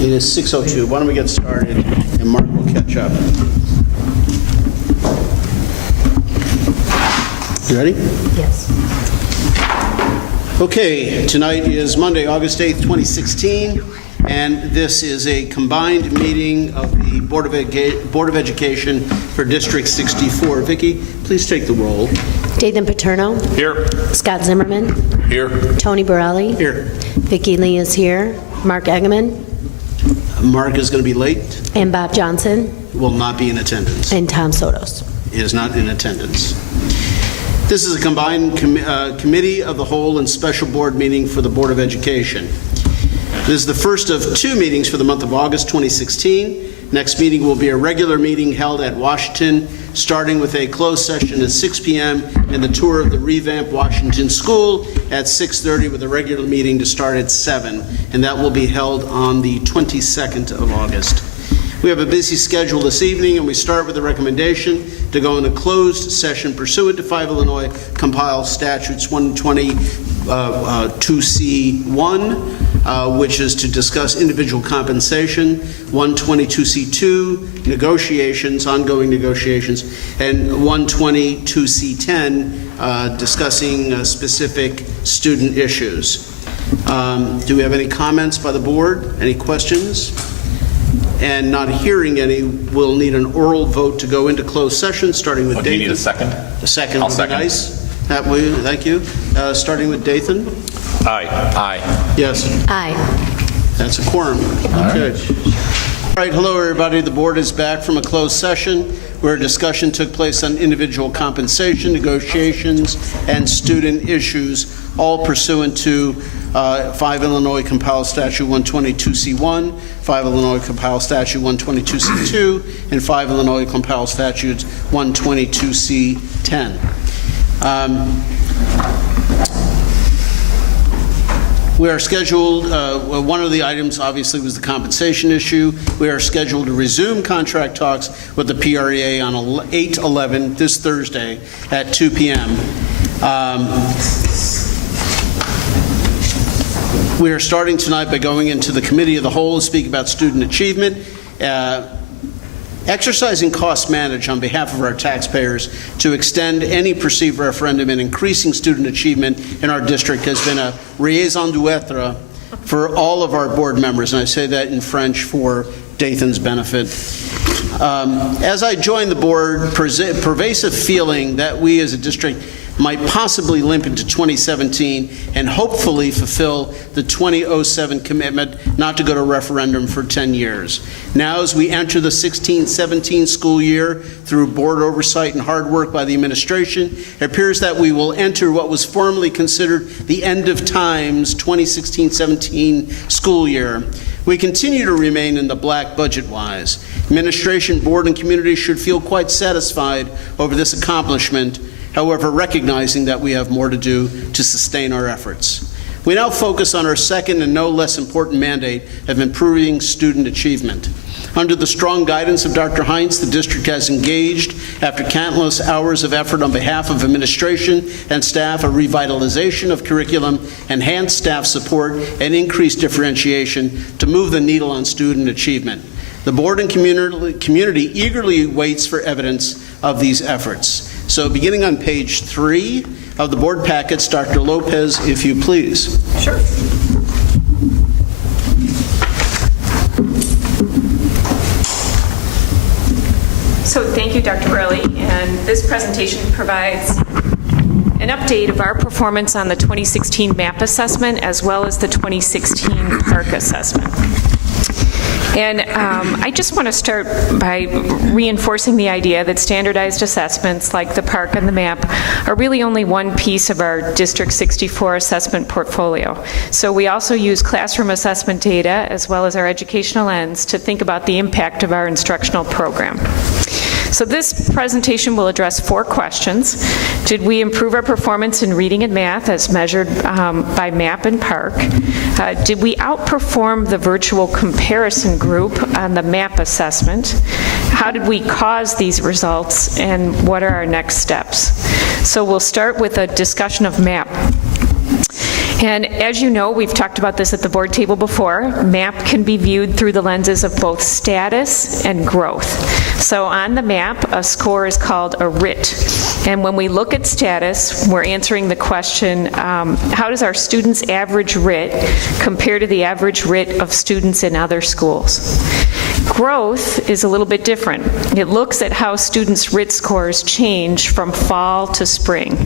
It is 6:02. Why don't we get started, and Mark will catch up. You ready? Yes. Okay, tonight is Monday, August 8th, 2016, and this is a combined meeting of the Board of Education for District 64. Vicki, please take the roll. Dathan Paterno. Here. Scott Zimmerman. Here. Tony Borelli. Here. Vicki Lee is here. Mark Egeman. Mark is going to be late, And Bob Johnson. will not be in attendance. And Tom Sotos. He is not in attendance. This is a combined committee of the whole and special board meeting for the Board of Education. This is the first of two meetings for the month of August 2016. Next meeting will be a regular meeting held at Washington, starting with a closed session at 6 p.m. and the tour of the revamped Washington School at 6:30, with a regular meeting to start at 7, and that will be held on the 22nd of August. We have a busy schedule this evening, and we start with the recommendation to go into closed session pursuant to 5 Illinois compiled statutes 122C1, which is to discuss individual compensation, 122C2, negotiations, ongoing negotiations, and 122C10, discussing specific student issues. Do we have any comments by the board? Any questions? And not hearing any, we'll need an oral vote to go into closed session, starting with Dathan. Do you need a second? A second I'll would be second. nice. That way, thank you. Starting with Dathan. Aye. Aye. Yes, Aye. that's a quorum. Okay. All right, hello everybody. The board is back from a closed session where a discussion took place on individual compensation, negotiations, and student issues, all pursuant to 5 Illinois compiled statute 122C1, 5 Illinois compiled statute 122C2, and 5 Illinois compiled statutes 122C10. We are scheduled, one of the items obviously was the compensation issue. We are scheduled to resume contract talks with the PREA on 8/11 this Thursday at 2 p.m. We are starting tonight by going into the committee of the whole and speak about student achievement. Exercising cost manage on behalf of our taxpayers to extend any perceived referendum in increasing student achievement in our district has been a raison d'etre for all of our board members, and I say that in French for Dathan's benefit. As I joined the board, pervasive feeling that we as a district might possibly limp into 2017 and hopefully fulfill the 2007 commitment not to go to referendum for 10 years. Now, as we enter the 16-17 school year through board oversight and hard work by the administration, it appears that we will enter what was formerly considered the end of times 2016-17 school year. We continue to remain in the black budget-wise. Administration, board, and community should feel quite satisfied over this accomplishment, however, recognizing that we have more to do to sustain our efforts. We now focus on our second and no less important mandate of improving student achievement. Under the strong guidance of Dr. Heinz, the district has engaged, after countless hours of effort on behalf of administration and staff, a revitalization of curriculum, enhanced staff support, and increased differentiation to move the needle on student achievement. The board and community eagerly waits for evidence of these efforts. So beginning on page 3 of the board packets, Dr. Lopez, if you please. Sure. So thank you, Dr. Borelli, and this presentation provides an update of our performance on the 2016 MAP assessment as well as the 2016 PARC assessment. And I just want to start by reinforcing the idea that standardized assessments like the PARC and the MAP are really only one piece of our District 64 assessment portfolio. So we also use classroom assessment data as well as our educational lens to think about the impact of our instructional program. So this presentation will address 4 questions. Did we improve our performance in reading and math as measured by MAP and PARC? Did we outperform the virtual comparison group on the MAP assessment? How did we cause these results, and what are our next steps? So we'll start with a discussion of MAP. And as you know, we've talked about this at the board table before, MAP can be viewed through the lenses of both status and growth. So on the map, a score is called a RIT. And when we look at status, we're answering the question, how does our students' average RIT compare to the average RIT of students in other schools? Growth is a little bit different. It looks at how students' RIT scores change from fall to spring.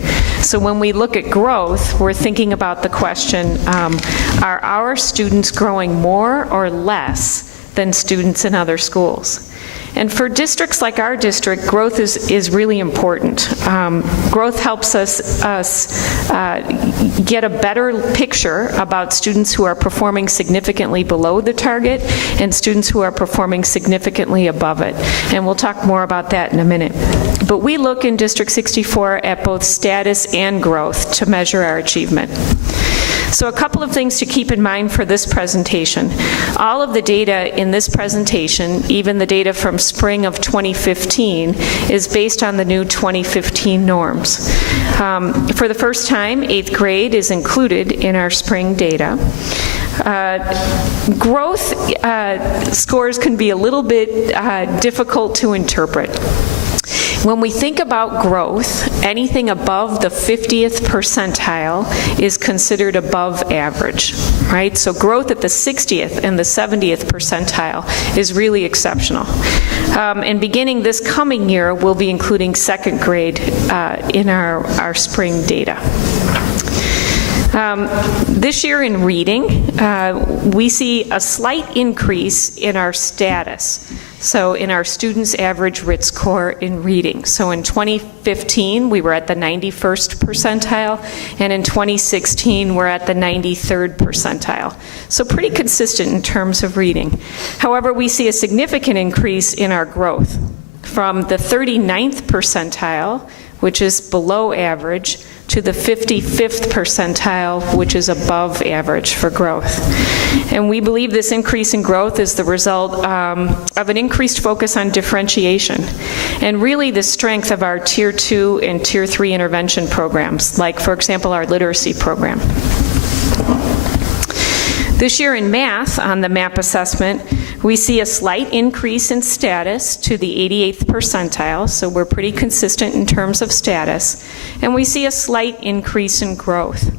So when we look at growth, we're thinking about the question, are our students growing more or less than students in other schools? And for districts like our district, growth is really important. Growth helps us get a better picture about students who are performing significantly below the target and students who are performing significantly above it. And we'll talk more about that in a minute. But we look in District 64 at both status and growth to measure our achievement. So a couple of things to keep in mind for this presentation. All of the data in this presentation, even the data from spring of 2015, is based on the new 2015 norms. For the first time, 8th grade is included in our spring data. Growth scores can be a little bit difficult to interpret. When we think about growth, anything above the 50th percentile is considered above average, right? So growth at the 60th and the 70th percentile is really exceptional. And beginning this coming year, we'll be including 2nd grade in our spring data. This year in reading, we see a slight increase in our status. So in our students' average RIT score in reading. So in 2015, we were at the 91st percentile, and in 2016, we're at the 93rd percentile. So pretty consistent in terms of reading. However, we see a significant increase in our growth from the 39th percentile, which is below average, to the 55th percentile, which is above average for growth. And we believe this increase in growth is the result of an increased focus on differentiation and really the strength of our Tier 2 and Tier 3 intervention programs, like, for example, our literacy program. This year in math, on the MAP assessment, we see a slight increase in status to the 88th percentile, so we're pretty consistent in terms of status, and we see a slight increase in growth.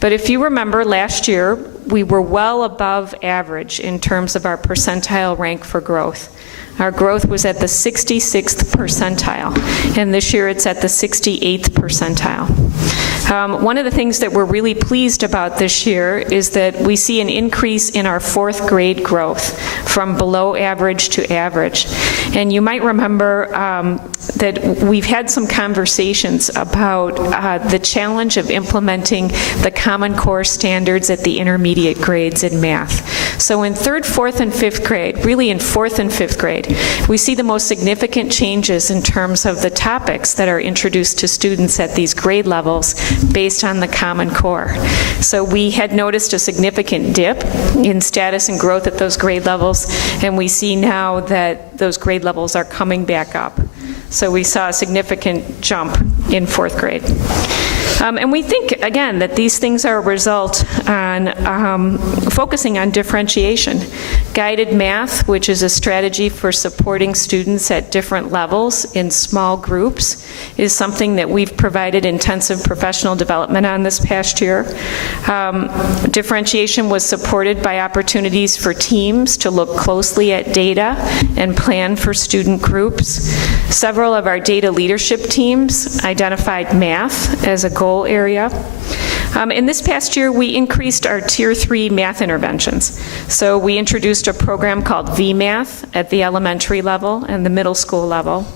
But if you remember, last year, we were well above average in terms of our percentile rank for growth. Our growth was at the 66th percentile, and this year it's at the 68th percentile. One of the things that we're really pleased about this year is that we see an increase in our 4th grade growth from below average to average. And you might remember that we've had some conversations about the challenge of implementing the Common Core standards at the intermediate grades in math. So in 3rd, 4th, and 5th grade, really in 4th and 5th grade, we see the most significant changes in terms of the topics that are introduced to students at these grade levels based on the Common Core. So we had noticed a significant dip in status and growth at those grade levels, and we see now that those grade levels are coming back up. So we saw a significant jump in 4th grade. And we think, again, that these things are a result on focusing on differentiation. Guided math, which is a strategy for supporting students at different levels in small groups, is something that we've provided intensive professional development on this past year. Differentiation was supported by opportunities for teams to look closely at data and plan for student groups. Several of our data leadership teams identified math as a goal area. In this past year, we increased our Tier 3 math interventions. So we introduced a program called VMath at the elementary level and the middle school level.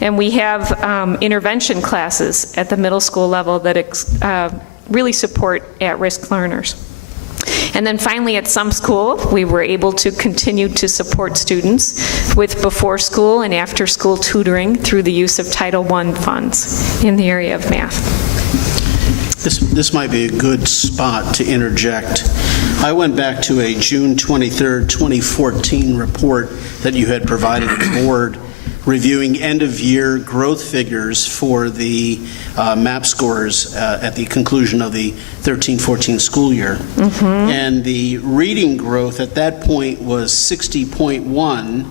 And we have intervention classes at the middle school level that really support at-risk learners. And then finally, at some school, we were able to continue to support students with before-school and after-school tutoring through the use of Title I funds in the area of math. This might be a good spot to interject. I went back to a June 23rd, 2014 report that you had provided the board reviewing end-of-year growth figures for the MAP scores at the conclusion of the 13-14 school year. And the reading growth at that point was 60.1,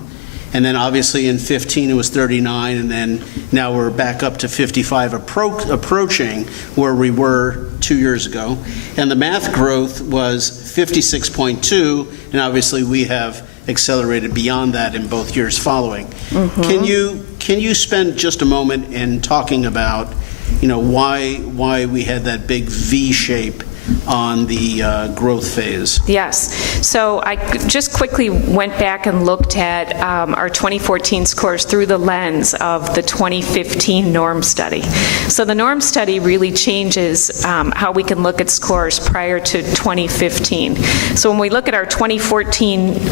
and then obviously in 15 it was 39, and then now we're back up to 55, approaching where we were 2 years ago. And the math growth was 56.2, and obviously we have accelerated beyond that in both years following. Can you spend just a moment in talking about, why we had that big V shape on the growth phase? Yes. So I just quickly went back and looked at our 2014 scores through the lens of the 2015 norm study. So the norm study really changes how we can look at scores prior to 2015. So when we look at our 2014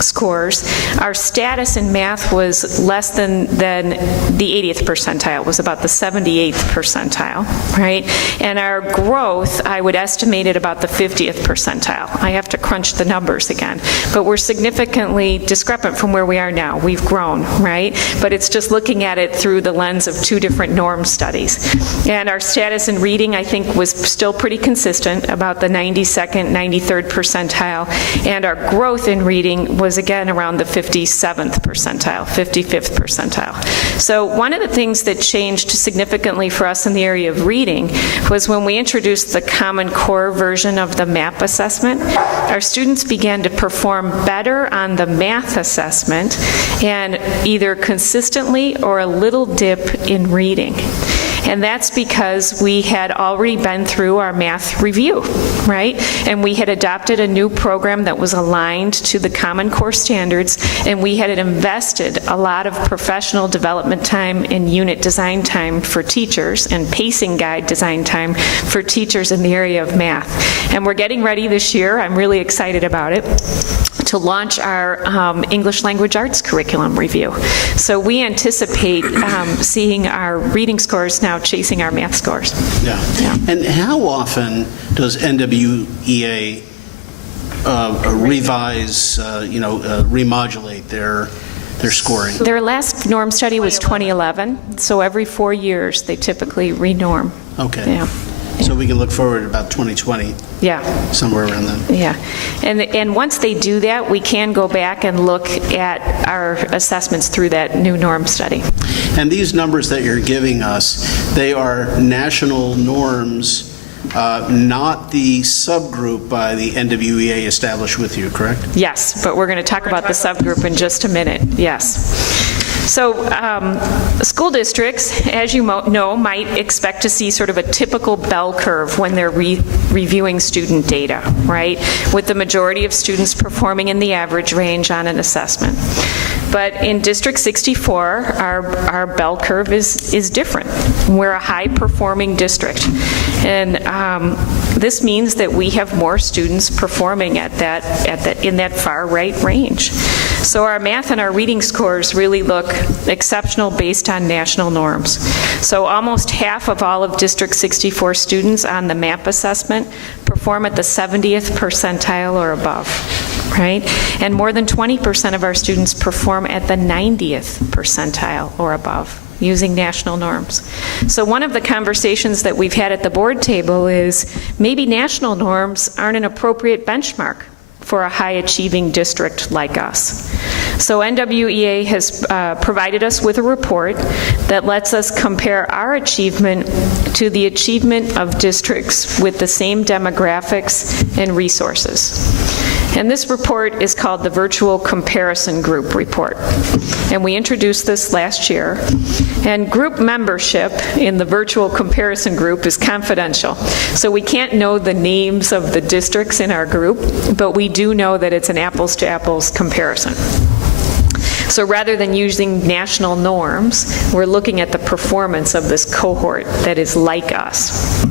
scores, our status in math was less than the 80th percentile, was about the 78th percentile, right? And our growth, I would estimate it about the 50th percentile. I have to crunch the numbers again. But we're significantly discrepant from where we are now. We've grown, right? But it's just looking at it through the lens of two different norm studies. And our status in reading, I think, was still pretty consistent, about the 92nd, 93rd percentile. And our growth in reading was, again, around the 57th percentile, 55th percentile. So one of the things that changed significantly for us in the area of reading was when we introduced the Common Core version of the MAP assessment. Our students began to perform better on the math assessment and either consistently or a little dip in reading. And that's because we had already been through our math review, right? And we had adopted a new program that was aligned to the Common Core standards, and we had invested a lot of professional development time and unit design time for teachers and pacing guide design time for teachers in the area of math. And we're getting ready this year, I'm really excited about it, to launch our English Language Arts curriculum review. So we anticipate seeing our reading scores now chasing our math scores. Yeah. And how often does NWEA revise, remodulate their scoring? Their last norm study was 2011, so every 4 years they typically renorm. Okay. Yeah. So we can look forward to about 2020. Yeah. Somewhere around then. Yeah. And once they do that, we can go back and look at our assessments through that new norm study. And these numbers that you're giving us, they are national norms, not the subgroup by the NWEA established with you, correct? Yes, but we're going to talk about the subgroup in just a minute. Yes. So school districts, as you know, might expect to see sort of a typical bell curve when they're reviewing student data, right? With the majority of students performing in the average range on an assessment. But in District 64, our bell curve is different. We're a high-performing district. And this means that we have more students performing in that far right range. So our math and our reading scores really look exceptional based on national norms. So almost half of all of District 64 students on the MAP assessment perform at the 70th percentile or above, right? And more than 20% of our students perform at the 90th percentile or above, using national norms. So one of the conversations that we've had at the board table is maybe national norms aren't an appropriate benchmark for a high-achieving district like us. So NWEA has provided us with a report that lets us compare our achievement to the achievement of districts with the same demographics and resources. And this report is called the Virtual Comparison Group Report. And we introduced this last year. And group membership in the Virtual Comparison Group is confidential. So we can't know the names of the districts in our group, but we do know that it's an apples-to-apples comparison. So rather than using national norms, we're looking at the performance of this cohort that is like us.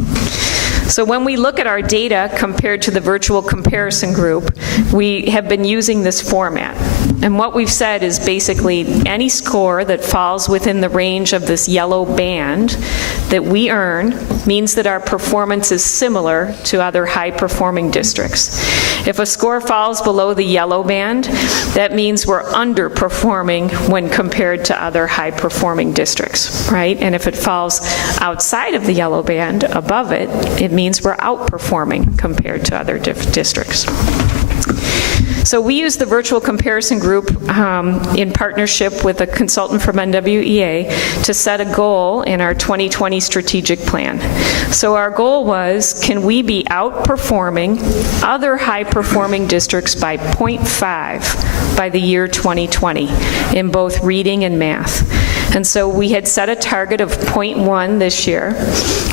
So when we look at our data compared to the virtual comparison group, we have been using this format. And what we've said is basically any score that falls within the range of this yellow band that we earn means that our performance is similar to other high-performing districts. If a score falls below the yellow band, that means we're underperforming when compared to other high-performing districts, right? And if it falls outside of the yellow band, above it, it means we're outperforming compared to other districts. So we use the virtual comparison group in partnership with a consultant from NWEA to set a goal in our 2020 strategic plan. So our goal was, can we be outperforming other high-performing districts by 0.5 by the year 2020 in both reading and math? And so we had set a target of 0.1 this year,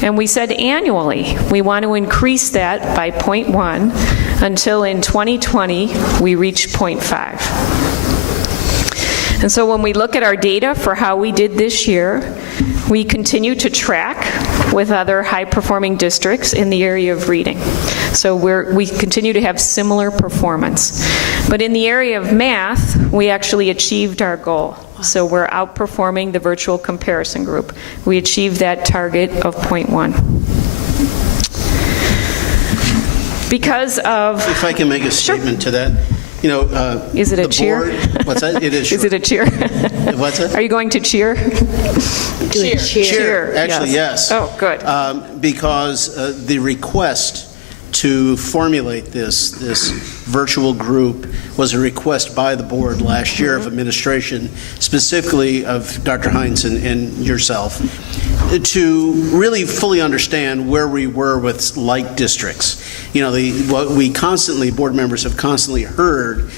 and we said annually we want to increase that by 0.1 until in 2020 we reach 0.5. And so when we look at our data for how we did this year, we continue to track with other high-performing districts in the area of reading. So we continue to have similar performance. But in the area of math, we actually achieved our goal. So we're outperforming the virtual comparison group. We achieved that target of 0.1. Because of... If I can make a statement to that. You know, is it a cheer? Board, what's that? It is. Is it a cheer? What's that? Are you going to cheer? Cheer. Actually, yes. Oh, good. Because the request to formulate this virtual group was a request by the board last year of administration, specifically of Dr. Hines and yourself, to really fully understand where we were with like districts. You know, what we constantly, board members have constantly heard,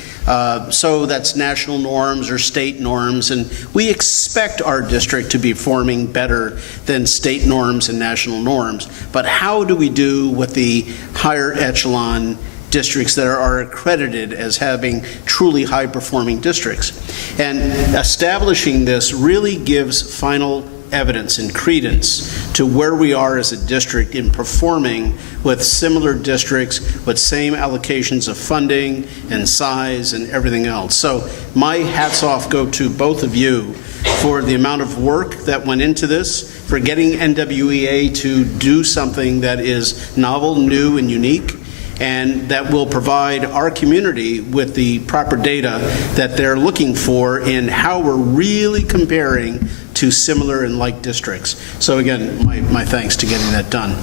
so that's national norms or state norms, and we expect our district to be performing better than state norms and national norms. But how do we do with the higher echelon districts that are accredited as having truly high-performing districts? And establishing this really gives final evidence and credence to where we are as a district in performing with similar districts with same allocations of funding and size and everything else. So my hats off go to both of you for the amount of work that went into this, for getting NWEA to do something that is novel, new, and unique, and that will provide our community with the proper data that they're looking for in how we're really comparing to similar and like districts. So again, my thanks to getting that done.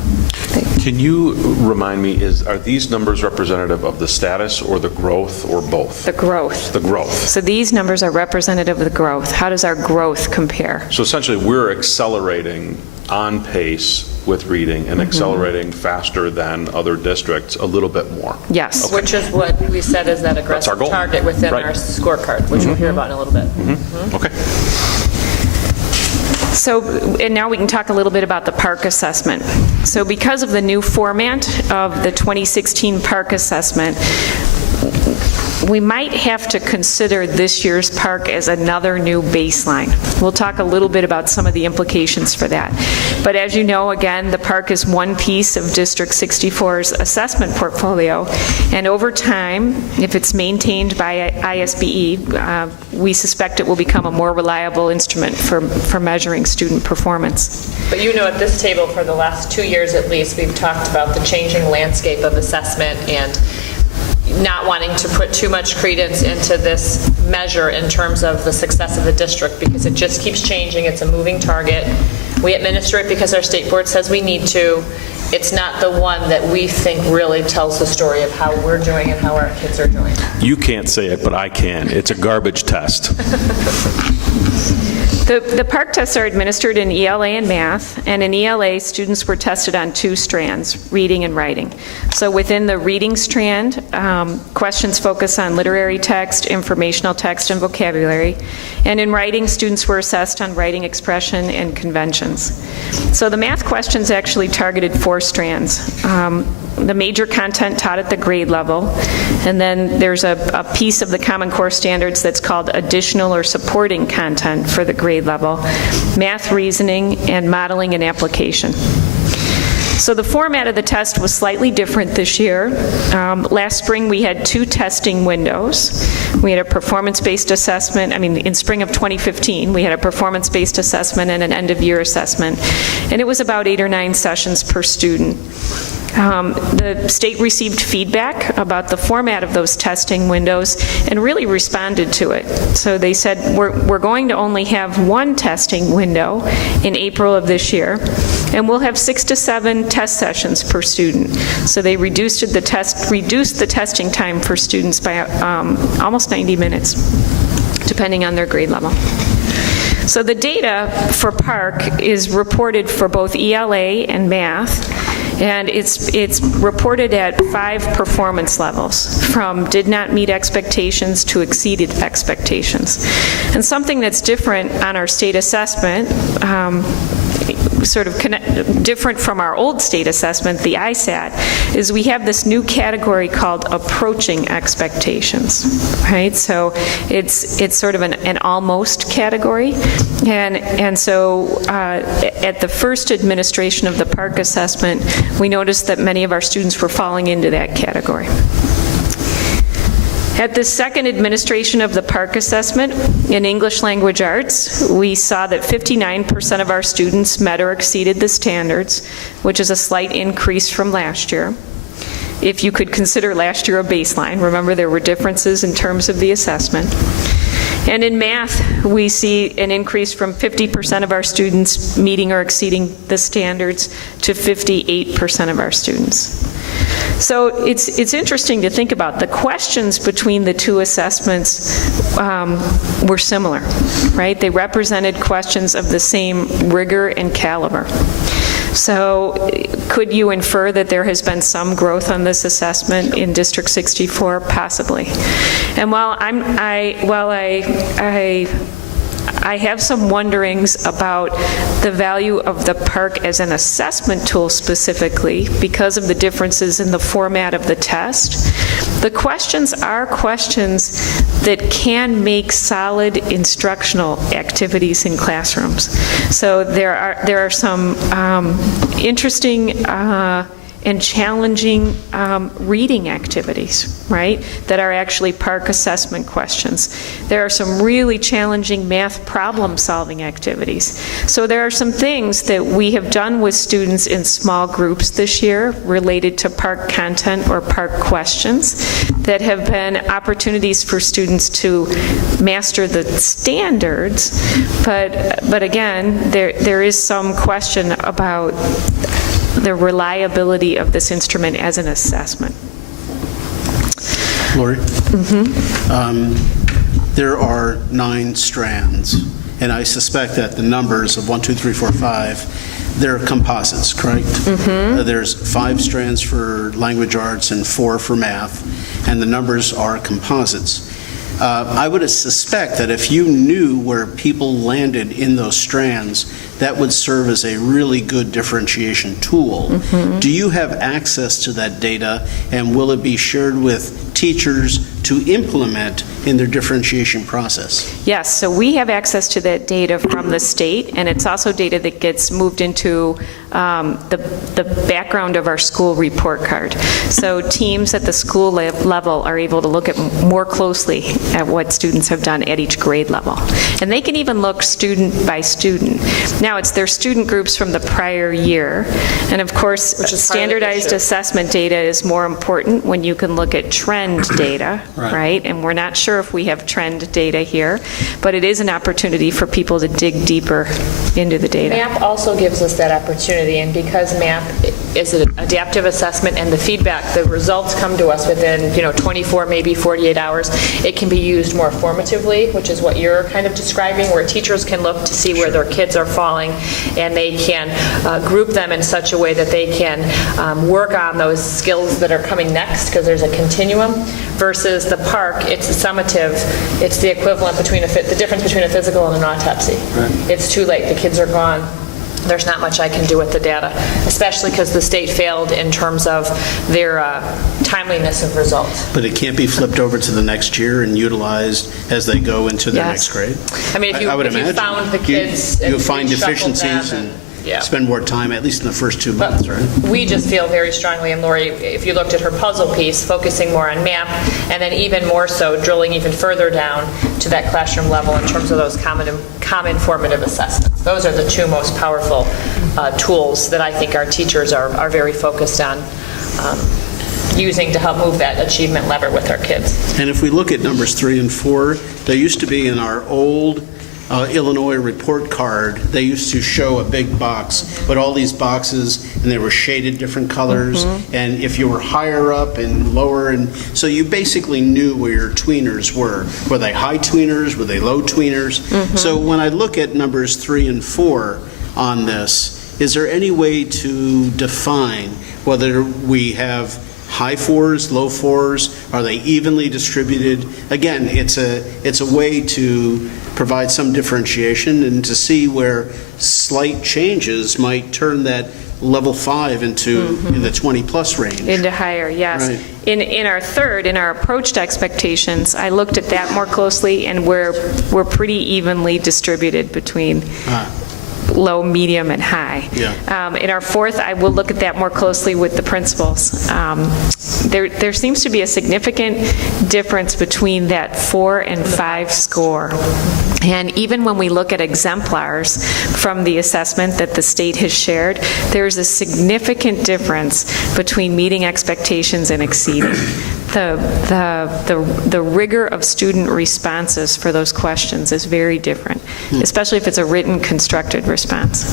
Can you remind me, are these numbers representative of the status or the growth or both? The growth. The growth. So these numbers are representative of the growth. How does our growth compare? So essentially we're accelerating on pace with reading and accelerating faster than other districts a little bit more. Yes. Okay. Which is what we said is that aggressive target within Right. our scorecard, which we'll hear about in a little bit. Okay. So, and now we can talk a little bit about the park assessment. So because of the new format of the 2016 park assessment, we might have to consider this year's park as another new baseline. We'll talk a little bit about some of the implications for that. But as you know, again, the park is one piece of District 64's assessment portfolio, and over time, if it's maintained by ISBE, we suspect it will become a more reliable instrument for measuring student performance. But you know, at this table for the last 2 years at least, we've talked about the changing landscape of assessment and not wanting to put too much credence into this measure in terms of the success of the district because it just keeps changing. It's a moving target. We administer it because our state board says we need to. It's not the one that we think really tells the story of how we're doing and how our kids are doing. You can't say it, but I can. It's a garbage test. The park tests are administered in ELA and math, and in ELA, students were tested on 2 strands, reading and writing. So within the reading strand, questions focus on literary text, informational text, and vocabulary. And in writing, students were assessed on writing expression and conventions. So the math questions actually targeted 4 strands. The major content taught at the grade level, and then there's a piece of the Common Core standards that's called additional or supporting content for the grade level, math, reasoning, and modeling and application. So the format of the test was slightly different this year. Last spring, we had 2 testing windows. We had a performance-based assessment, in spring of 2015, we had a performance-based assessment and an end-of-year assessment, and it was about 8 or 9 sessions per student. The state received feedback about the format of those testing windows and really responded to it. So they said, we're going to only have 1 testing window in April of this year, and we'll have 6 to 7 test sessions per student. So they reduced the testing time for students by almost 90 minutes, depending on their grade level. So the data for PARCC is reported for both ELA and math, and it's reported at 5 performance levels, from did not meet expectations to exceeded expectations. And something that's different on our state assessment, different from our old state assessment, the ISAT, is we have this new category called approaching expectations, right? So it's sort of an almost category, and so at the first administration of the PARCC assessment, we noticed that many of our students were falling into that category. At the second administration of the PARCC assessment in English Language Arts, we saw that 59% of our students met or exceeded the standards, which is a slight increase from last year. If you could consider last year a baseline, remember there were differences in terms of the assessment. And in math, we see an increase from 50% of our students meeting or exceeding the standards to 58% of our students. So it's interesting to think about. The questions between the 2 assessments were similar, right? They represented questions of the same rigor and caliber. So could you infer that there has been some growth on this assessment in District 64? Possibly. And while I have some wonderings about the value of the PARCC as an assessment tool specifically because of the differences in the format of the test. The questions are questions that can make solid instructional activities in classrooms. So there are some interesting and challenging reading activities, right, that are actually PARCC assessment questions. There are some really challenging math problem-solving activities. So there are some things that we have done with students in small groups this year related to PARCC content or PARCC questions that have been opportunities for students to master the standards, but again, there is some question about the reliability of this instrument as an assessment. Lori? There are 9 strands, and I suspect that the numbers of 1, 2, 3, 4, 5, they're composites, correct? There's 5 strands for language arts and 4 for math, and the numbers are composites. I would suspect that if you knew where people landed in those strands, that would serve as a really good differentiation tool. Do you have access to that data, and will it be shared with teachers to implement in their differentiation process? Yes, so we have access to that data from the state, and it's also data that gets moved into the background of our school report card. So teams at the school level are able to look at more closely at what students have done at each grade level. And they can even look student by student. Now, it's their student groups from the prior year, and of course, standardized assessment data is more important when you can look at trend data, right? And we're not sure if we have trend data here, but it is an opportunity for people to dig deeper into the data. MAP also gives us that opportunity, and because MAP is an adaptive assessment and the feedback, the results come to us within 24, maybe 48 hours, it can be used more formatively, which is what you're kind of describing, where teachers can look to see where their kids are falling, and they can group them in such a way that they can work on those skills that are coming next, because there's a continuum, versus the PARCC, it's a summative, it's the equivalent between the difference between a physical and an autopsy. It's too late, the kids are gone. There's not much I can do with the data, especially because the state failed in terms of their timeliness of results. But it can't be flipped over to the next year and utilized as they go into their next grade? I mean, if you found the kids you and find reshuffled deficiencies them Yeah. spend more time, at least in the first 2 months, right? We just feel very strongly, and Lori, if you looked at her puzzle piece, focusing more on math, and then even more so drilling even further down to that classroom level in terms of those common formative assessments. Those are the two most powerful tools that I think our teachers are very focused on using to help move that achievement lever with our kids. And if we look at numbers 3 and 4, they used to be in our old Illinois report card. They used to show a big box, but all these boxes, and they were shaded different colors, and if you were higher up and lower, and so you basically knew where your tweeners were. Were they high tweeners? Were they low tweeners? So when I look at numbers 3 and 4 on this, is there any way to define whether we have high 4s, low 4s? Are they evenly distributed? Again, it's a way to provide some differentiation and to see where slight changes might turn that level 5 into in the 20-plus range. Into higher, yes. Right. In our third, in our approach to expectations, I looked at that more closely, and we're pretty evenly distributed between low, medium, and high. Yeah. In our fourth, I will look at that more closely with the principals. There seems to be a significant difference between that 4 and 5 score. And even when we look at exemplars from the assessment that the state has shared, there's a significant difference between meeting expectations and exceeding. The rigor of student responses for those questions is very different, especially if it's a written, constructed response.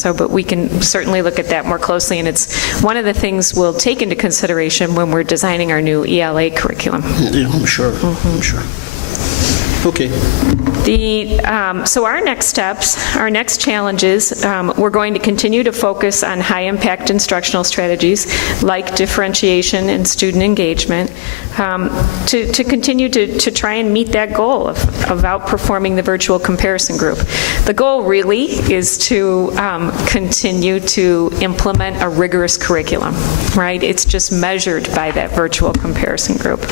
So, but we can certainly look at that more closely, and it's one of the things we'll take into consideration when we're designing our new ELA curriculum. Yeah, I'm sure. I'm sure. Okay. So our next steps, our next challenges, we're going to continue to focus on high-impact instructional strategies like differentiation and student engagement to continue to try and meet that goal of outperforming the virtual comparison group. The goal really is to continue to implement a rigorous curriculum, right? It's just measured by that virtual comparison group.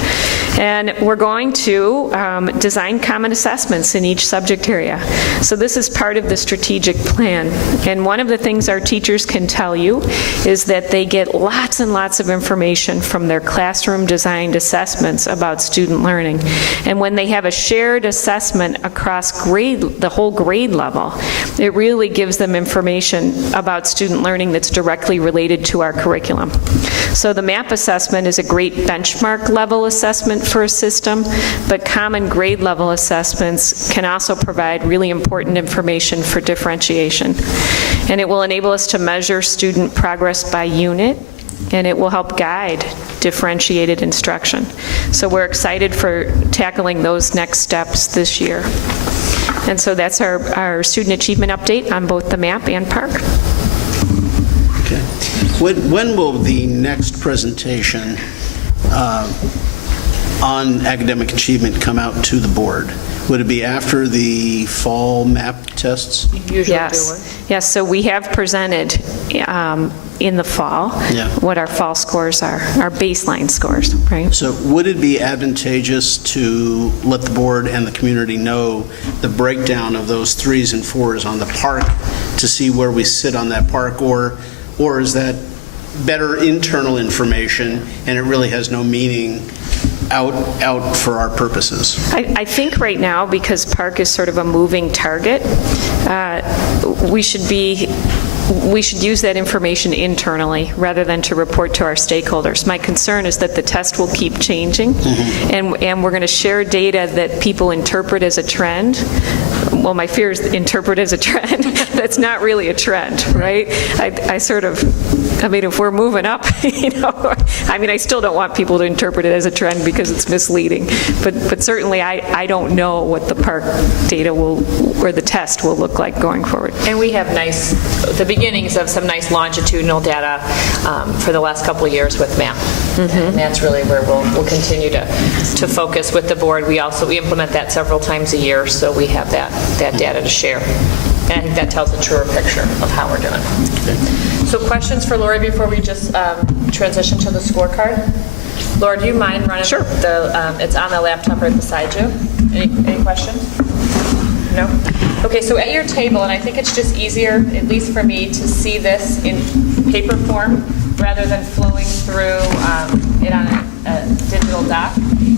And we're going to design common assessments in each subject area. So this is part of the strategic plan. And one of the things our teachers can tell you is that they get lots and lots of information from their classroom-designed assessments about student learning. And when they have a shared assessment across the whole grade level, it really gives them information about student learning that's directly related to our curriculum. So the MAP assessment is a great benchmark level assessment for a system, but common grade level assessments can also provide really important information for differentiation. And it will enable us to measure student progress by unit, and it will help guide differentiated instruction. So we're excited for tackling those next steps this year. And so that's our student achievement update on both the MAP and PARC. Okay. When will the next presentation on academic achievement come out to the board? Would it be after the fall MAP tests? Usually Yes, so we have presented in the fall what our fall scores are, our baseline scores, right? So would it be advantageous to let the board and the community know the breakdown of those 3s and 4s on the PARC to see where we sit on that PARC, or is that better internal information and it really has no meaning out for our purposes? I think right now, because PARC is sort of a moving target, we should use that information internally rather than to report to our stakeholders. My concern is that the test will keep changing, and we're going to share data that people interpret as a trend. Well, my fear is interpret as a trend. That's not really a trend, right? I mean, if we're moving up, I still don't want people to interpret it as a trend because it's misleading. But certainly, I don't know what the PARC data or the test will look like going forward. And we have the beginnings of some nice longitudinal data for the last couple of years with MAP. And that's really where we'll continue to focus with the board. We implement that several times a year, so we have that data to share. And I think that tells a truer picture of how we're doing. Okay. So questions for Lori before we just transition to the scorecard? Laura, do you mind running? Sure. It's on the laptop right beside you. Any questions? No? Okay, so at your table, and I think it's just easier, at least for me, to see this in paper form rather than flowing through it on a digital doc.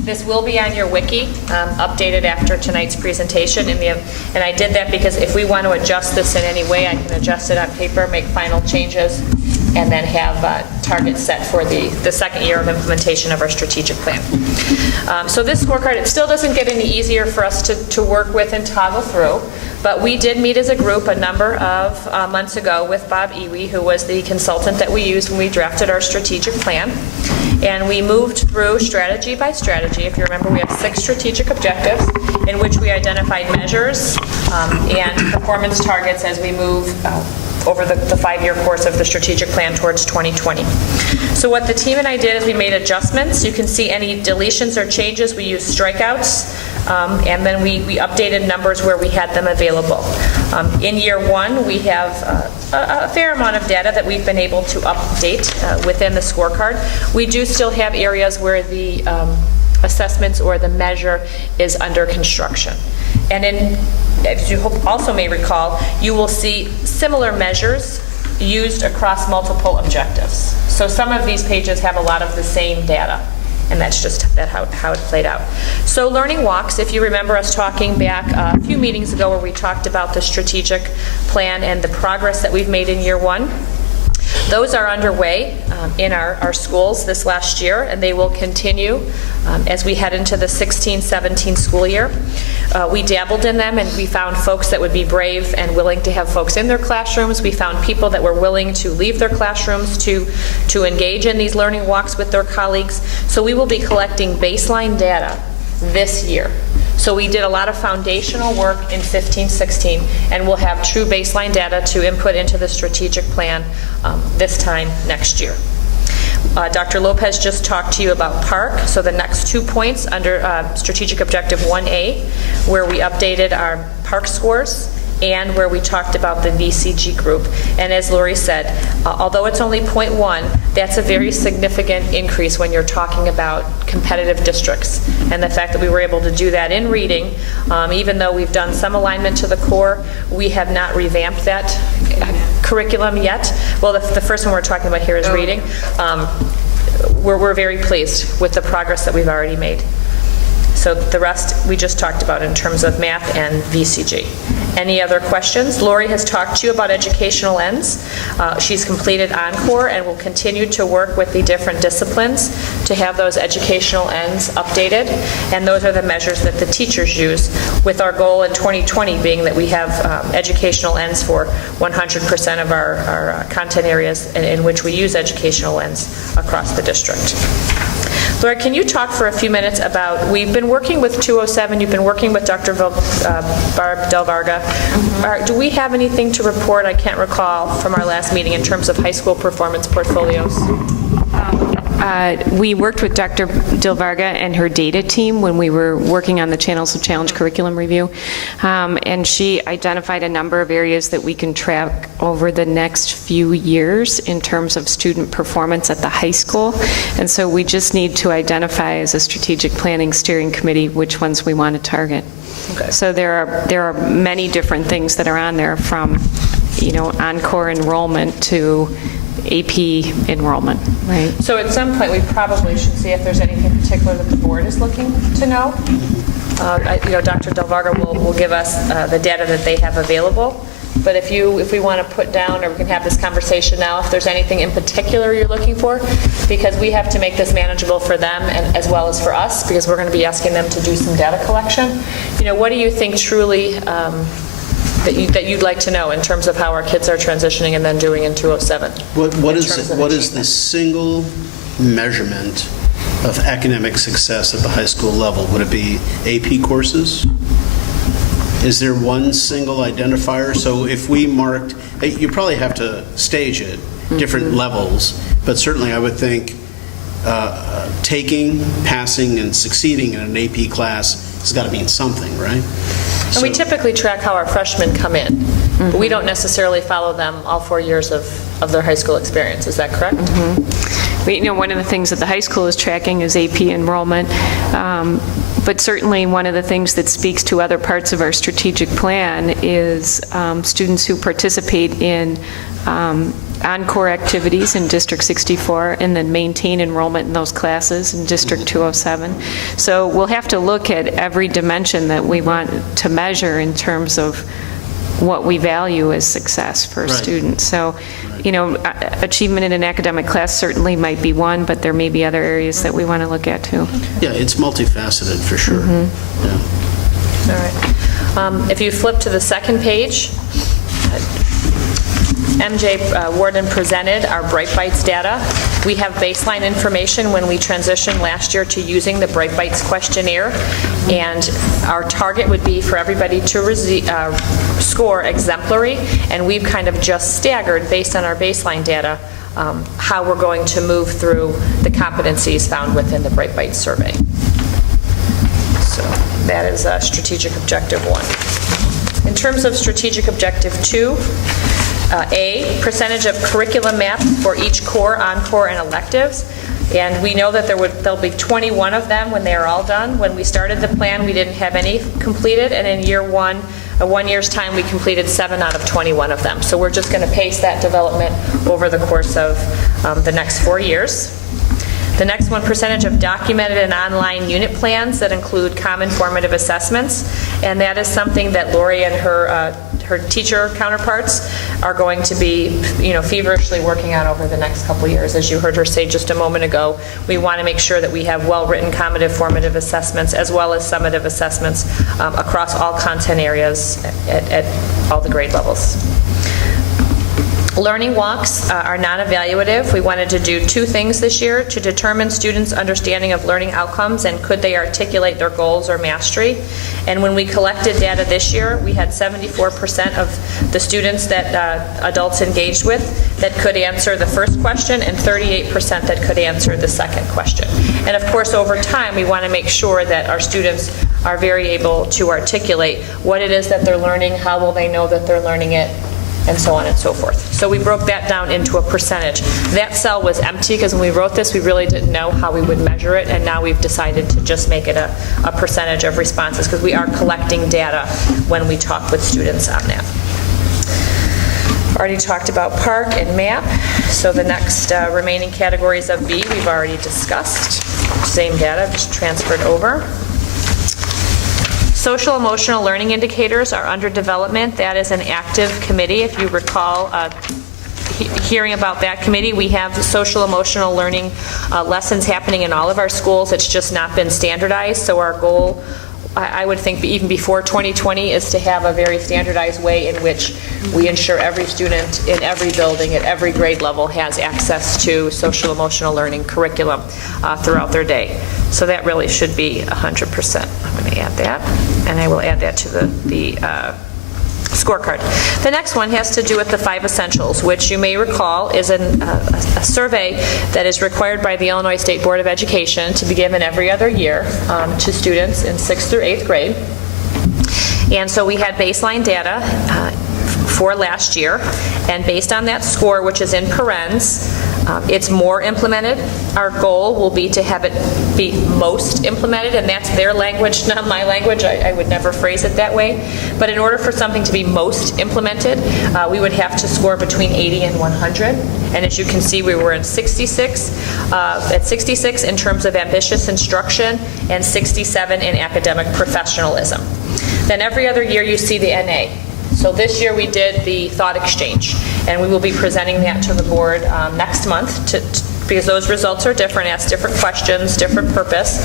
This will be on your wiki, updated after tonight's presentation. And I did that because if we want to adjust this in any way, I can adjust it on paper, make final changes, and then have targets set for the second year of implementation of our strategic plan. So this scorecard, it still doesn't get any easier for us to work with and toggle through, but we did meet as a group a number of months ago with Bob Iwi, who was the consultant that we used when we drafted our strategic plan. And we moved through strategy by strategy. If you remember, we have 6 strategic objectives in which we identified measures and performance targets as we move over the 5-year course of the strategic plan towards 2020. So what the team and I did is we made adjustments. You can see any deletions or changes. We used strikeouts, and then we updated numbers where we had them available. In year 1, we have a fair amount of data that we've been able to update within the scorecard. We do still have areas where the assessments or the measure is under construction. And as you also may recall, you will see similar measures used across multiple objectives. So some of these pages have a lot of the same data, and that's just how it played out. So learning walks, if you remember us talking back a few meetings ago where we talked about the strategic plan and the progress that we've made in year 1, those are underway in our schools this last year, and they will continue as we head into the 16-17 school year. We dabbled in them, and we found folks that would be brave and willing to have folks in their classrooms. We found people that were willing to leave their classrooms to engage in these learning walks with their colleagues. So we will be collecting baseline data this year. So we did a lot of foundational work in 15-16, and we'll have true baseline data to input into the strategic plan this time next year. Dr. Lopez just talked to you about PARC, so the next 2 points under Strategic Objective 1A, where we updated our PARC scores and where we talked about the VCG group. And as Lori said, although it's only 0.1, that's a very significant increase when you're talking about competitive districts. And the fact that we were able to do that in reading, even though we've done some alignment to the core, we have not revamped that curriculum yet. Well, the first one we're talking about here is reading. We're very pleased with the progress that we've already made. So the rest we just talked about in terms of math and VCG. Any other questions? Lori has talked to you about educational ends. She's completed Encore and will continue to work with the different disciplines to have those educational ends updated. And those are the measures that the teachers use, with our goal in 2020 being that we have educational ends for 100% of our content areas in which we use educational ends across the district. Laura, can you talk for a few minutes about, we've been working with 207, you've been working with Dr. Barb Del Varga. Do we have anything to report, I can't recall, from our last meeting in terms of high school performance portfolios? We worked with Dr. Del Varga and her data team when we were working on the Channels of Challenge curriculum review, and she identified a number of areas that we can track over the next few years in terms of student performance at the high school. And so we just need to identify as a strategic planning steering committee which ones we want to target. Okay. So there are many different things that are on there, from Encore enrollment to AP enrollment, right? So at some point, we probably should see if there's anything particular that the board is looking to know. Dr. Del Varga will give us the data that they have available. But if we want to put down, or we can have this conversation now, if there's anything in particular you're looking for, because we have to make this manageable for them and as well as for us, because we're going to be asking them to do some data collection. What do you think truly that you'd like to know in terms of how our kids are transitioning and then doing in 207? What is the single measurement of academic success at the high school level? Would it be AP courses? Is there one single identifier? So if we marked, you probably have to stage it, different levels, but certainly I would think taking, passing, and succeeding in an AP class has got to mean something, right? And we typically track how our freshmen come in, but we don't necessarily follow them all 4 years of their high school experience. Is that correct? One of the things that the high school is tracking is AP enrollment. But certainly, one of the things that speaks to other parts of our strategic plan is students who participate in encore activities in District 64 and then maintain enrollment in those classes in District 207. So we'll have to look at every dimension that we want to measure in terms of what we value as success for Right. students. So, you know, achievement in an academic class certainly might be one, but there may be other areas that we want to look at too. Yeah, it's multifaceted for sure. Yeah. All right. If you flip to the second page, MJ Warden presented our Bright Bites data. We have baseline information when we transitioned last year to using the Bright Bites questionnaire, and our target would be for everybody to score exemplary, and we've kind of just staggered based on our baseline data how we're going to move through the competencies found within the Bright Bites survey. So that is strategic objective 1. In terms of strategic objective 2, A, percentage of curriculum mapped for each core, encore, and electives. And we know that there'll be 21 of them when they are all done. When we started the plan, we didn't have any completed, and in year 1 year's time, we completed 7 out of 21 of them. So we're just going to pace that development over the course of the next 4 years. The next one, percentage of documented and online unit plans that include common formative assessments, and that is something that Lori and her teacher counterparts are going to be, feverishly working on over the next couple years. As you heard her say just a moment ago, we want to make sure that we have well-written common formative assessments as well as summative assessments across all content areas at all the grade levels. Learning walks are non-evaluative. We wanted to do 2 things this year to determine students' understanding of learning outcomes and could they articulate their goals or mastery. And when we collected data this year, we had 74% of the students that adults engaged with that could answer the first question and 38% that could answer the second question. And of course, over time, we want to make sure that our students are very able to articulate what it is that they're learning, how will they know that they're learning it, and so on and so forth. So we broke that down into a percentage. That cell was empty because when we wrote this, we really didn't know how we would measure it, and now we've decided to just make it a percentage of responses because we are collecting data when we talk with students on that. Already talked about PARC and MAP, so the next remaining categories of B we've already discussed. Same data, just transferred over. Social emotional learning indicators are under development. That is an active committee. If you recall hearing about that committee, we have the social emotional learning lessons happening in all of our schools. It's just not been standardized. So our goal, I would think even before 2020, is to have a very standardized way in which we ensure every student in every building at every grade level has access to social emotional learning curriculum throughout their day. So that really should be 100%. I'm going to add that, and I will add that to the scorecard. The next one has to do with the 5 essentials, which you may recall is a survey that is required by the Illinois State Board of Education to be given every other year to students in 6th through 8th grade. And so we had baseline data for last year, and based on that score, which is in parens, it's more implemented. Our goal will be to have it be most implemented, and that's their language, not my language. I would never phrase it that way. But in order for something to be most implemented, we would have to score between 80 and 100. And as you can see, we were at 66 in terms of ambitious instruction and 67 in academic professionalism. Then every other year you see the NA. So this year we did the thought exchange, and we will be presenting that to the board next month because those results are different, ask different questions, different purpose.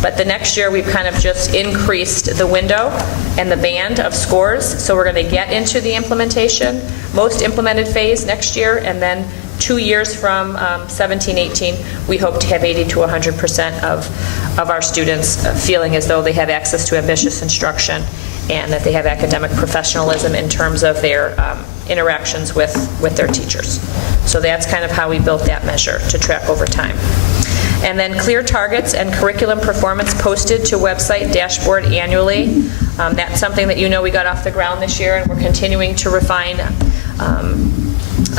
But the next year we've kind of just increased the window and the band of scores. So we're going to get into the implementation, most implemented phase next year, and then 2 years from 17-18, we hope to have 80 to 100% of our students feeling as though they have access to ambitious instruction and that they have academic professionalism in terms of their interactions with their teachers. So that's kind of how we built that measure to track over time. And then clear targets and curriculum performance posted to website dashboard annually. That's something that we got off the ground this year, and we're continuing to refine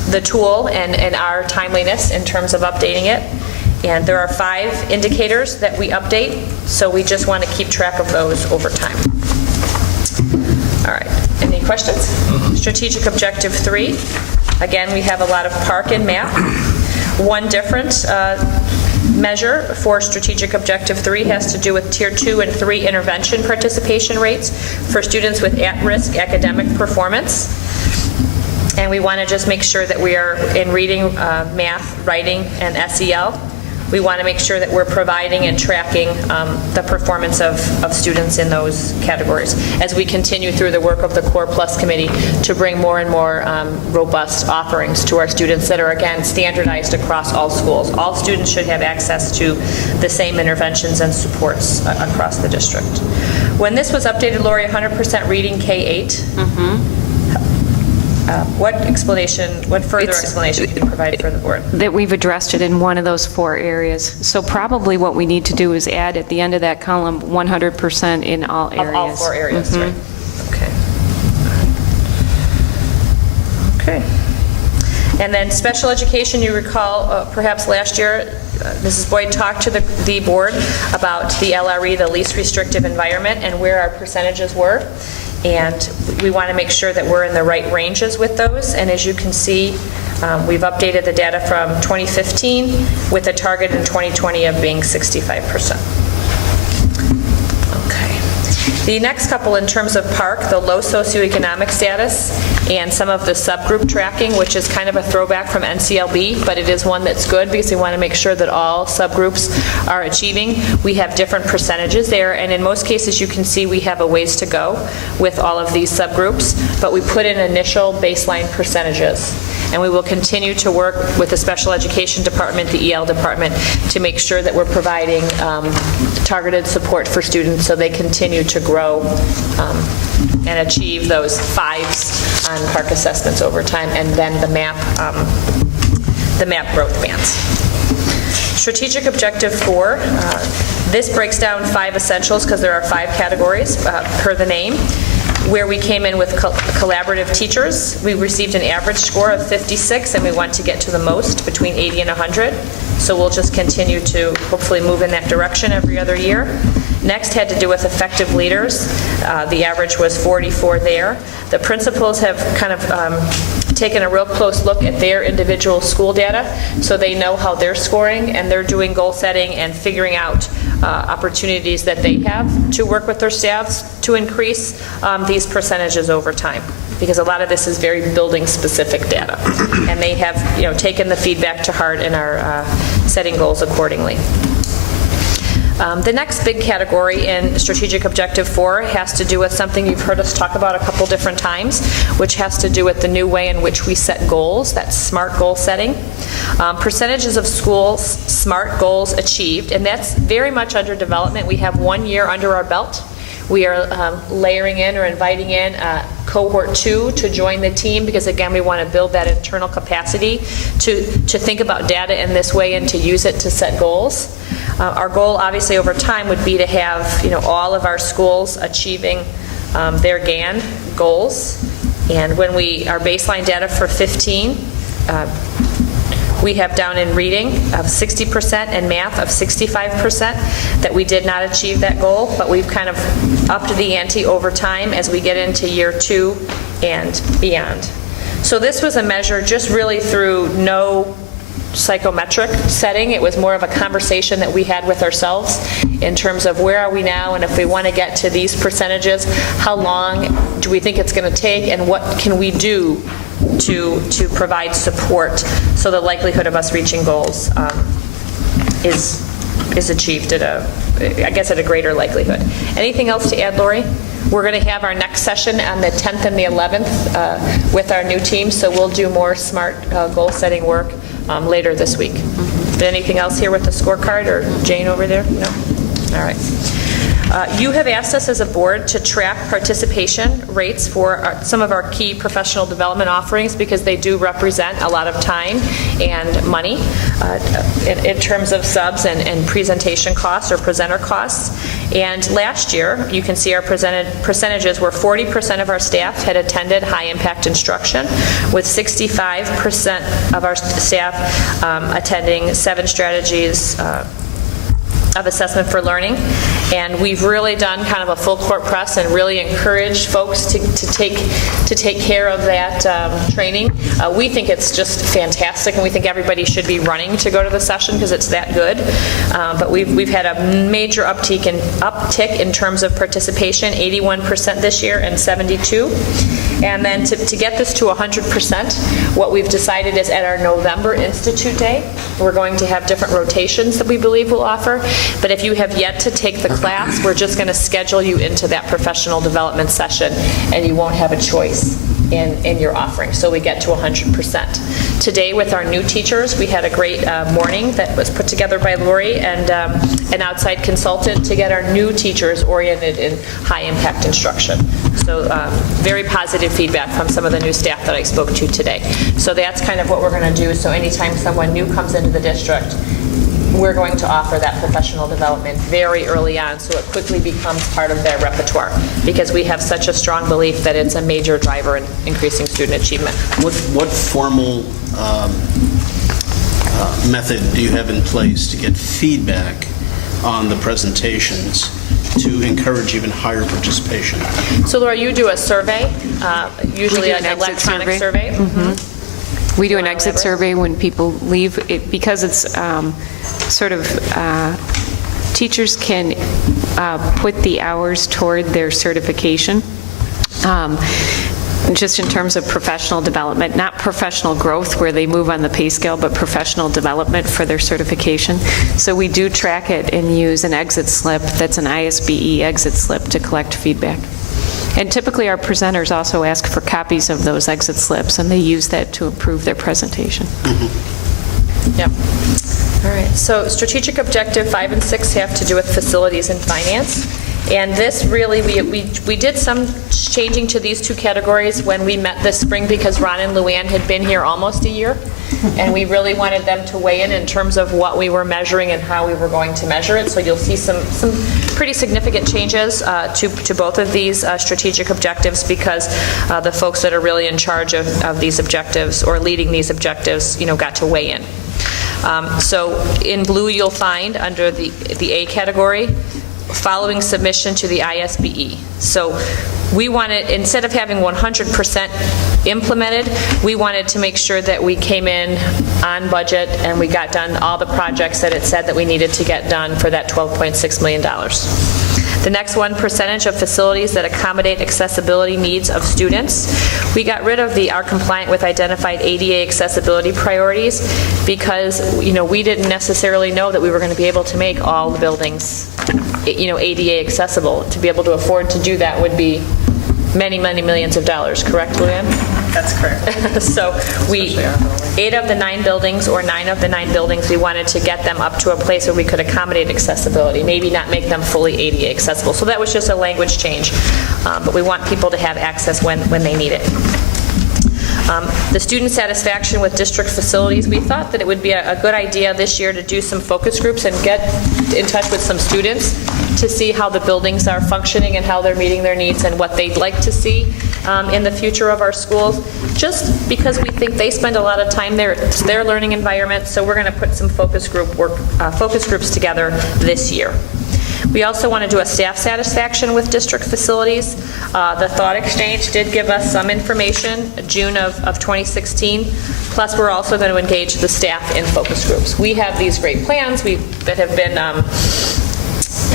the tool and our timeliness in terms of updating it. And there are 5 indicators that we update, so we just want to keep track of those over time. All right, any questions? Strategic Objective 3, again, we have a lot of park and math. One different measure for Strategic Objective 3 has to do with Tier 2 and 3 intervention participation rates for students with at-risk academic performance. And we want to just make sure that we are in reading, math, writing, and SEL. We want to make sure that we're providing and tracking the performance of students in those categories as we continue through the work of the Core Plus Committee to bring more and more robust offerings to our students that are, again, standardized across all schools. All students should have access to the same interventions and supports across the district. When this was updated, Lori, 100% reading K-8. What further explanation can you provide for the board? That we've addressed it in one of those 4 areas. So probably what we need to do is add at the end of that column 100% in all areas. Of all 4 areas, right? Okay. Okay. And then special education, you recall perhaps last year, Mrs. Boyd talked to the board about the LRE, the least restrictive environment, and where our percentages were. And we want to make sure that we're in the right ranges with those. And as you can see, we've updated the data from 2015 with a target in 2020 of being 65%. Okay. The next couple in terms of park, the low socioeconomic status and some of the subgroup tracking, which is kind of a throwback from NCLB, but it is one that's good because we want to make sure that all subgroups are achieving. We have different percentages there, and in most cases you can see we have a ways to go with all of these subgroups, but we put in initial baseline percentages. And we will continue to work with the special education department, the EL department, to make sure that we're providing targeted support for students so they continue to grow and achieve those 5s on park assessments over time, and then the MAP growth bands. Strategic Objective 4, this breaks down 5 essentials because there are 5 categories per the name. Where we came in with collaborative teachers, we received an average score of 56, and we want to get to the most between 80 and 100. So we'll just continue to hopefully move in that direction every other year. Next had to do with effective leaders. The average was 44 there. The principals have kind of taken a real close look at their individual school data so they know how they're scoring, and they're doing goal setting and figuring out opportunities that they have to work with their staffs to increase these percentages over time, because a lot of this is very building specific data, and they have taken the feedback to heart and are setting goals accordingly. The next big category in Strategic Objective 4 has to do with something you've heard us talk about a couple different times, which has to do with the new way in which we set goals, that's SMART goal setting. Percentages of schools' SMART goals achieved, and that's very much under development. We have 1 year under our belt. We are layering in or inviting in cohort 2 to join the team because, again, we want to build that internal capacity to think about data in this way and to use it to set goals. Our goal, obviously, over time would be to have all of our schools achieving their GAN goals. And when our baseline data for 15, we have down in reading of 60% and math of 65% that we did not achieve that goal, but we've kind of upped the ante over time as we get into year 2 and beyond. So this was a measure just really through no psychometric setting. It was more of a conversation that we had with ourselves in terms of where are we now, and if we want to get to these percentages, how long do we think it's going to take, and what can we do to provide support so the likelihood of us reaching goals is achieved at a greater likelihood. Anything else to add, Lori? We're going to have our next session on the 10th and the 11th with our new team, so we'll do more SMART goal setting work later this week. Anything else here with the scorecard, or Jane over there? No? All right. You have asked us as a board to track participation rates for some of our key professional development offerings because they do represent a lot of time and money in terms of subs and presentation costs or presenter costs. And last year, you can see our percentages were 40% of our staff had attended high-impact instruction, with 65% of our staff attending 7 strategies of assessment for learning. And we've really done kind of a full court press and really encouraged folks to take care of that training. We think it's just fantastic, and we think everybody should be running to go to the session because it's that good. But we've had a major uptick in terms of participation, 81% this year and 72. And then to get this to 100%, what we've decided is at our November Institute Day, we're going to have different rotations that we believe will offer. But if you have yet to take the class, we're just going to schedule you into that professional development session, and you won't have a choice in your offering. So we get to 100%. Today with our new teachers, we had a great morning that was put together by Lori and an outside consultant to get our new teachers oriented in high-impact instruction. So very positive feedback from some of the new staff that I spoke to today. So that's kind of what we're going to do. So anytime someone new comes into the district, we're going to offer that professional development very early on so it quickly becomes part of their repertoire because we have such a strong belief that it's a major driver in increasing student achievement. What formal method do you have in place to get feedback on the presentations to encourage even higher participation? So Laura, you do a survey, usually an electronic survey. Mm-hmm. We do an exit survey when people leave because it's sort of teachers can put the hours toward their certification. Just in terms of professional development, not professional growth where they move on the pay scale, but professional development for their certification. So we do track it and use an exit slip that's an ISBE exit slip to collect feedback. And typically our presenters also ask for copies of those exit slips, and they use that to improve their presentation. Yep. All right, so strategic objective 5 and 6 have to do with facilities and finance. And this really, we did some changing to these 2 categories when we met this spring because Ron and Luann had been here almost a year. And we really wanted them to weigh in terms of what we were measuring and how we were going to measure it. So you'll see some pretty significant changes to both of these strategic objectives because the folks that are really in charge of these objectives or leading these objectives, got to weigh in. So in blue, you'll find under the A category, following submission to the ISBE. So we wanted, instead of having 100% implemented, we wanted to make sure that we came in on budget and we got done all the projects that it said that we needed to get done for that $12.6 million. The next one, percentage of facilities that accommodate accessibility needs of students. We got rid of the are compliant with identified ADA accessibility priorities because, we didn't necessarily know that we were going to be able to make all the buildings, ADA accessible. To be able to afford to do that would be many, many millions of dollars, correct, Luann? That's correct. So 8 of the 9 buildings or 9 of the 9 buildings, we wanted to get them up to a place where we could accommodate accessibility, maybe not make them fully ADA accessible. So that was just a language change, but we want people to have access when they need it. The student satisfaction with district facilities, we thought that it would be a good idea this year to do some focus groups and get in touch with some students to see how the buildings are functioning and how they're meeting their needs and what they'd like to see in the future of our schools, just because we think they spend a lot of time there. It's their learning environment, so we're going to put some focus groups together this year. We also want to do a staff satisfaction with district facilities. The Thought Exchange did give us some information, June of 2016, plus we're also going to engage the staff in focus groups. We have these great plans that have been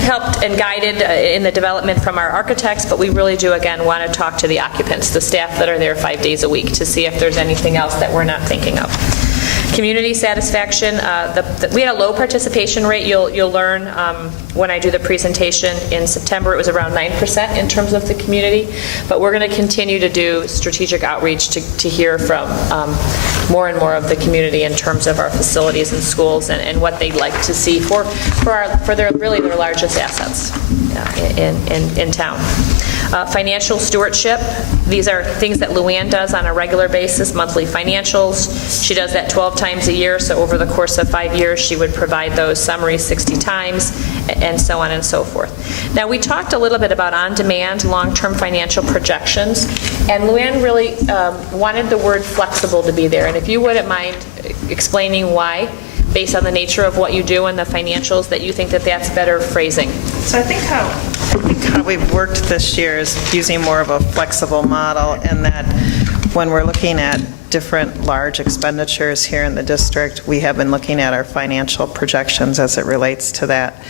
helped and guided in the development from our architects, but we really do, again, want to talk to the occupants, the staff that are there 5 days a week, to see if there's anything else that we're not thinking of. Community satisfaction, we had a low participation rate. You'll learn when I do the presentation in September. It was around 9% in terms of the community, but we're going to continue to do strategic outreach to hear from more and more of the community in terms of our facilities and schools and what they'd like to see for their largest assets. in town. Financial stewardship, these are things that Luann does on a regular basis, monthly financials. She does that 12 times a year, so over the course of 5 years, she would provide those summaries 60 times, and so on and so forth. Now, we talked a little bit about on-demand, long-term financial projections, and Luann really wanted the word flexible to be there, and if you wouldn't mind explaining why, based on the nature of what you do and the financials, that you think that that's better phrasing. So I think how we've worked this year is using more of a flexible model, in that when we're looking at different large expenditures here in the district, we have been looking at our financial projections as it relates to that.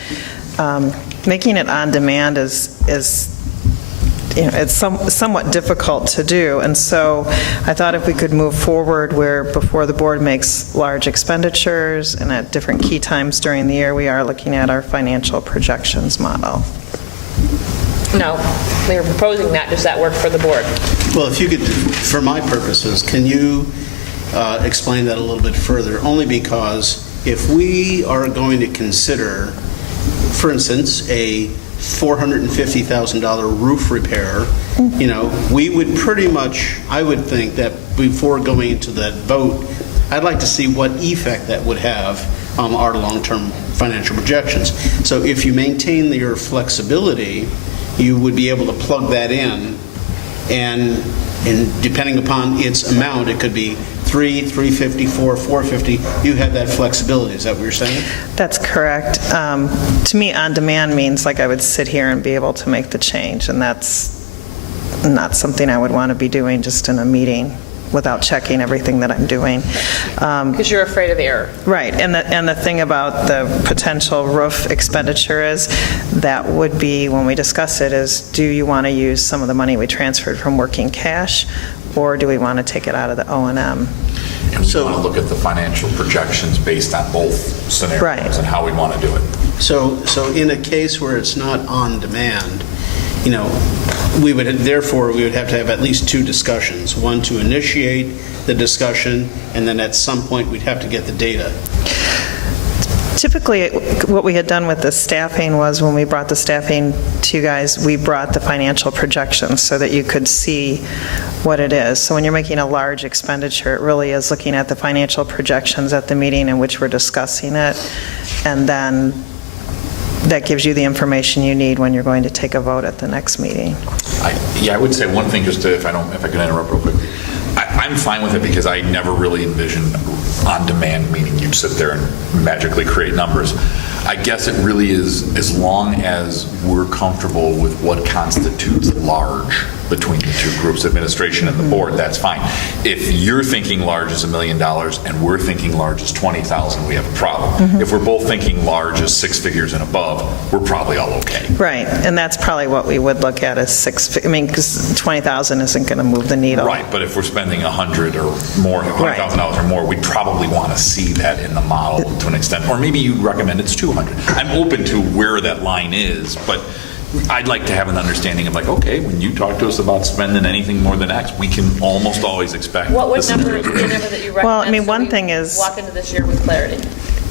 Making it on demand is it's somewhat difficult to do, and so I thought if we could move forward where before the board makes large expenditures and at different key times during the year, we are looking at our financial projections model. No, we were proposing that. Does that work for the board? Well, if you could, for my purposes, can you explain that a little bit further? Only because if we are going to consider, for instance, a $450,000 roof repair, we would pretty much, I would think that before going into that vote, I'd like to see what effect that would have on our long-term financial projections. So if you maintain your flexibility, you would be able to plug that in, and depending upon its amount, it could be 350, 450. You have that flexibility. Is that what you're saying? That's correct. To me, on demand means like I would sit here and be able to make the change, and that's not something I would want to be doing just in a meeting without checking everything that I'm doing. Because you're afraid of error. Right, and the thing about the potential roof expenditure is that would be, when we discuss it, is do you want to use some of the money we transferred from working cash, or do we want to take it out of the O&M? And we want to look at the financial projections based on both scenarios Right. and how we want to do it. So in a case where it's not on demand, we would have to have at least two discussions. One to initiate the discussion, and then at some point we'd have to get the data. Typically, what we had done with the staffing was when we brought the staffing to you guys, we brought the financial projections so that you could see what it is. So when you're making a large expenditure, it really is looking at the financial projections at the meeting in which we're discussing it, and then that gives you the information you need when you're going to take a vote at the next meeting. I would say one thing, just to, if I can interrupt real quickly. I'm fine with it because I never really envisioned on-demand, meaning you'd sit there and magically create numbers. I guess it really is, as long as we're comfortable with what constitutes large between the two groups, administration and the board, that's fine. If you're thinking large is $1 million and we're thinking large is 20,000, we have a problem. If we're both thinking large is 6 figures and above, we're probably all okay. Right, and that's probably what we would look at as because 20,000 isn't going to move the needle. Right, but if we're spending 100 or more, $100,000 or more, we'd probably want to see that in the model to an extent. Or maybe you recommend it's 200. I'm open to where that line is, but I'd like to have an understanding of okay, when you talk to us about spending anything more than X, we can almost always expect. What this number is the number that you recommend? Well, I mean, so one we thing is- walk into this year with clarity.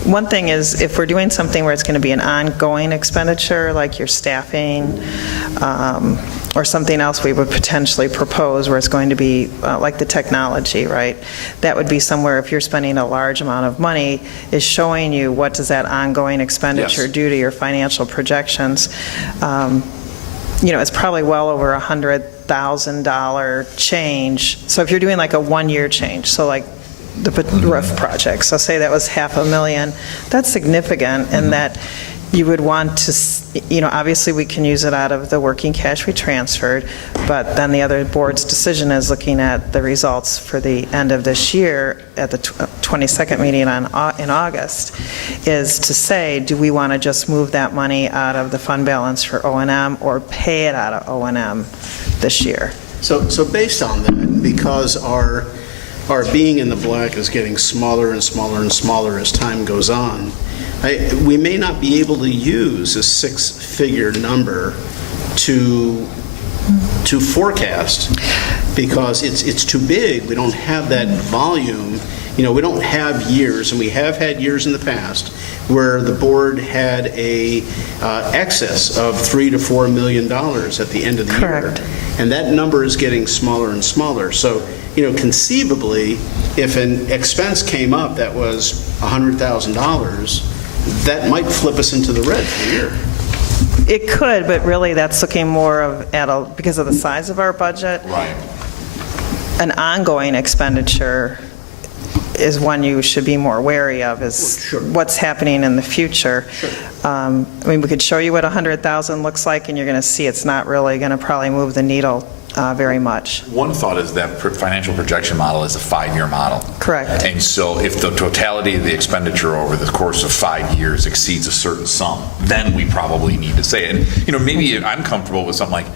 One thing is, if we're doing something where it's going to be an ongoing expenditure, like your staffing, or something else we would potentially propose where it's going to be like the technology, right? That would be somewhere, if you're spending a large amount of money, is showing you what does that ongoing expenditure do to your financial projections. It's probably well over $100,000 change. So if you're doing like a one-year change, so like the roof project, so say that was $500,000, that's significant, and that you would want to, obviously we can use it out of the working cash we transferred, but then the other board's decision is looking at the results for the end of this year at the 22nd meeting in August, is to say, do we want to just move that money out of the fund balance for O&M or pay it out of O&M this year? So based on that, because our being in the black is getting smaller and smaller and smaller as time goes on, we may not be able to use a six-figure number to forecast because it's too big. We don't have that volume. We don't have years, and we have had years in the past where the board had a excess of $3 to $4 million at the end of the year. Correct. And that number is getting smaller and smaller. So, conceivably, if an expense came up that was $100,000, that might flip us into the red for the year. It could, but really that's looking more of, because of the size of our budget, Right. an ongoing expenditure is one you should be more wary of, is what's happening in the future. We could show you what 100,000 looks like, and you're going to see it's not really going to probably move the needle very much. One thought is that financial projection model is a 5-year model. Correct. And so if the totality of the expenditure over the course of 5 years exceeds a certain sum, then we probably need to say it. And, maybe I'm comfortable with something like,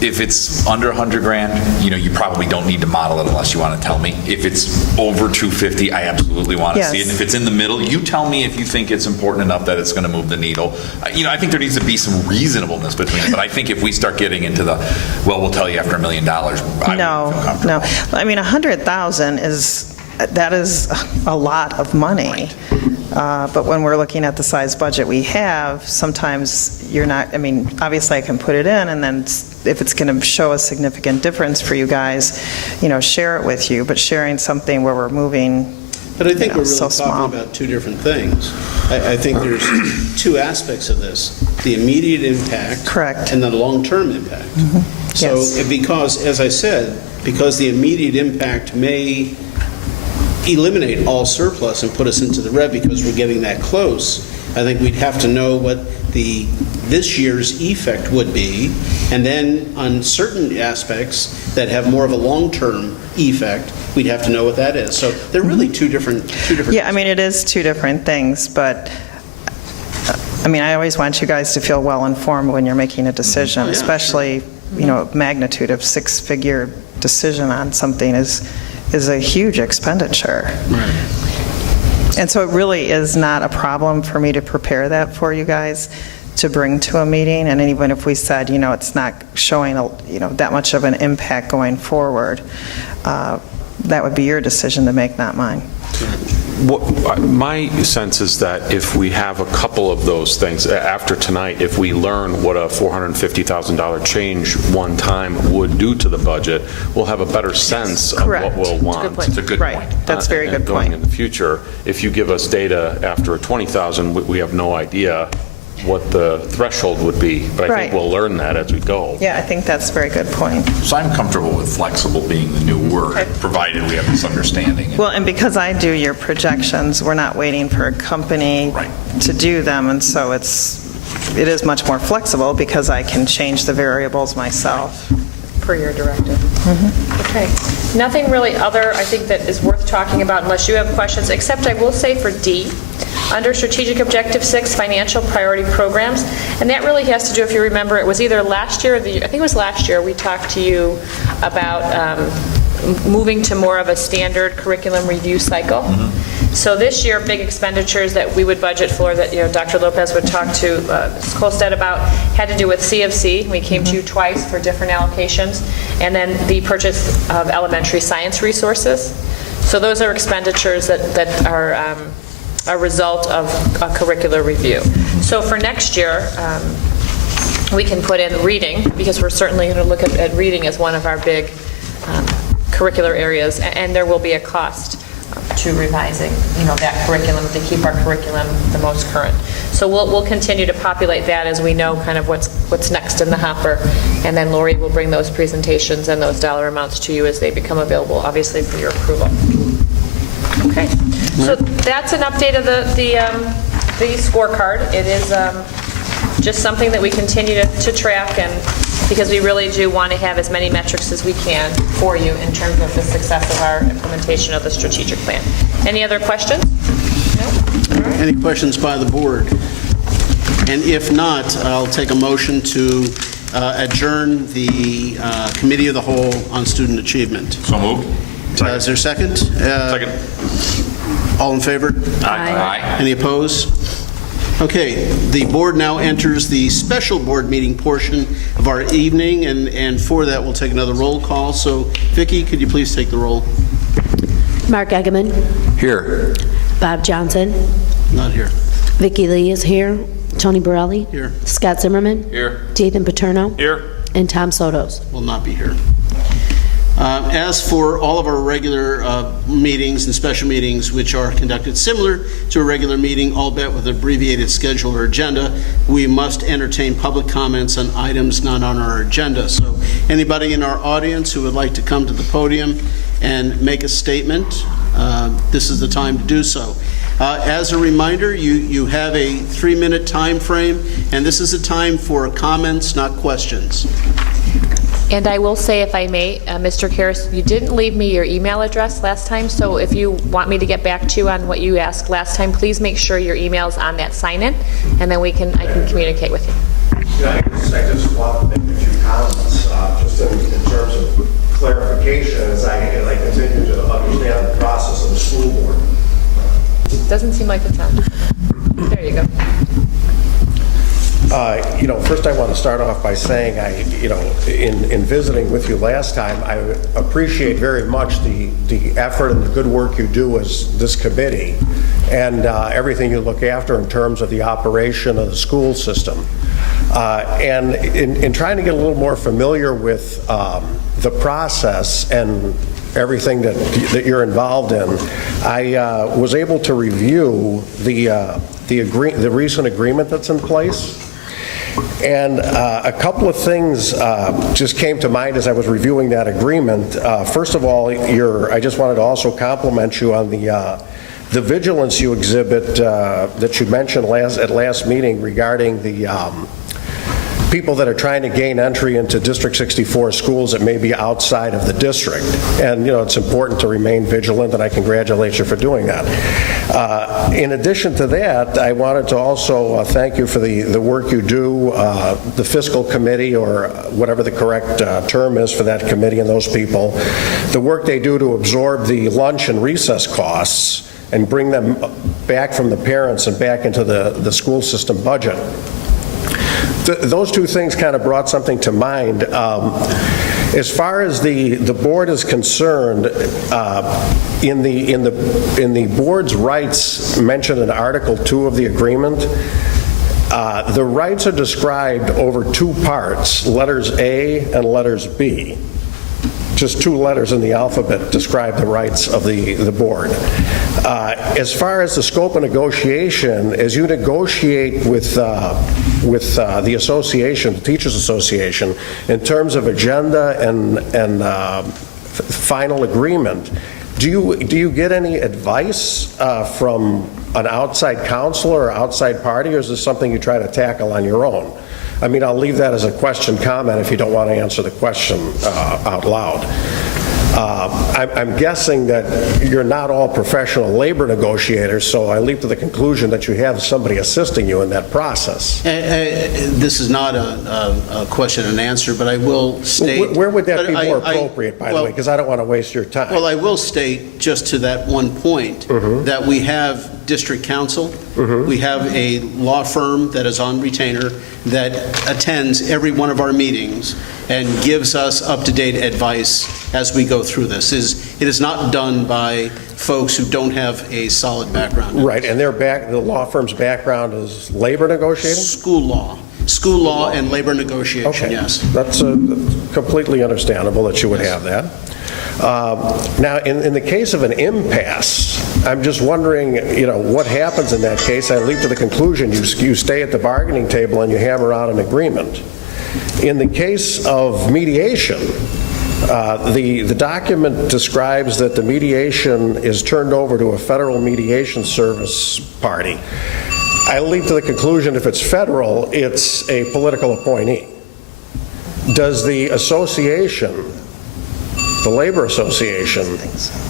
if it's under 100 grand, you probably don't need to model it unless you want to tell me. If it's over 250, I absolutely want to see it. And if it's in the middle, you tell me if you think it's important enough that it's going to move the needle. I think there needs to be some reasonableness between it. But I think if we start getting into we'll tell you after $1 million, I wouldn't feel comfortable. 100,000 is a lot of money. Right. But when we're looking at the size budget we have, sometimes you're not, obviously I can put it in, and then if it's going to show a significant difference for you guys, share it with you. But sharing something where we're moving, But I think we're really so small. talking about two different things. I think there's two aspects of this: the immediate impact, Correct. and the long-term impact. So, Yes. because, as I said, because the immediate impact may eliminate all surplus and put us into the red because we're getting that close, I think we'd have to know what this year's effect would be, and then on certain aspects that have more of a long-term effect, we'd have to know what that is. So they're really two different. Yeah, it is two different things, but I always want you guys to feel well-informed when you're making a decision, yeah, especially, magnitude of six-figure decision on something is a huge expenditure. Right. And so it really is not a problem for me to prepare that for you guys to bring to a meeting. And even if we said, it's not showing, that much of an impact going forward, that would be your decision to make, not mine. My sense is that if we have a couple of those things, after tonight, if we learn what a $450,000 change one time would do to the budget, we'll have a better sense of Correct. what we'll want. It's a good Right. point. That's a very And good going point. in the future, if you give us data after a 20,000, we have no idea what the threshold would be, but I Right. think we'll learn that as we go. Yeah, I think that's a very good point. So I'm comfortable with flexible being the new word, provided we have this understanding. Well, and because I do your projections, we're not waiting for a company Right. to do them, and so it is much more flexible because I can change the variables myself. Per your directive. Okay. Nothing really other, I think, that is worth talking about unless you have questions, except I will say for D, under Strategic Objective 6, Financial Priority Programs, and that really has to do, if you remember, it was either last year or I think it was last year, we talked to you about moving to more of a standard curriculum review cycle. So this year, big expenditures that we would budget for, that Dr. Lopez would talk to Colstead about, had to do with CFC. We came to you twice for different allocations, and then the purchase of elementary science resources. So those are expenditures that are a result of a curricular review. So for next year, we can put in reading, because we're certainly going to look at reading as one of our big curricular areas, and there will be a cost to revising, that curriculum, to keep our curriculum the most current. So we'll continue to populate that as we know kind of what's next in the hopper, and then Lori will bring those presentations and those dollar amounts to you as they become available, obviously for your approval. Okay, so that's an update of the scorecard. It is just something that we continue to track, and because we really do want to have as many metrics as we can for you in terms of the success of our implementation of the strategic plan. Any other questions? No? All right. Any questions by the board? And if not, I'll take a motion to adjourn the Committee of the Whole on Student Achievement. So moved. Is there a second? Second. All in favor? Aye. Any opposed? Okay, the board now enters the special board meeting portion of our evening, and for that, we'll take another roll call. So, Vicki, could you please take the roll? Mark Egeman, Here. Bob Johnson, Not here. Vicky Lee is here. Tony Borelli. Here. Scott Zimmerman. Here. Dathan Paterno. Here. And Tom Sotos. Will not be here. As for all of our regular meetings and special meetings, which are conducted similar to a regular meeting, albeit with an abbreviated schedule or agenda, we must entertain public comments on items not on our agenda. So anybody in our audience who would like to come to the podium and make a statement, this is the time to do so. As a reminder, you have a 3-minute time frame, and this is a time for comments, not questions. And I will say, if I may, Mr. Karras, you didn't leave me your email address last time, so if you want me to get back to you on what you asked last time, please make sure your email's on that sign-in, and then I can communicate with you. Yeah, I just want to make a few comments, just in terms of clarification, as I continue to understand the process of the school board. Doesn't seem like it's on. There you go. First I want to start off by saying in visiting with you last time, I appreciate very much the effort and the good work you do as this committee and everything you look after in terms of the operation of the school system. And in trying to get a little more familiar with the process and everything that you're involved in, I was able to review the recent agreement that's in place. And a couple of things just came to mind as I was reviewing that agreement. First of all, I just wanted to also compliment you on the vigilance you exhibit that you mentioned at last meeting regarding the people that are trying to gain entry into District 64 schools that may be outside of the district. And, it's important to remain vigilant, and I congratulate you for doing that. In addition to that, I wanted to also thank you for the work you do, the fiscal committee, or whatever the correct term is for that committee and those people, the work they do to absorb the lunch and recess costs and bring them back from the parents and back into the school system budget. Those two things kind of brought something to mind. As far as the board is concerned, in the board's rights mentioned in Article 2 of the agreement, the rights are described over two parts, letters A and letters B. Just two letters in the alphabet describe the rights of the board. As far as the scope of negotiation, as you negotiate with the association, the Teachers Association, in terms of agenda and final agreement, do you get any advice from an outside counselor or outside party, or is this something you try to tackle on your own? I mean, I'll leave that as a question comment if you don't want to answer the question out loud. I'm guessing that you're not all professional labor negotiators, so I leap to the conclusion that you have somebody assisting you in that process. This is not a question and answer, but I will state... Where would that be more appropriate, by the way, because I don't want to waste your time. Well, I will state, just to that one point, that we have district counsel, we have a law firm that is on retainer that attends every one of our meetings and gives us up-to-date advice as we go through this. It is not done by folks who don't have a solid background. Right, and the law firm's background is labor negotiating? School law and labor negotiation, okay. Yes. That's completely understandable that you would have that. Now, in the case of an impasse, I'm just wondering, what happens in that case? I leap to the conclusion you stay at the bargaining table and you hammer out an agreement. In the case of mediation, the document describes that the mediation is turned over to a federal mediation service party. I leap to the conclusion if it's federal, it's a political appointee. Does the association, the labor association,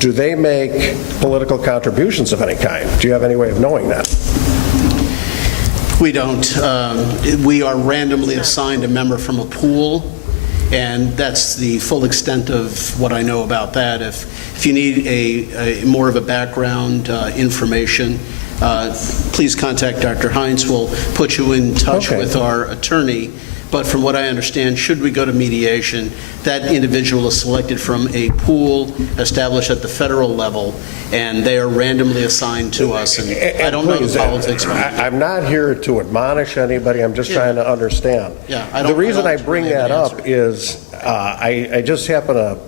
do they make political contributions of any kind? Do you have any way of knowing that? We don't. We are randomly assigned a member from a pool, and that's the full extent of what I know about that. If you need a more of a background information, please contact Dr. Hines. We'll put you in touch with our attorney But from what I understand, should we go to mediation, that individual is selected from a pool established at the federal level, and they are randomly assigned to us. And I don't know Please, the politics. I'm not here to admonish anybody, I'm just trying to understand. Yeah, The reason I don't bring have that an up answer. is, I just happen to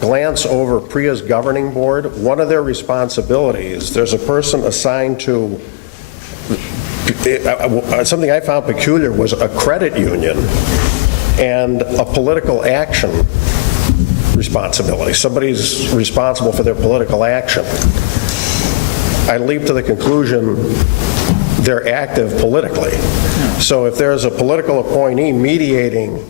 glance over PRIA's governing board. One of their responsibilities, there's a person assigned to, something I found peculiar was a credit union and a political action responsibility. Somebody's responsible for their political action. I leap to the conclusion they're active politically. So if there's a political appointee mediating,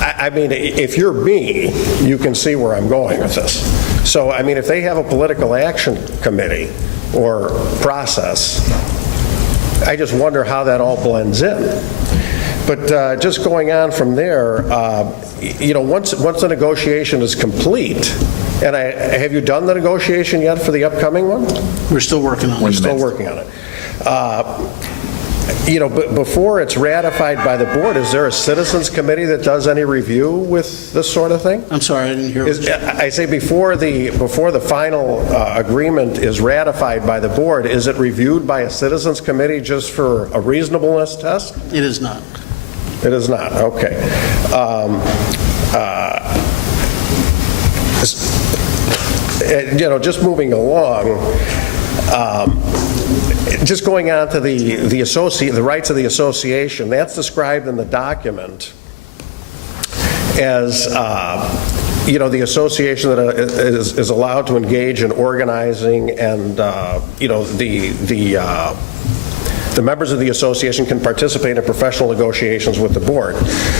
I mean, if you're me, you can see where I'm going with this. So, I mean, if they have a political action committee or process, I just wonder how that all blends in. But just going on from there, once the negotiation is complete, and have you done the negotiation yet for the upcoming one? We're still working on it. We're still working on it. Before it's ratified by the board, is there a citizens committee that does any review with this sort of thing? I'm sorry, I didn't hear. I say before the final agreement is ratified by the board, is it reviewed by a citizens committee just for a reasonableness test? It is not. It is not, okay. Just moving along, just going on to the rights of the association, that's described in the document as, the association that is allowed to engage in organizing, and, the members of the association can participate in professional negotiations with the board.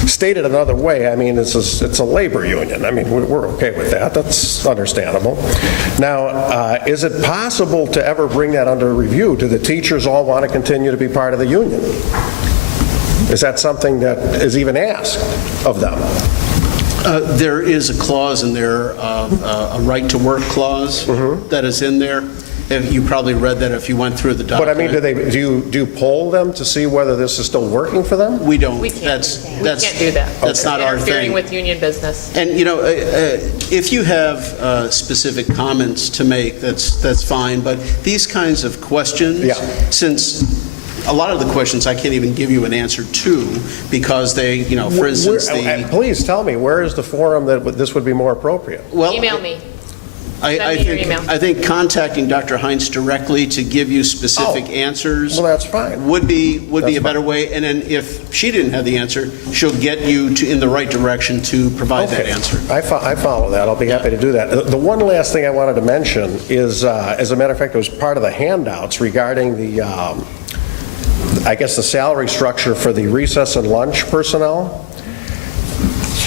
Stated another way, I mean, it's a labor union. I mean, we're okay with that. That's understandable. Now, is it possible to ever bring that under review? Do the teachers all want to continue to be part of the union? Is that something that is even asked of them? There is a clause in there, a right-to-work clause that is in there. You probably read that if you went through the document. But I mean, do you poll them to see whether this is still working for them? We don't. We can't do that. That's not our Interfering thing. with union business. And, if you have specific comments to make, that's fine, but these kinds of questions, Yeah. since a lot of the questions I can't even give you an answer to, because they, for instance, Please tell me, where is the forum that this would be more appropriate? well, Email me. I Send me your email. think contacting Dr. Heinz directly to give you specific answers Well, that's fine. would be That's a better fine. way. And then if she didn't have the answer, she'll get you in the right direction to provide that Okay. answer. I follow that. I'll be happy to do that. The one last thing I wanted to mention is, as a matter of fact, it was part of the handouts regarding the, I guess, the salary structure for the recess and lunch personnel.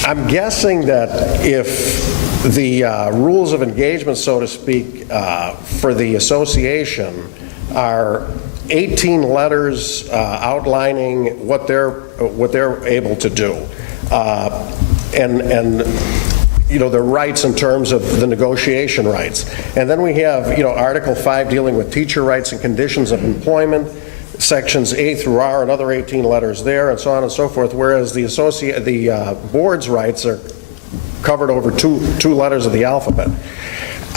I'm guessing that if the rules of engagement, so to speak, for the association are 18 letters outlining what they're able to do, and their rights in terms of the negotiation rights. And then we have, Article 5 dealing with teacher rights and conditions of employment, sections A through R, another 18 letters there, and so on and so forth, whereas the board's rights are covered over two letters of the alphabet.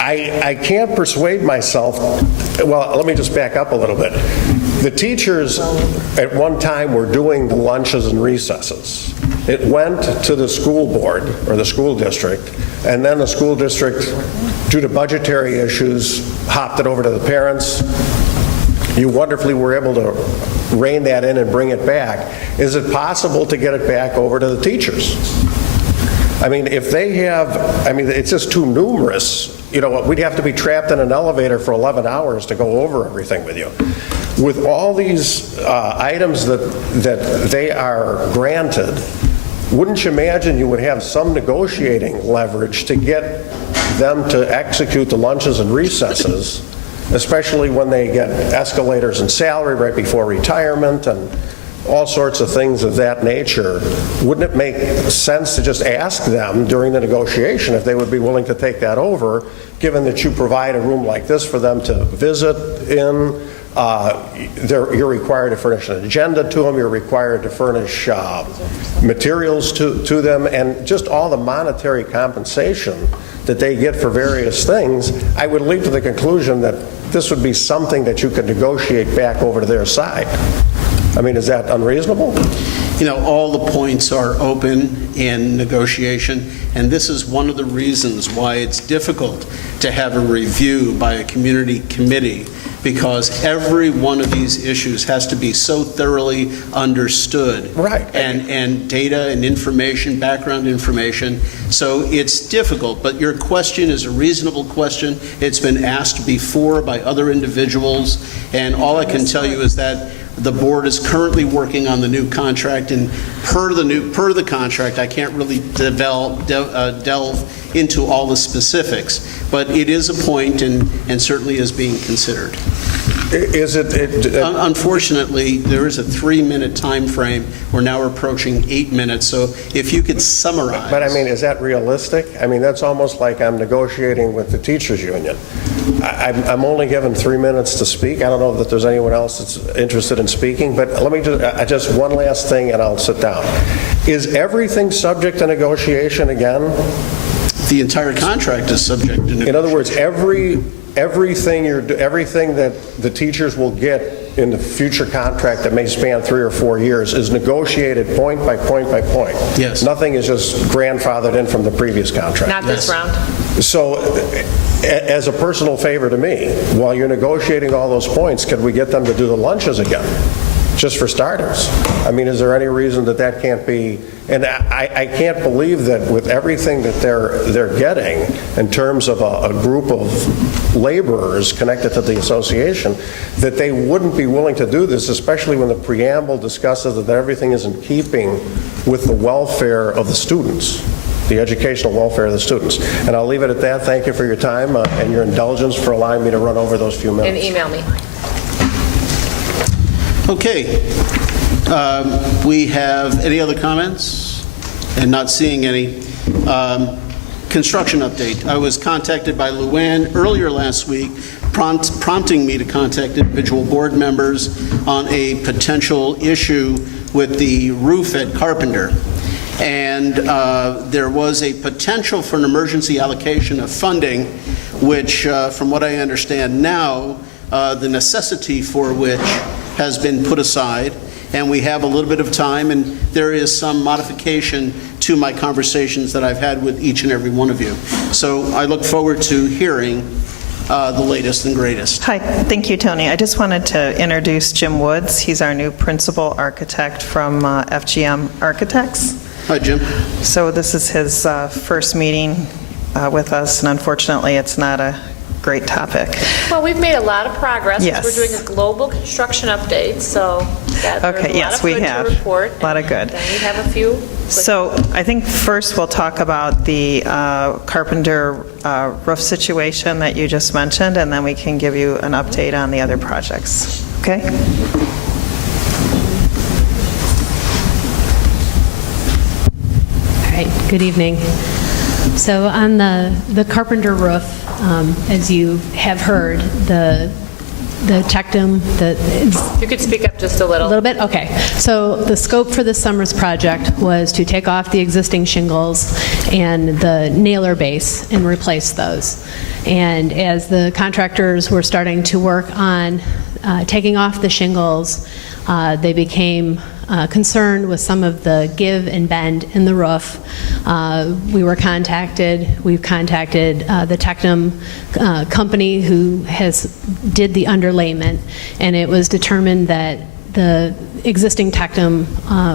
I can't persuade myself, well, let me just back up a little bit. The teachers at one time were doing the lunches and recesses. It went to the school board or the school district, and then the school district, due to budgetary issues, hopped it over to the parents. You wonderfully were able to rein that in and bring it back. Is it possible to get it back over to the teachers? I mean, if they have, it's just too numerous. We'd have to be trapped in an elevator for 11 hours to go over everything with you. With all these items that they are granted, wouldn't you imagine you would have some negotiating leverage to get them to execute the lunches and recesses, especially when they get escalators in salary right before retirement and all sorts of things of that nature? Wouldn't it make sense to just ask them during the negotiation if they would be willing to take that over, given that you provide a room like this for them to visit in, you're required to furnish an agenda to them, you're required to furnish materials to them, and just all the monetary compensation that they get for various things, I would leap to the conclusion that this would be something that you could negotiate back over to their side. I mean, is that unreasonable? You know, all the points are open in negotiation, and this is one of the reasons why it's difficult to have a review by a community committee, because every one of these issues has to be so thoroughly understood. Right. And data and information, background information. So it's difficult, but your question is a reasonable question. It's been asked before by other individuals, and all I can tell you is that the board is currently working on the new contract, and per the contract, I can't really delve into all the specifics, but it is a point and certainly is being considered. Is it? Unfortunately, there is a 3-minute time frame. We're now approaching 8 minutes, so if you could summarize. But I mean, is that realistic? I mean, that's almost like I'm negotiating with the teachers union. I'm only given 3 minutes to speak. I don't know that there's anyone else that's interested in speaking, but let me just one last thing and I'll sit down. Is everything subject to negotiation again? The entire contract is subject to negotiation. In other words, everything that the teachers will get in the future contract that may span 3 or 4 years is negotiated point by point by point. Yes. Nothing is just grandfathered in from the previous contract. Not this round. So, as a personal favor to me, while you're negotiating all those points, could we get them to do the lunches again? Just for starters. I mean, is there any reason that that can't be? And I can't believe that with everything that they're getting in terms of a group of laborers connected to the association, that they wouldn't be willing to do this, especially when the preamble discusses that everything is in keeping with the welfare of the students, the educational welfare of the students. And I'll leave it at that. Thank you for your time and your indulgence for allowing me to run over those few minutes. And email me. Okay. We have any other comments? And not seeing any. Construction update. I was contacted by Luann earlier last week, prompting me to contact individual board members on a potential issue with the roof at Carpenter. And there was a potential for an emergency allocation of funding, which, from what I understand now, the necessity for which has been put aside, and we have a little bit of time, and there is some modification to my conversations that I've had with each and every one of you. So I look forward to hearing the latest and greatest. Hi, thank you, Tony. I just wanted to introduce Jim Woods. He's our new principal architect from FGM Architects. Hi, Jim. So this is his first meeting with us, and unfortunately, it's not a great topic. Well, we've made a lot of progress. Yes. We're doing a global construction update, so there's Okay, yes, we have. a lot of good to report. A lot of good. Then we have a few. So I think first we'll talk about the Carpenter roof situation that you just mentioned, and then we can give you an update on the other projects. Okay? All right, good evening. So on the Carpenter roof, as you have heard, the tectum, You could speak up just a little. a little bit? Okay. So the scope for this summer's project was to take off the existing shingles and the nailer base and replace those. And as the contractors were starting to work on taking off the shingles, they became concerned with some of the give and bend in the roof. We've contacted the Tectum company who did the underlayment, and it was determined that the existing Tectum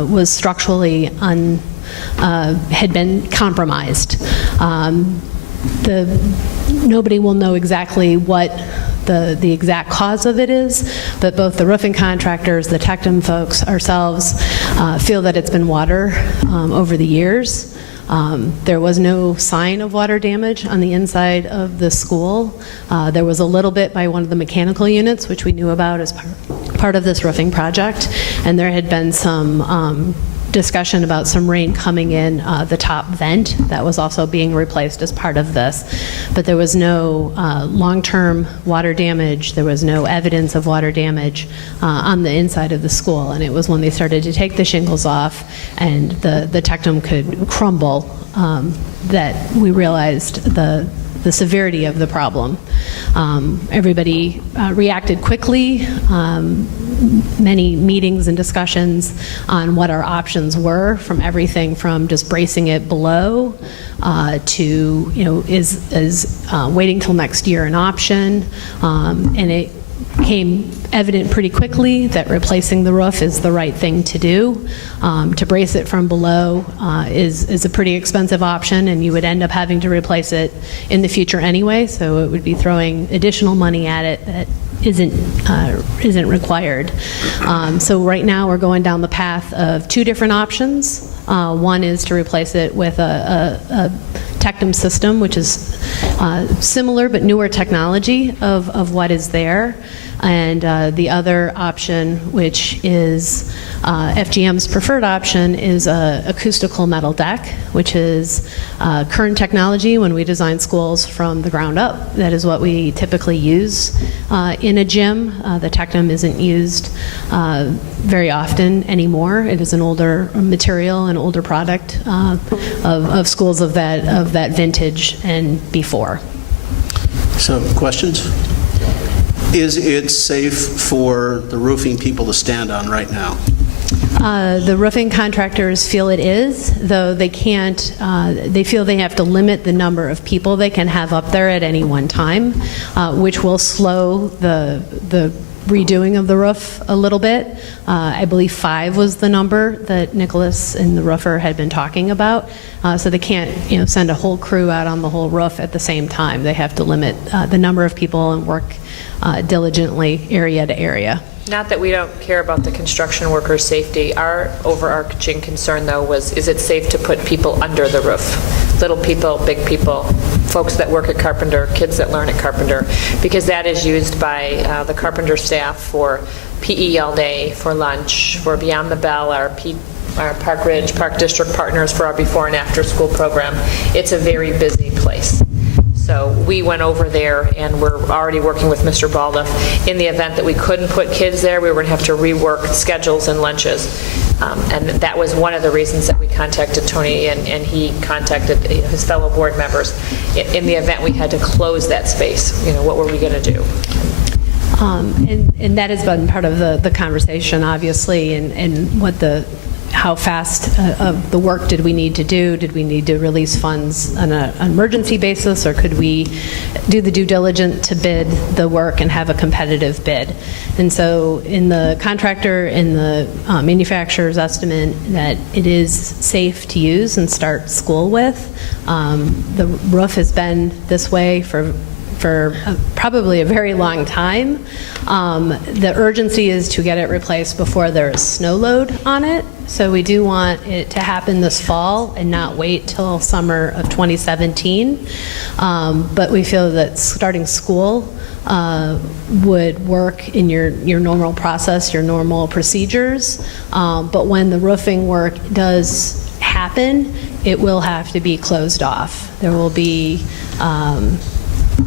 was structurally had been compromised. Nobody will know exactly what the exact cause of it is, but both the roofing contractors, the Tectum folks, ourselves, feel that it's been water over the years. There was no sign of water damage on the inside of the school. There was a little bit by one of the mechanical units, which we knew about as part of this roofing project, and there had been some discussion about some rain coming in the top vent. That was also being replaced as part of this. But there was no long-term water damage. There was no evidence of water damage on the inside of the school. And it was when they started to take the shingles off and the tectum could crumble that we realized the severity of the problem. Everybody reacted quickly, many meetings and discussions on what our options were, from everything from just bracing it below to, is waiting till next year an option, and it became evident pretty quickly that replacing the roof is the right thing to do. To brace it from below is a pretty expensive option, and you would end up having to replace it in the future anyway, so it would be throwing additional money at it that isn't required. So right now we're going down the path of two different options. One is to replace it with a tectum system, which is similar but newer technology of what is there. And the other option, which is FGM's preferred option, is a acoustical metal deck, which is current technology when we design schools from the ground up. That is what we typically use in a gym. The tectum isn't used very often anymore. It is an older material, an older product of schools of that vintage and before. So, questions? Is it safe for the roofing people to stand on right now? The roofing contractors feel it is, though they can't, they feel they have to limit the number of people they can have up there at any one time, which will slow the redoing of the roof a little bit. I believe 5 was the number that Nicholas and the roofer had been talking about. So they can't, send a whole crew out on the whole roof at the same time. They have to limit the number of people and work diligently area to area. Not that we don't care about the construction workers' safety. Our overarching concern, though, was, is it safe to put people under the roof? Little people, big people, folks that work at Carpenter, kids that learn at Carpenter, because that is used by the Carpenter staff for PE all day, for lunch, for Beyond the Bell, our Park Ridge, Park District partners for our before and after school program. It's a very busy place. So we went over there, and we're already working with Mr. Balda. In the event that we couldn't put kids there, we were going to have to rework schedules and lunches. And that was one of the reasons that we contacted Tony, and he contacted his fellow board members. In the event we had to close that space, what were we going to do? And that has been part of the conversation, obviously, and how fast of the work did we need to do? Did we need to release funds on an emergency basis, or could we do the due diligence to bid the work and have a competitive bid? And so in the contractor and the manufacturer's estimate that it is safe to use and start school with. The roof has been this way for probably a very long time. The urgency is to get it replaced before there is snow load on it. So we do want it to happen this fall and not wait till summer of 2017. But we feel that starting school would work in your normal process, your normal procedures. But when the roofing work does happen, it will have to be closed off. There will be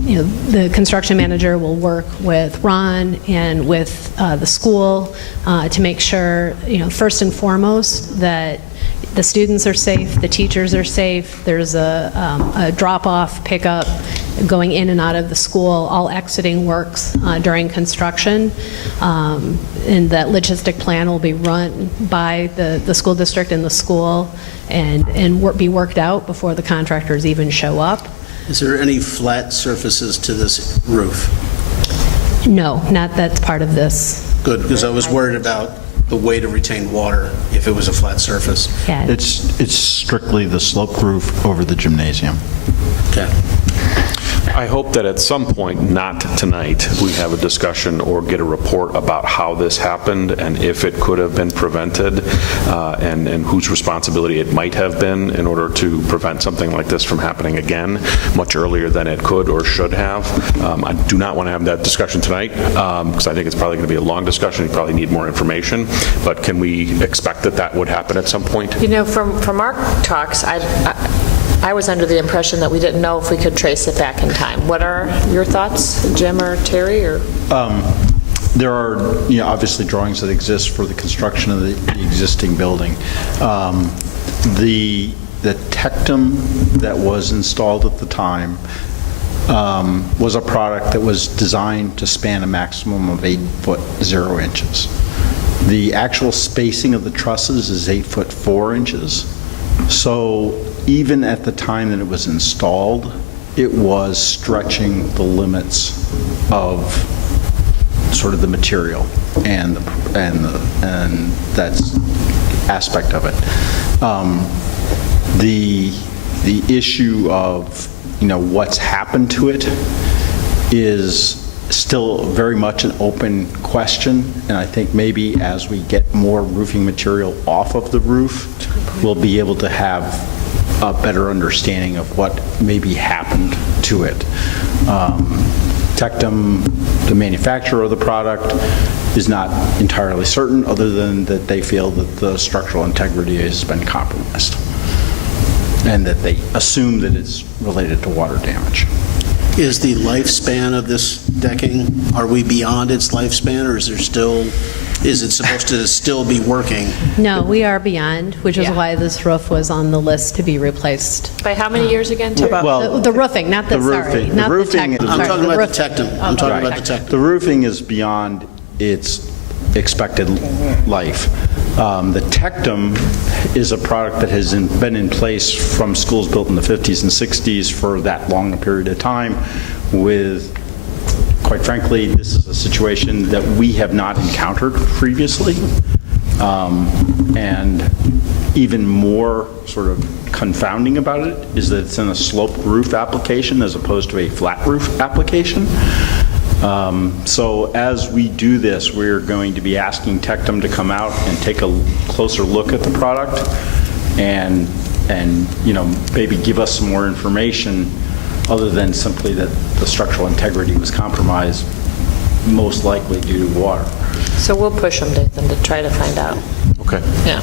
the construction manager will work with Ron and with the school to make sure, first and foremost, that the students are safe, the teachers are safe, there's a drop-off, pickup, going in and out of the school, all exiting works during construction, and that logistic plan will be run by the school district and the school and be worked out before the contractors even show up. Is there any flat surfaces to this roof? No, not that's part of this. Good, because I was worried about the way to retain water if it was a flat surface. Yeah. It's strictly the sloped roof over the gymnasium. Okay. I hope that at some point, not tonight, we have a discussion or get a report about how this happened and if it could have been prevented, and whose responsibility it might have been in order to prevent something like this from happening again much earlier than it could or should have. I do not want to have that discussion tonight because I think it's probably going to be a long discussion. You probably need more information, but can we expect that that would happen at some point? You know, from our talks, I was under the impression that we didn't know if we could trace it back in time. What are your thoughts, Jim or Terry? Or There are, obviously drawings that exist for the construction of the existing building. The tectum that was installed at the time was a product that was designed to span a maximum of 8 foot 0 inches. The actual spacing of the trusses is 8 foot 4 inches. So even at the time that it was installed, it was stretching the limits of sort of the material and that's aspect of it. The issue of what's happened to it is still very much an open question, and I think maybe as we get more roofing material off of the roof, we'll be able to have a better understanding of what maybe happened to it. Tectum, the manufacturer of the product, is not entirely certain, other than that they feel that the structural integrity has been compromised, and that they assume that it's related to water damage. Is the lifespan of this decking, are we beyond its lifespan, or is it supposed to still be working? No, we are beyond, which is why this roof was on the list to be replaced. by how many years again, Terry? The roofing, not the, the sorry, roofing- not the the roofing tectum. is- I'm sorry, talking about the roofing. tectum. I'm talking about the tectum. The roofing is beyond its expected life. The tectum is a product that has been in place from schools built in the 50s and 60s for that long a period of time with, quite frankly, this is a situation that we have not encountered previously. And even more sort of confounding about it is that it's in a sloped roof application as opposed to a flat roof application. So as we do this, we're going to be asking Tectum to come out and take a closer look at the product and maybe give us some more information other than simply that the structural integrity was compromised, most likely due to water. So we'll push them, Nathan, to try to find out. Okay. Yeah.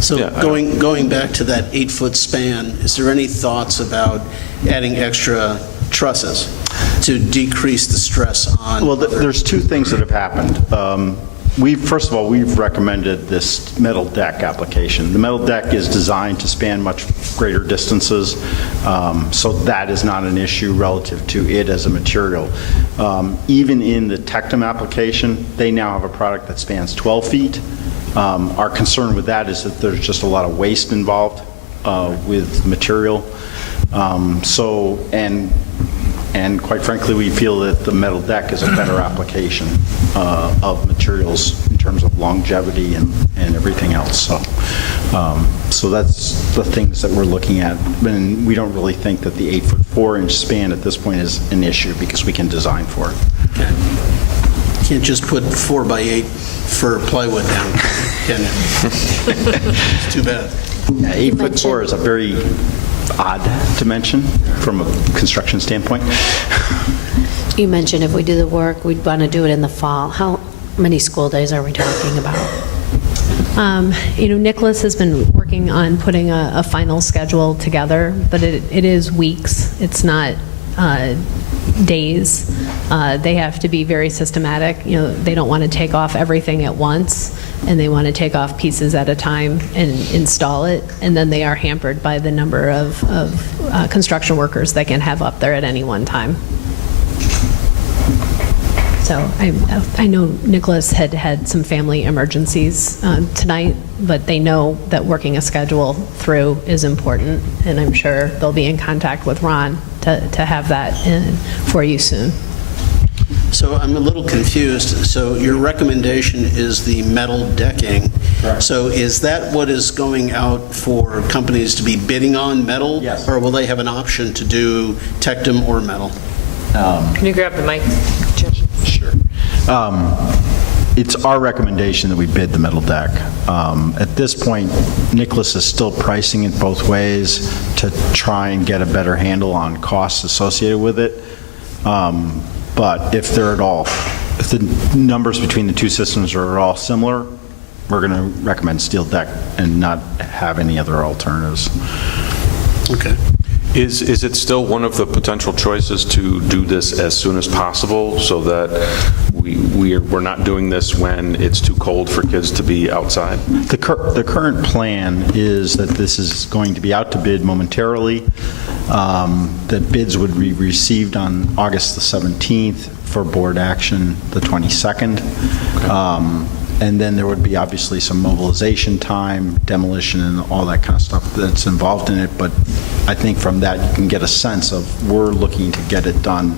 So Yeah, I going back to that 8-foot span, is there any thoughts about adding extra trusses to decrease the stress on? Well, there's two things that have happened. First of all, we've recommended this metal deck application. The metal deck is designed to span much greater distances, so that is not an issue relative to it as a material. Even in the Tectum application, they now have a product that spans 12 feet. Our concern with that is that there's just a lot of waste involved with material. And quite frankly, we feel that the metal deck is a better application of materials in terms of longevity and everything else. So that's the things that we're looking at. And we don't really think that the 8-foot 4-inch span at this point is an issue because we can design for it. Okay. You can't just put 4x8 for plywood down, can you? It's too bad. Yeah, 8-foot 4 is a very odd dimension from a construction standpoint. You mentioned if we do the work, we'd want to do it in the fall. How many school days are we talking about? Nicholas has been working on putting a final schedule together, but it is weeks. It's not days. They have to be very systematic. They don't want to take off everything at once, and they want to take off pieces at a time and install it, and then they are hampered by the number of construction workers they can have up there at any one time. So I know Nicholas had some family emergencies tonight, but they know that working a schedule through is important, and I'm sure they'll be in contact with Ron to have that in for you soon. So I'm a little confused. So your recommendation is the metal decking. Correct. So is that what is going out for companies to be bidding on, metal? Yes. Or will they have an option to do Tectum or metal? Can you grab the mic, Jim? Sure. It's our recommendation that we bid the middle deck. At this point, Nicholas is still pricing it both ways to try and get a better handle on costs associated with it. But if they're at all, if the numbers between the two systems are at all similar, we're going to recommend steel deck and not have any other alternatives. Okay. Is it still one of the potential choices to do this as soon as possible so that we're not doing this when it's too cold for kids to be outside? The current plan is that this is going to be out to bid momentarily, that bids would be received on August the 17th for board action the 22nd. And then there would be obviously some mobilization time, demolition, and all that kind of stuff that's involved in it. But I think from that you can get a sense of we're looking to get it done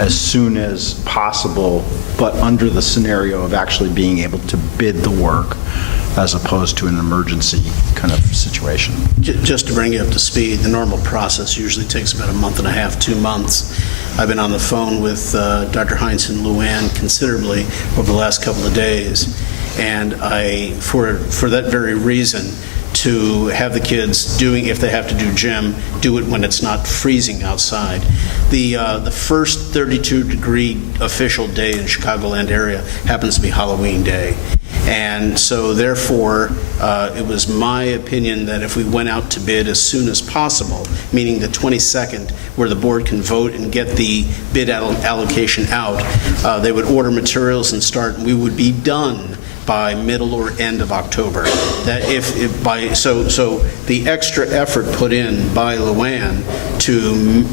as soon as possible, but under the scenario of actually being able to bid the work as opposed to an emergency kind of situation. Just to bring you up to speed, the normal process usually takes about a month and a half, 2 months. I've been on the phone with Dr. Heinz and Luann considerably over the last couple of days, and for that very reason, to have the kids doing, if they have to do gym, do it when it's not freezing outside. The first 32-degree official day in Chicagoland area happens to be Halloween Day. And so therefore, it was my opinion that if we went out to bid as soon as possible, meaning the 22nd, where the board can vote and get the bid allocation out, they would order materials and start, and we would be done by middle or end of October. That so the extra effort put in by Luann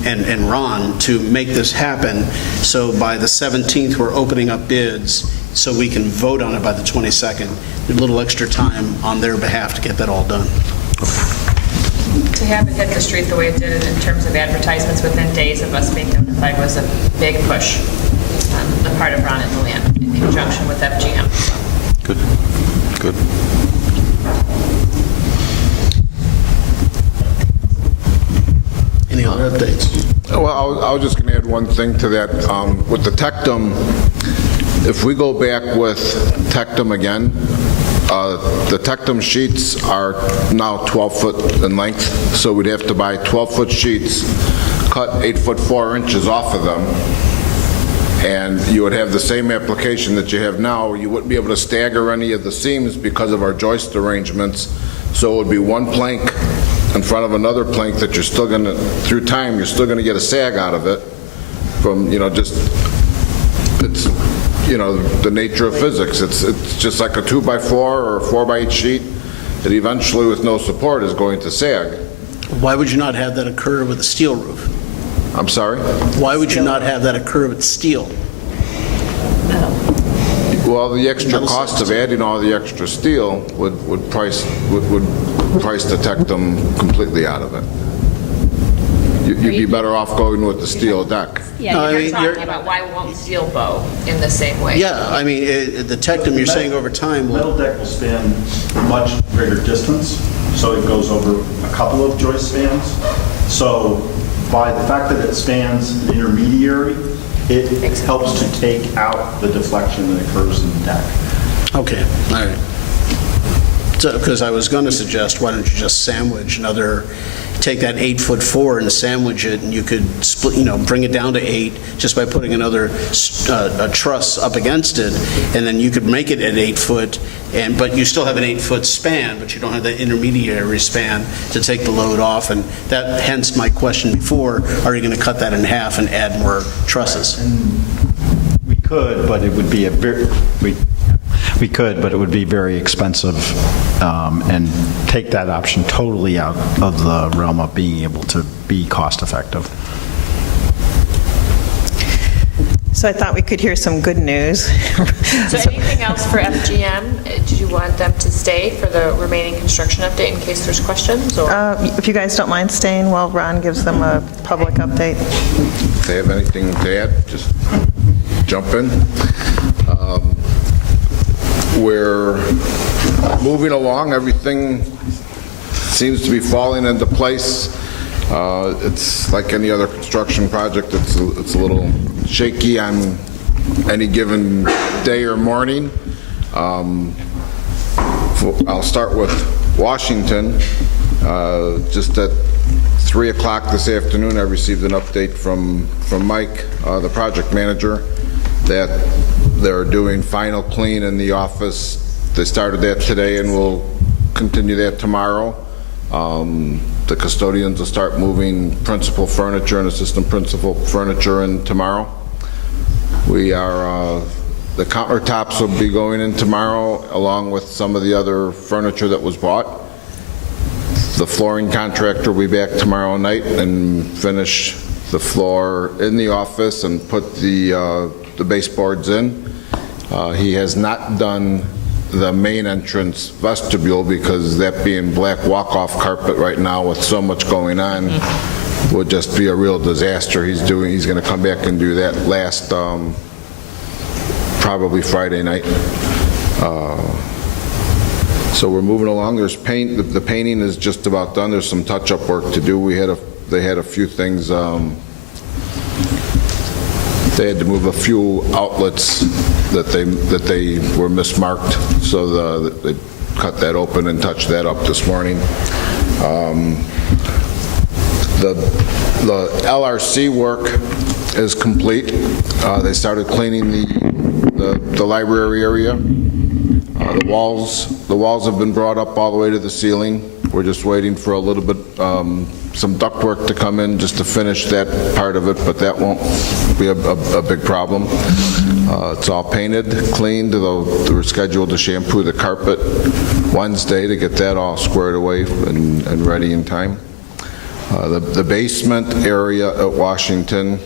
and Ron to make this happen, so by the 17th we're opening up bids so we can vote on it by the 22nd. A little extra time on their behalf to get that all done. To have it hit the street the way it did in terms of advertisements within days of us being notified was a big push on the part of Ron and Luann in conjunction with FGM. Good. Good. Any other updates? Well, I was just going to add one thing to that. With the Tectum, if we go back with Tectum again, the Tectum sheets are now 12 foot in length, so we'd have to buy 12-foot sheets, cut 8 foot 4 inches off of them, and you would have the same application that you have now. You wouldn't be able to stagger any of the seams because of our joist arrangements, so it would be one plank in front of another plank that you're still going to, through time, you're still going to get a sag out of it from, just, it's, the nature of physics. It's just like a 2x4 or a 4x8 sheet that eventually, with no support, is going to sag. Why would you not have that occur with a steel roof? I'm sorry? Why would you not have that occur with steel? Well, the extra cost of adding all the extra steel would price the Tectum completely out of it. You'd be better off going with the steel deck. Yeah, You're talking about why won't steel bow in the same way? Yeah, I mean, the Tectum, you're saying over time will... Metal deck will span a much greater distance, so it goes over a couple of joist spans. So by the fact that it spans an intermediary, it helps to take out the deflection that occurs in the deck. Okay, all right. So, because I was going to suggest, why don't you just sandwich take that 8'4" and sandwich it, and you could split, bring it down to 8 just by putting another a truss up against it, and then you could make it at 8 foot, but you still have an 8-foot span, but you don't have that intermediary span to take the load off, and that, hence my question before, are you going to cut that in half and add more trusses? We could, but it would be we could, but it would be very expensive, and take that option totally out of the realm of being able to be cost effective. So I thought we could hear some good news. So anything else for FGM? Did you want them to stay for the remaining construction update in case there's questions? Or? If you guys don't mind staying while Ron gives them a public update. If they have anything to add, just jump in. We're moving along. Everything seems to be falling into place. It's like any other construction project, it's a little shaky on any given day or morning. I'll start with Washington. Just at 3 o'clock this afternoon, I received an update from Mike, the project manager, that they're doing final clean in the office. They started that today and will continue that tomorrow. The custodians will start moving principal furniture and assistant principal furniture in tomorrow. The countertops will be going in tomorrow, along with some of the other furniture that was bought. The flooring contractor will be back tomorrow night and finish the floor in the office and put the baseboards in. He has not done the main entrance vestibule because that being black walk-off carpet right now with so much going on would just be a real disaster. He's going to come back and do that last, probably Friday night. So we're moving along. There's paint. The painting is just about done. There's some touch-up work to do. They had a few things. They had to move a few outlets that they were mismarked, so they cut that open and touched that up this morning. The LRC work is complete. They started cleaning the library area. The walls have been brought up all the way to the ceiling. We're just waiting for a little bit, some ductwork to come in just to finish that part of it, but that won't be a big problem. It's all painted, cleaned. We're scheduled to shampoo the carpet Wednesday to get that all squared away and ready in time. The basement area at Washington,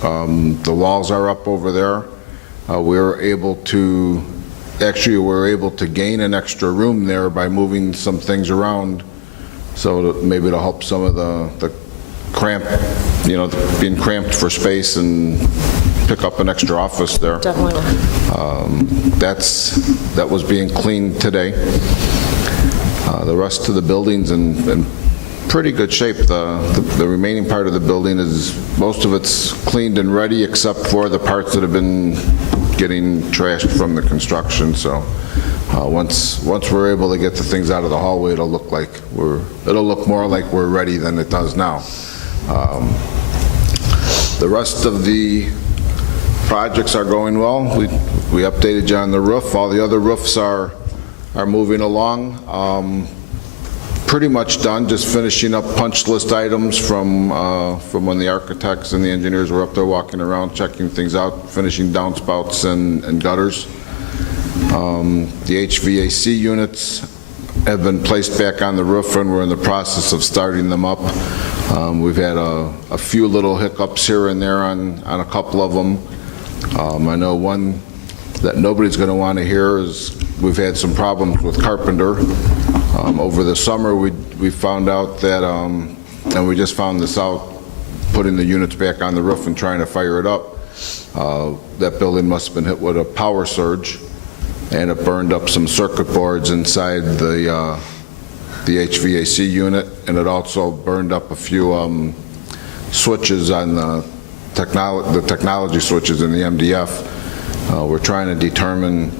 the walls are up over there. We were able to gain an extra room there by moving some things around, so maybe it'll help some of the cramp, being cramped for space, and pick up an extra office there. Definitely. That was being cleaned today. The rest of the building's in pretty good shape. The remaining part of the building most of it's cleaned and ready, except for the parts that have been getting trashed from the construction. So once we're able to get the things out of the hallway, it'll look more like we're ready than it does now. The rest of the projects are going well. We updated you on the roof. All the other roofs are moving along. Pretty much done, just finishing up punch list items from when the architects and the engineers were up there walking around, checking things out, finishing downspouts and gutters. The HVAC units have been placed back on the roof, and we're in the process of starting them up. We've had a few little hiccups here and there on a couple of them. I know one that nobody's going to want to hear is we've had some problems with Carpenter. Over the summer, we found out that, and we just found this out, putting the units back on the roof and trying to fire it up, that building must have been hit with a power surge, and it burned up some circuit boards inside the HVAC unit, and it also burned up a few switches on the technology switches in the MDF. We're trying to determine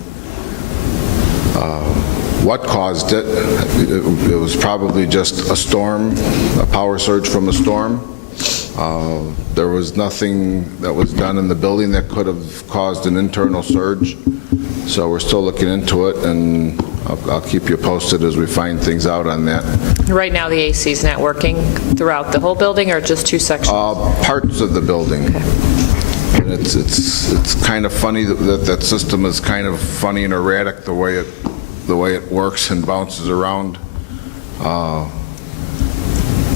what caused it. It was probably just a storm, a power surge from a storm. There was nothing that was done in the building that could have caused an internal surge. So we're still looking into it, and I'll keep you posted as we find things out on that. Right now, the AC is not working throughout the whole building, or just two sections? Parts of the building. Okay. And it's kind of funny that system is kind of funny and erratic the way it works and bounces around.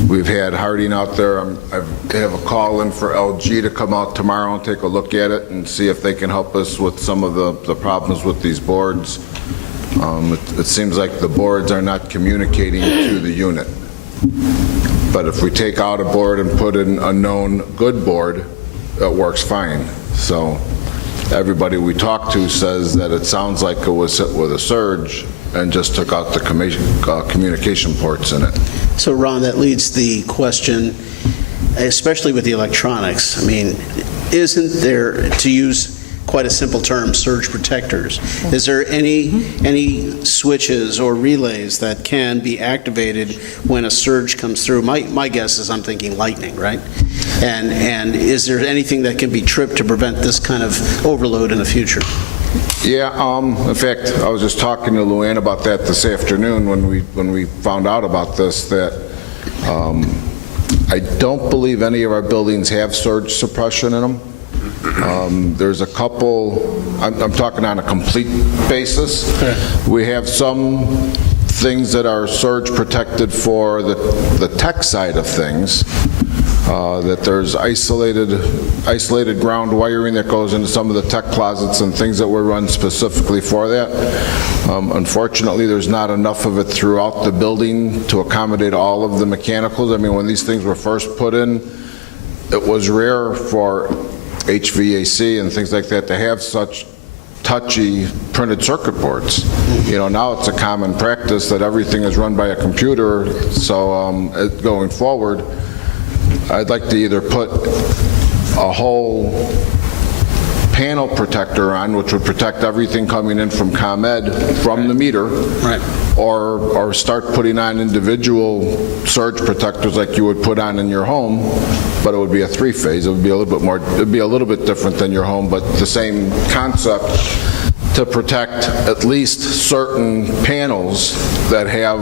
We've had Harding out there. I have a call in for LG to come out tomorrow and take a look at it and see if they can help us with some of the problems with these boards. It seems like the boards are not communicating to the unit. But if we take out a board and put in a known good board, it works fine. So everybody we talk to says that it sounds like it was hit with a surge and just took out the communication ports in it. So Ron, that leads the question, especially with the electronics, I mean, isn't there, to use quite a simple term, surge protectors, is there any switches or relays that can be activated when a surge comes through? My guess is I'm thinking lightning, right? And is there anything that can be tripped to prevent this kind of overload in the future? Yeah, in fact, I was just talking to Luann about that this afternoon when we found out about this, that I don't believe any of our buildings have surge suppression in them. There's a couple, I'm talking on a complete basis. We have some things that are surge protected for the tech side of things, that there's isolated ground wiring that goes into some of the tech closets and things that were run specifically for that. Unfortunately, there's not enough of it throughout the building to accommodate all of the mechanicals. I mean, when these things were first put in, it was rare for HVAC and things like that to have such touchy printed circuit boards. You know, now it's a common practice that everything is run by a computer, so going forward, I'd like to either put a whole panel protector on, which would protect everything coming in from ComEd from the meter, Right. or start putting on individual surge protectors like you would put on in your home, but it would be a three-phase. It would be a little bit more, it'd be a little bit different than your home, but the same concept to protect at least certain panels that have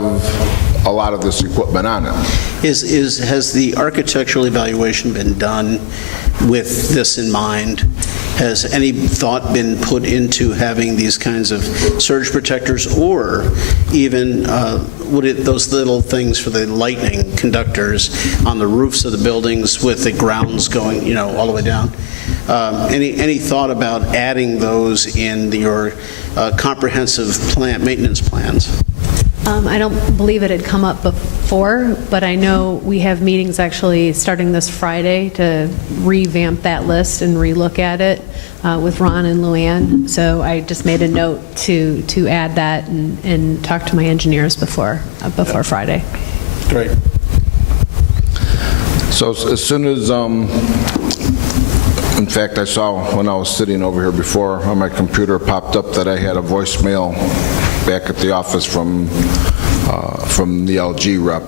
a lot of this equipment on it. Has the architectural evaluation been done with this in mind? Has any thought been put into having these kinds of surge protectors, or even those little things for the lightning conductors on the roofs of the buildings with the grounds going, you know, all the way down? Any thought about adding those in your comprehensive maintenance plans? I don't believe it had come up before, but I know we have meetings actually starting this Friday to revamp that list and relook at it with Ron and Luann. So I just made a note to add that and talk to my engineers before Friday. Great. So as soon as, in fact, I saw when I was sitting over here before on my computer popped up that I had a voicemail back at the office from the LG rep.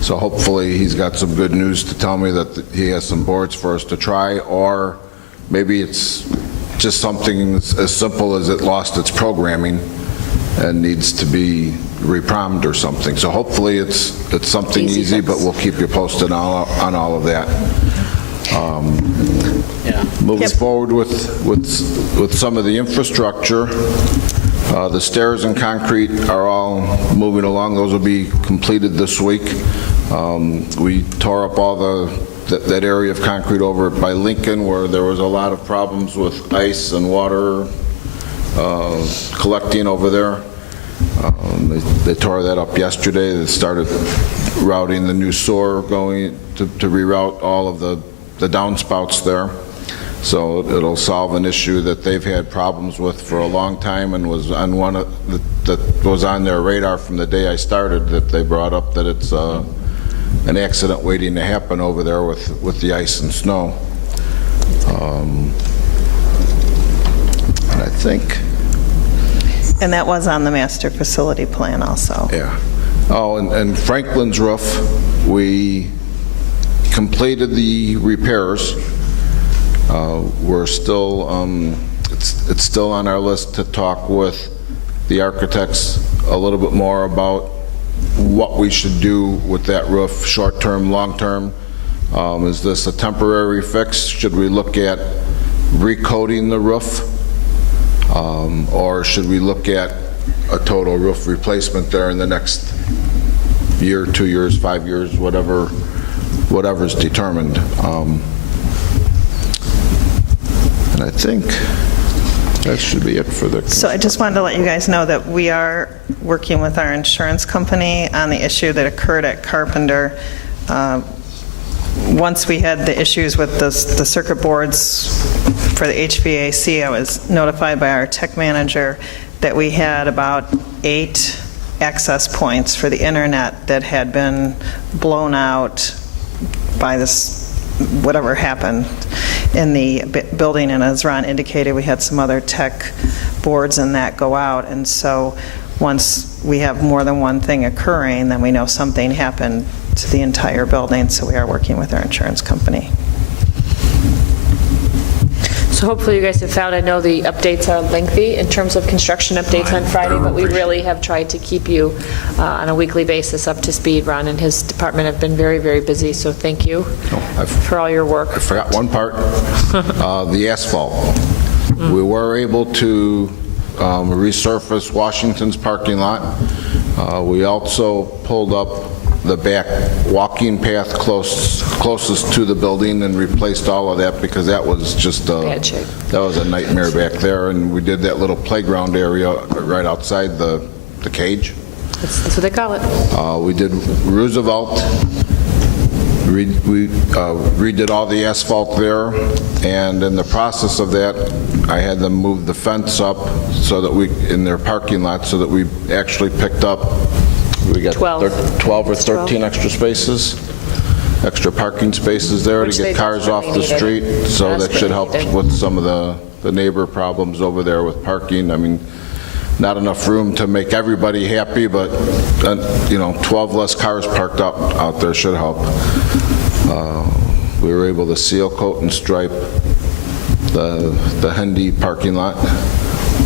So hopefully he's got some good news to tell me that he has some boards for us to try, or maybe it's just something as simple as it lost its programming and needs to be reprogrammed or something. So hopefully it's something easy, but we'll keep you posted on all of that. Moving forward with some of the infrastructure, the stairs and concrete are all moving along. Those will be completed this week. We tore up all that area of concrete over by Lincoln where there was a lot of problems with ice and water collecting over there. They tore that up yesterday. They started routing the new sewer, going to reroute all of the downspouts there. So it'll solve an issue that they've had problems with for a long time, and was on that was on their radar from the day I started, that they brought up that it's an accident waiting to happen over there with the ice and snow. And I think... And that was on the master facility plan also. Yeah. Oh, and Franklin's roof, we completed the repairs. We're still, it's still on our list to talk with the architects a little bit more about what we should do with that roof, short-term, long-term. Is this a temporary fix? Should we look at recoating the roof? Or should we look at a total roof replacement there in the next year, 2 years, 5 years, whatever's determined? And I think that should be it for the... So I just wanted to let you guys know that we are working with our insurance company on the issue that occurred at Carpenter. Once we had the issues with the circuit boards for the HVAC, I was notified by our tech manager that we had about 8 access points for the internet that had been blown out by this, whatever happened in the building, and as Ron indicated, we had some other tech boards and that go out, and so once we have more than one thing occurring, then we know something happened to the entire building, so we are working with our insurance company. So hopefully you guys have found, I know the updates are lengthy in terms of construction updates on Friday, but we really have tried to keep you on a weekly basis up to speed. Ron and his department have been very, very busy, so thank you for all your work. I forgot one part, the asphalt. We were able to resurface Washington's parking lot. We also pulled up the back walking path closest to the building and replaced all of that because that was just Bad shape. that was a nightmare back there. And we did that little playground area right outside the cage. That's what they call it. We did Roosevelt. We redid all the asphalt there, and in the process of that, I had them move the fence up so that we, in their parking lot, so that we actually picked up, we got 12 or 13 extra spaces, extra parking spaces there Which to they get cars off the desperately street, so that should help Desperately with some of the neighbor problems over there with parking. I mean, not enough room to make everybody happy, but, 12 less cars parked out there should help. We were able to seal coat and stripe the Hendy parking lot,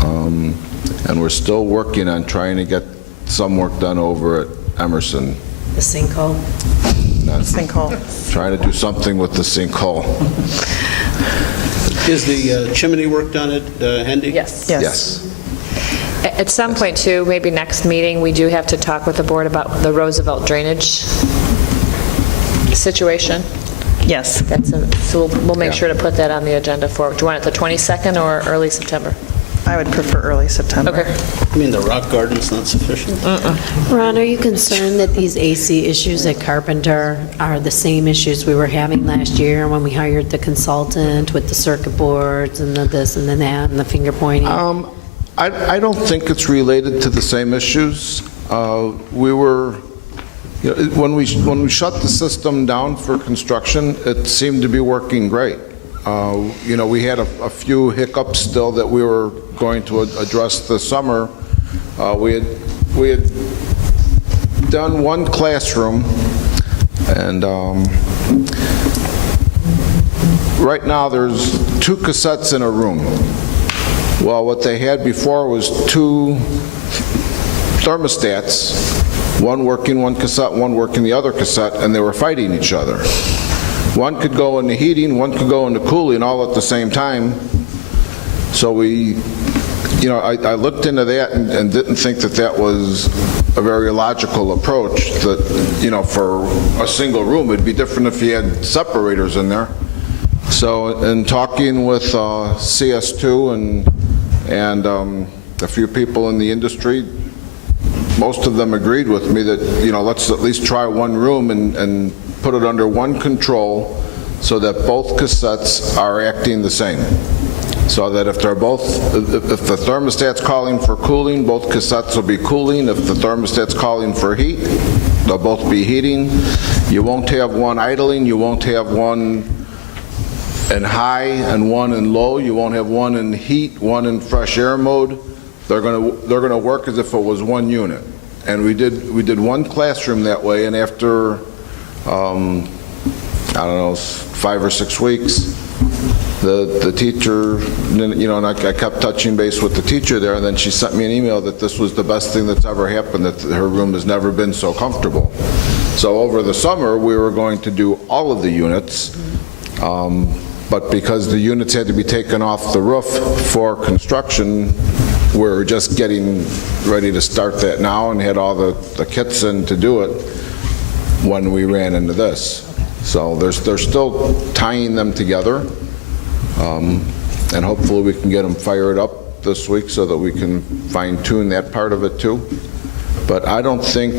and we're still working on trying to get some work done over at Emerson. The sinkhole. Sinkhole. Trying to do something with the sinkhole. Is the chimney work done at Hendy? Yes. Yes. At some point, too, maybe next meeting, we do have to talk with the board about the Roosevelt drainage situation. Yes. So we'll make sure to put that on the agenda for, do you want it the 22nd or early September? I would prefer early September. Okay. I mean, the rock garden's not sufficient? Ron, are you concerned that these AC issues at Carpenter are the same issues we were having last year when we hired the consultant with the circuit boards and the this and the that and the finger pointing? I don't think it's related to the same issues. We were, when we shut the system down for construction, it seemed to be working great. We had a few hiccups still that we were going to address this summer. We had done one classroom, and right now there's 2 cassettes in a room. Well, what they had before was 2 thermostats, one working one cassette, one working the other cassette, and they were fighting each other. One could go into heating, one could go into cooling all at the same time. So I looked into that and didn't think that was a very logical approach, that, for a single room, it'd be different if you had separators in there. So in talking with CS2 and a few people in the industry, most of them agreed with me that, let's at least try one room and put it under one control so that both cassettes are acting the same. So that if the thermostat's calling for cooling, both cassettes will be cooling. If the thermostat's calling for heat, they'll both be heating. You won't have one idling, you won't have one in high and one in low. You won't have one in heat, one in fresh air mode. They're going to work as if it was one unit. And we did one classroom that way, and after 5 or 6 weeks, the teacher, and I kept touching base with the teacher there, and then she sent me an email that this was the best thing that's ever happened, that her room has never been so comfortable. So over the summer, we were going to do all of the units, but because the units had to be taken off the roof for construction, we're just getting ready to start that now and had all the kits in to do it when we ran into this. So they're still tying them together, and hopefully we can get them fired up this week so that we can fine-tune that part of it too. But I don't think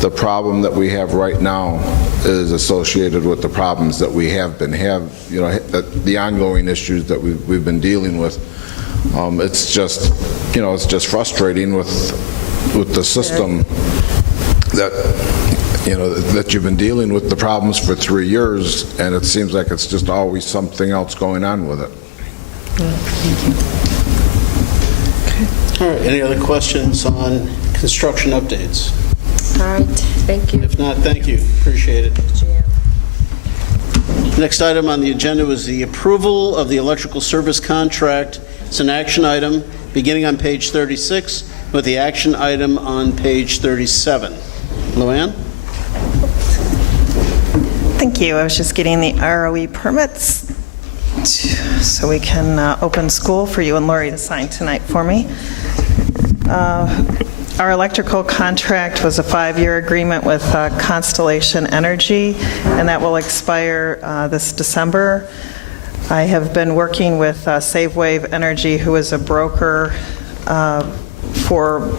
the problem that we have right now is associated with the problems that we have the ongoing issues that we've been dealing with. It's just frustrating with with the system that, you know, that you've been dealing with the problems for 3 years, and it seems like it's just always something else going on with it. All right, any other questions on construction updates? All right, thank you. If not, thank you, appreciate it. Next item on the agenda was the approval of the electrical service contract. It's an action item beginning on page 36 with the action item on page 37. Luann? Thank you. I was just getting the ROE permits so we can open school for you and Lori to sign tonight for me. Our electrical contract was a 5-year agreement with Constellation Energy, and that will expire this December. I have been working with SaveWave Energy, who is a broker for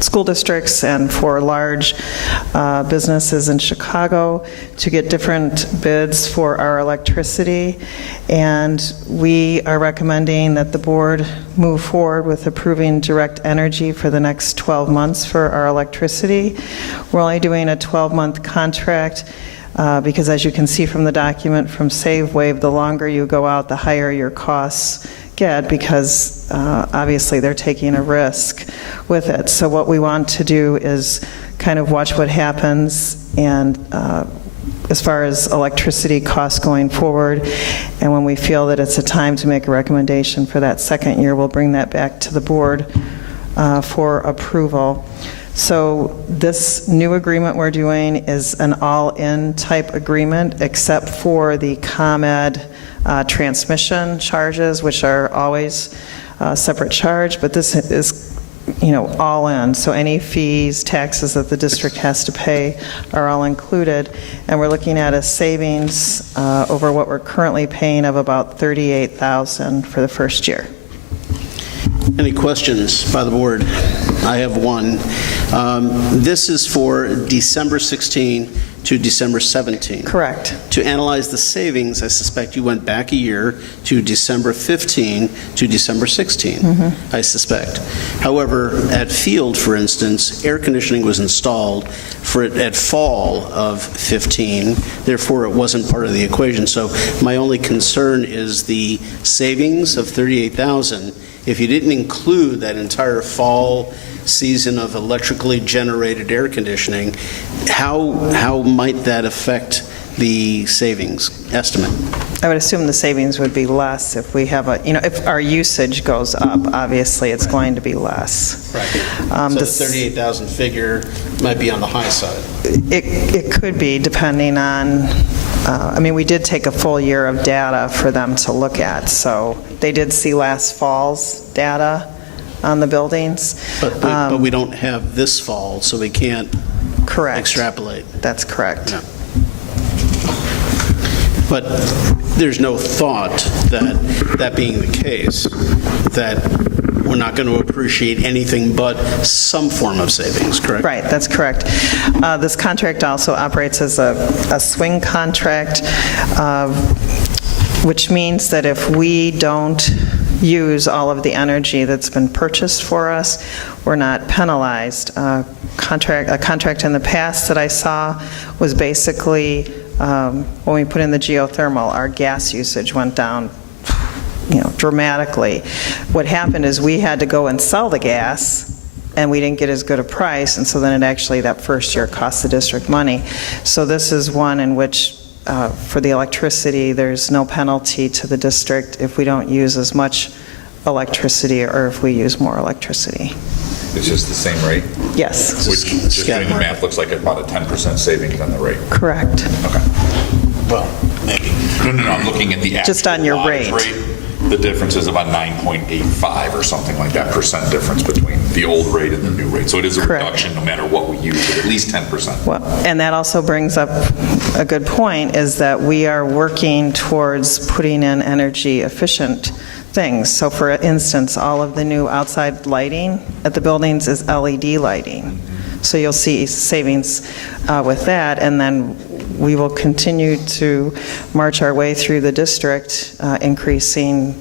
school districts and for large businesses in Chicago to get different bids for our electricity. And we are recommending that the board move forward with approving Direct Energy for the next 12 months for our electricity. We're only doing a 12-month contract because, as you can see from the document from SaveWave, the longer you go out, the higher your costs get, because obviously they're taking a risk with it. So what we want to do is kind of watch what happens, and as far as electricity costs going forward, and when we feel that it's a time to make a recommendation for that second year, we'll bring that back to the board for approval. So this new agreement we're doing is an all-in type agreement, except for the ComEd transmission charges, which are always a separate charge, but this is, you know, all in. So any fees, taxes that the district has to pay are all included. And we're looking at a savings over what we're currently paying of about $38,000 for the first year. Any questions by the board? I have one. This is for December 16 to December 17. Correct. To analyze the savings, I suspect you went back a year to December 15 to December 16, I suspect. However, at Field, for instance, air conditioning was installed at fall of 15, therefore it wasn't part of the equation. So my only concern is the savings of $38,000. If you didn't include that entire fall season of electrically generated air conditioning, how might that affect the savings estimate? I would assume the savings would be less if we have if our usage goes up, obviously it's going to be less. Right. So the 38,000 figure might be on the high side. It could be, depending on, we did take a full year of data for them to look at, so they did see last fall's data on the buildings. But we don't have this fall, so we can't extrapolate. That's correct. Yeah. But there's no thought that being the case, that we're not going to appreciate anything but some form of savings, correct? Right, that's correct. This contract also operates as a swing contract, which means that if we don't use all of the energy that's been purchased for us, we're not penalized. A contract in the past that I saw was basically when we put in the geothermal, our gas usage went down dramatically. What happened is we had to go and sell the gas, and we didn't get as good a price, and so then it actually, that first year, cost the district money. So this is one in which for the electricity, there's no penalty to the district if we don't use as much electricity or if we use more electricity. It's just the same rate? Yes. Which, just doing the math, looks like about a 10% savings on the rate. Correct. Okay. Well, maybe. No, I'm looking at the actual Just on your wattage rate. The difference is about 9.85 or something like that percent difference between the old rate and the new rate. So it is a Correct. reduction no matter what we use, but at least 10%. Well, and that also brings up a good point, is that we are working towards putting in energy efficient things. So for instance, all of the new outside lighting at the buildings is LED lighting. So you'll see savings with that, and then we will continue to march our way through the district, increasing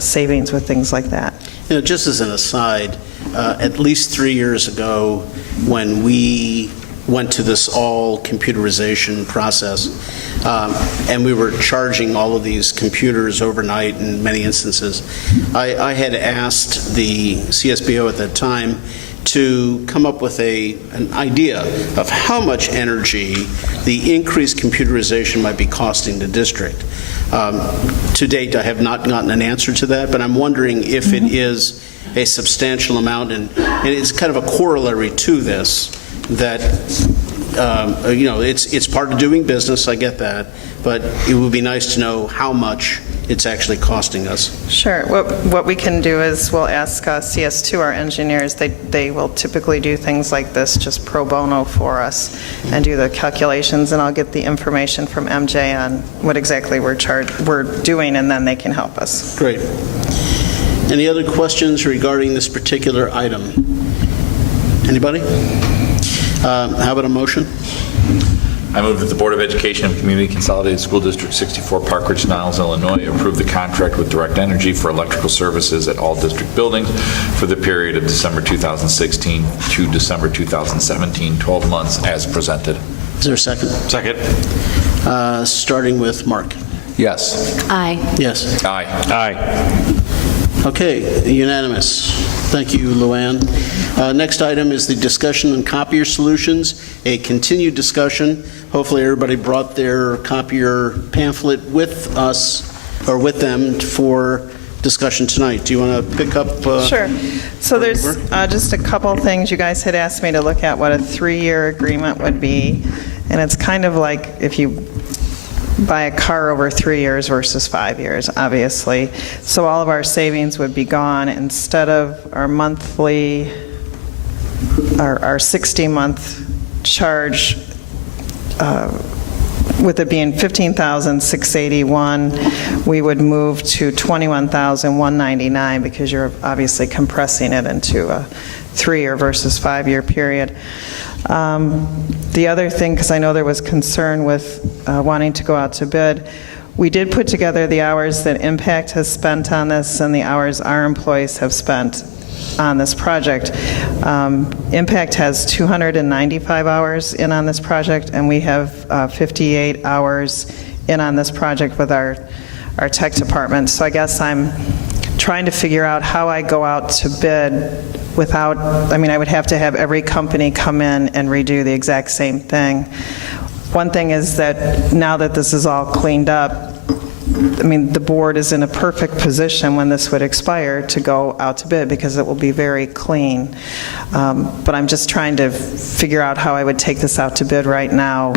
savings with things like that. Just as an aside, at least 3 years ago when we went to this all computerization process, and we were charging all of these computers overnight in many instances. I had asked the CSBO at that time to come up with an idea of how much energy the increased computerization might be costing the district. To date, I have not gotten an answer to that, but I'm wondering if it is a substantial amount, and it's kind of a corollary to this, that it's part of doing business, I get that, but it would be nice to know how much it's actually costing us. Sure. What we can do is we'll ask CS2, our engineers. They will typically do things like this just pro bono for us and do the calculations, and I'll get the information from MJ on what exactly we're doing, and then they can help us. Great. Any other questions regarding this particular item? Anybody? How about a motion? I move that the Board of Education of Community Consolidated School District 64, Park Ridge-Niles, Illinois, approve the contract with Direct Energy for electrical services at all district buildings for the period of December 2016 to December 2017, 12 months as presented. Is there a second? Second. Starting with Mark. Yes. Aye. Yes. Aye. Aye. Okay, unanimous. Thank you, Luann. Next item is the discussion on copier solutions, a continued discussion. Hopefully everybody brought their copier pamphlet with us, or with them, for discussion tonight. Do you want to pick up? Sure. So there's just a couple things. You guys had asked me to look at what a 3-year agreement would be, and it's kind of like if you buy a car over 3 years versus 5 years, obviously. So all of our savings would be gone. Instead of our monthly, our 60-month charge, with it being $15,681, we would move to $21,199 because you're obviously compressing it into a 3-year versus 5-year period. The other thing, because I know there was concern with wanting to go out to bid, we did put together the hours that Impact has spent on this and the hours our employees have spent on this project. Impact has 295 hours in on this project, and we have 58 hours in on this project with our tech department. So I guess I'm trying to figure out how I go out to bid without, I would have to have every company come in and redo the exact same thing. One thing is that now that this is all cleaned up, the board is in a perfect position when this would expire to go out to bid because it will be very clean. But I'm just trying to figure out how I would take this out to bid right now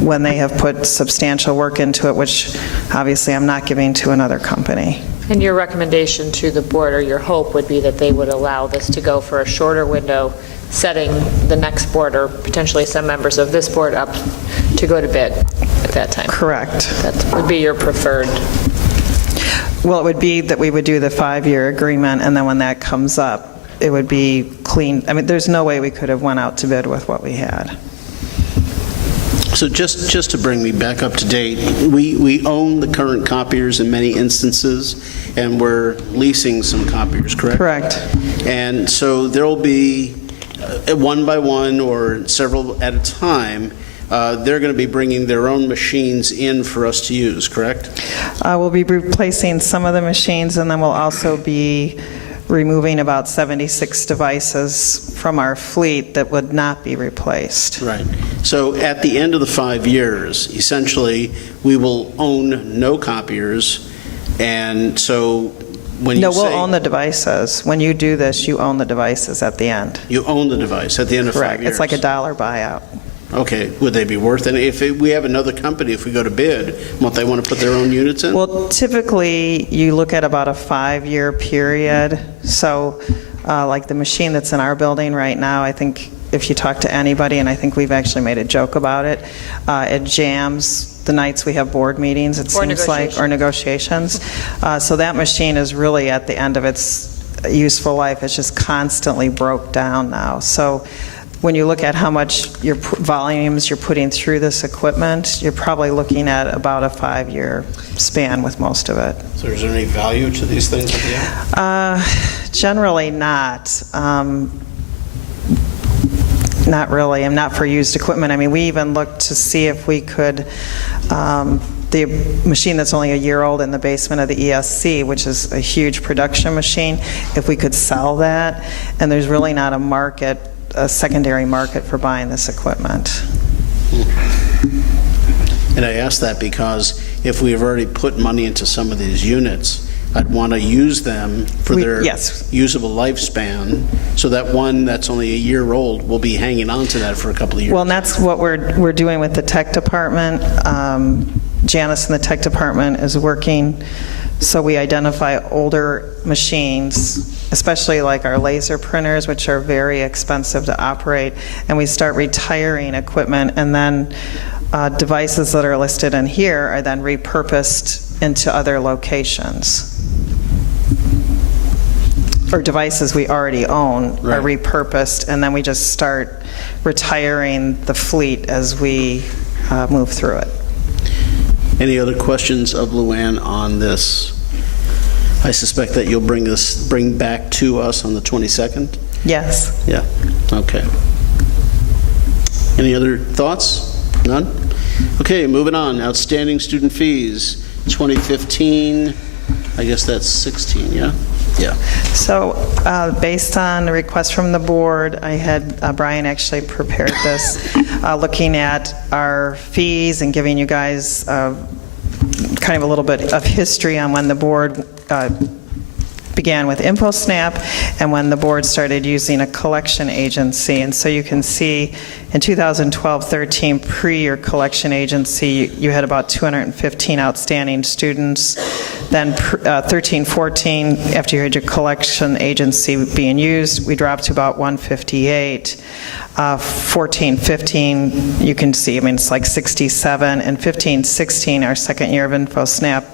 when they have put substantial work into it, which obviously I'm not giving to another company. And your recommendation to the board, or your hope, would be that they would allow this to go for a shorter window, setting the next board, or potentially some members of this board, up to go to bid at that time? Correct. That would be your preferred? Well, it would be that we would do the 5-year agreement, and then when that comes up, it would be clean. There's no way we could have went out to bid with what we had. So just to bring me back up to date, we own the current copiers in many instances, and we're leasing some copiers, correct? Correct. And so there will be one by one or several at a time, they're going to be bringing their own machines in for us to use, correct? We'll be replacing some of the machines, and then we'll also be removing about 76 devices from our fleet that would not be replaced. Right. So at the end of the 5 years, essentially, we will own no copiers, and so when you say... No, we'll own the devices. When you do this, you own the devices at the end. You own the device at the end of 5 years? Correct. It's like a $1 buyout. Okay. Would they be worth it? If we have another company, if we go to bid, won't they want to put their own units in? Well, typically, you look at about a 5-year period. So, like the machine that's in our building right now, I think if you talk to anybody, and I think we've actually made a joke about it, it jams the nights we have board meetings, it seems like, or negotiations. So that machine is really at the end of its useful life. It's just constantly broke down now. So when you look at how much volumes you're putting through this equipment, you're probably looking at about a 5-year span with most of it. So is there any value to these things at the end? Generally not. Not really, and not for used equipment. I mean, we even looked to see if we could, the machine that's only a year old in the basement of the ESC, which is a huge production machine, if we could sell that, and there's really not a secondary market for buying this equipment. And I ask that because if we've already put money into some of these units, I'd want to use them for their usable lifespan, so that one that's only a year old will be hanging on to that for a couple of years. Well, and that's what we're doing with the tech department. Janice in the tech department is working, so we identify older machines, especially like our laser printers, which are very expensive to operate, and we start retiring equipment, and then devices that are listed in here are then repurposed into other locations. Or devices we already own are repurposed, and then we just start retiring the fleet as we move through it. Any other questions of Luann on this? I suspect that you'll bring back to us on the 22nd? Yes. Yeah, okay. Any other thoughts? None? Okay, moving on. Outstanding student fees, 2015, I guess that's 16, yeah? Yeah. So based on the request from the board, I had Brian actually prepared this, looking at our fees and giving you guys kind of a little bit of history on when the board began with InfoSnap and when the board started using a collection agency. And so you can see in 2012-13, pre your collection agency, you had about 215 outstanding students. Then 13-14, after you had your collection agency being used, we dropped to about 158. 14-15, you can see, I mean, it's like 67. And 15-16, our second year of InfoSnap,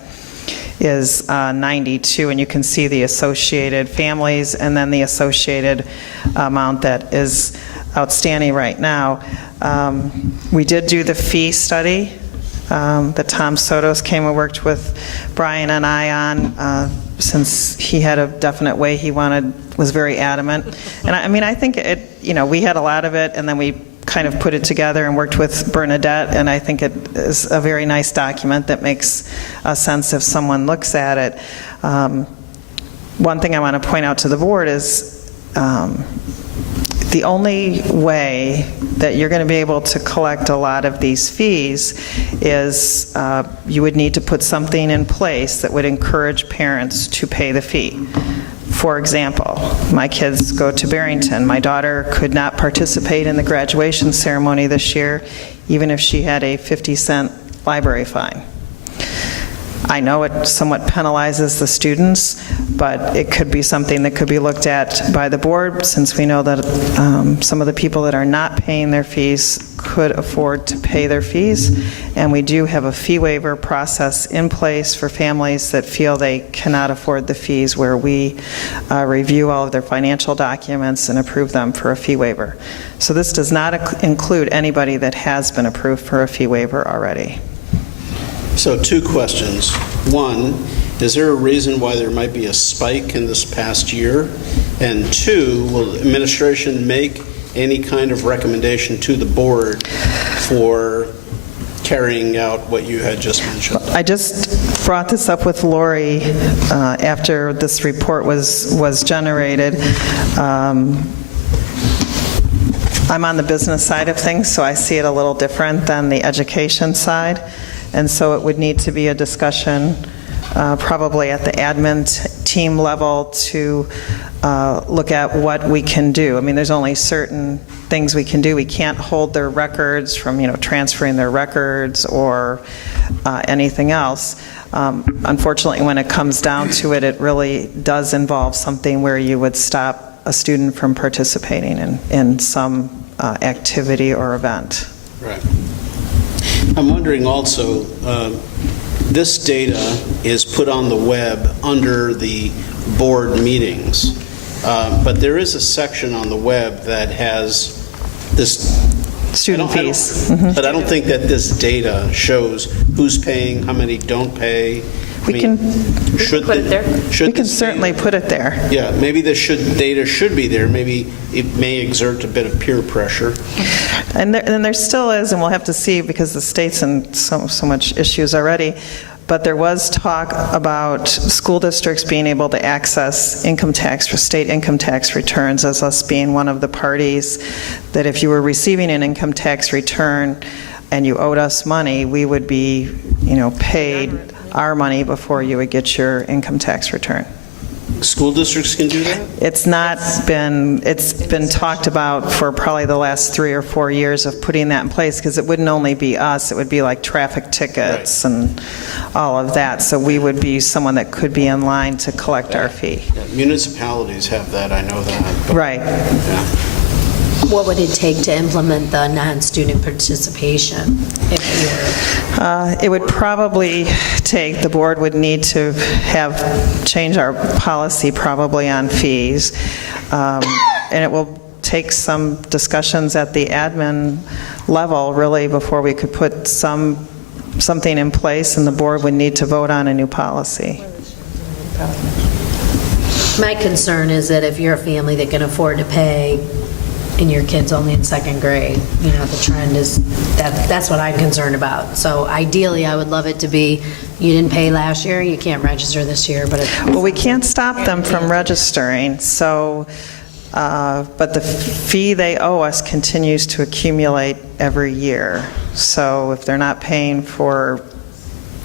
is 92, and you can see the associated families and then the associated amount that is outstanding right now. We did do the fee study that Tom Sotos came and worked with Brian and I on, since he had a definite way he was very adamant. And I mean, I think we had a lot of it, and then we kind of put it together and worked with Bernadette, and I think it is a very nice document that makes sense if someone looks at it. One thing I want to point out to the board is the only way that you're going to be able to collect a lot of these fees is you would need to put something in place that would encourage parents to pay the fee. For example, my kids go to Barrington. My daughter could not participate in the graduation ceremony this year, even if she had a 50-cent library fine. I know it somewhat penalizes the students, but it could be something that could be looked at by the board, since we know that some of the people that are not paying their fees could afford to pay their fees. And we do have a fee waiver process in place for families that feel they cannot afford the fees, where we review all of their financial documents and approve them for a fee waiver. So this does not include anybody that has been approved for a fee waiver already. So 2 questions. One, is there a reason why there might be a spike in this past year? And 2, will administration make any kind of recommendation to the board for carrying out what you had just mentioned? I just brought this up with Lori after this report was generated. I'm on the business side of things, so I see it a little different than the education side. And so it would need to be a discussion probably at the admin team level to look at what we can do. I mean, there's only certain things we can do. We can't hold their records from, transferring their records or anything else. Unfortunately, when it comes down to it, it really does involve something where you would stop a student from participating in some activity or event. Right. I'm wondering also, this data is put on the web under the board meetings, but there is a section on the web that has this. Student fees. But I don't think that this data shows who's paying, how many don't pay. We can put it there. We can certainly put it there. Yeah, maybe data should be there. Maybe it may exert a bit of peer pressure. And there still is, and we'll have to see because the state's in so much issues already, but there was talk about school districts being able to access income tax for state income tax returns, as us being one of the parties, that if you were receiving an income tax return and you owed us money, we would be, paid our money before you would get your income tax return. School districts can do that? It's been talked about for probably the last 3 or 4 years of putting that in place, because it wouldn't only be us, it would be like traffic tickets and all of that. So we would be someone that could be in line to collect our fee. Yeah, municipalities have that, I know that. But, Right. yeah. What would it take to implement the non-student participation? It would probably take, the board would need to change our policy probably on fees. And it will take some discussions at the admin level, really, before we could put something in place, and the board would need to vote on a new policy. My concern is that if you're a family that can afford to pay and your kid's only in second grade, the trend is, that's what I'm concerned about. So ideally, I would love it to be, you didn't pay last year, you can't register this year, but Well, we can't stop them from registering, so, but the fee they owe us continues to accumulate every year. So if they're not paying for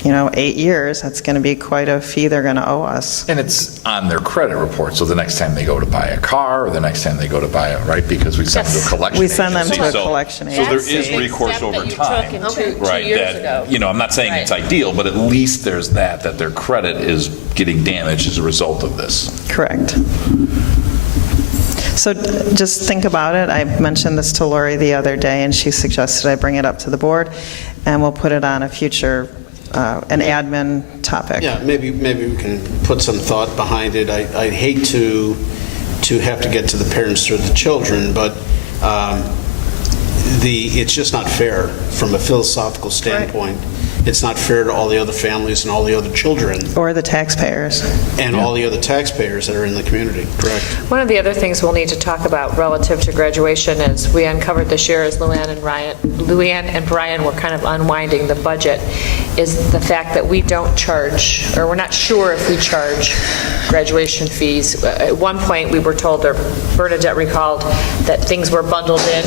8 years, that's going to be quite a fee they're going to owe us. And it's on their credit report, so the next time they go to buy a car, or the next time they go to buy it, right? Because we send them to a collection We send them agency. to a collection So there agency. is recourse over Step time. that you took in two Right, years that, ago. I'm not saying it's Right. ideal, but at least there's that their credit is getting damaged as a result of this. Correct. So just think about it. I mentioned this to Lori the other day, and she suggested I bring it up to the board, and we'll put it on a future, an admin topic. Yeah, maybe we can put some thought behind it. I'd hate to have to get to the parents through the children, but it's just not fair from a philosophical standpoint. It's not fair to all the other families and all the other children Or the taxpayers. and all the other taxpayers that are in the community. Correct. One of the other things we'll need to talk about relative to graduation is we uncovered this year as Luann and Brian were kind of unwinding the budget, is the fact that we don't charge, or we're not sure if we charge graduation fees. At one point, we were told, or Bernadette recalled, that things were bundled in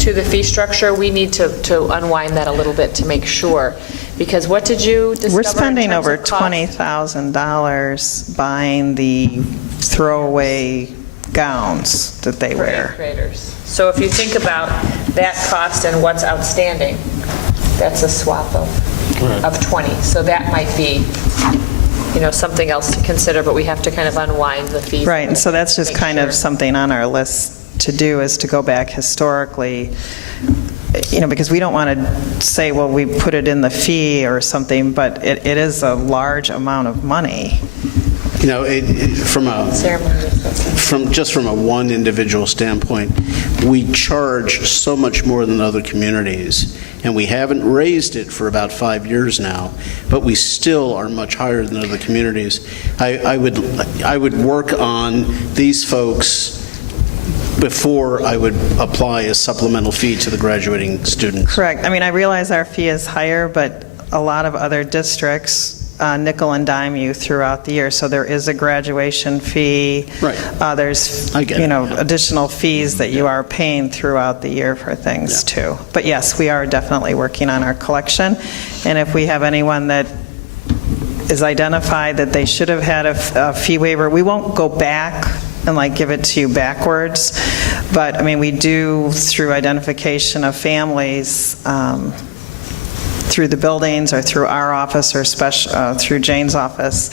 to the fee structure. We need to unwind that a little bit to make sure. Because what did you discover? We're spending in terms over of cost? $20,000 buying the throwaway gowns that they For wear. eighth graders. So if you think about that cost and what's outstanding, that's a swap of 20. So that might be, something else to consider, but we have to kind of unwind the fees. Right, and so that's just Make kind sure. of something on our list to do, is to go back historically, because we don't want to say, well, we put it in the fee or something, but it is a large amount of money. From a one individual standpoint, we charge so much more than other communities, and we haven't raised it for about 5 years now, but we still are much higher than other communities. I would work on these folks before I would apply a supplemental fee to the graduating students. Correct. I realize our fee is higher, but a lot of other districts nickel and dime you throughout the year. So there is a graduation fee. Right. There's, I get it, yeah. additional fees that you are paying throughout the year for things too. But yes, we are definitely working on our collection. And if we have anyone that is identified that they should have had a fee waiver, we won't go back and give it to you backwards. But we do, through identification of families, through the buildings or through our office or through Jane's office,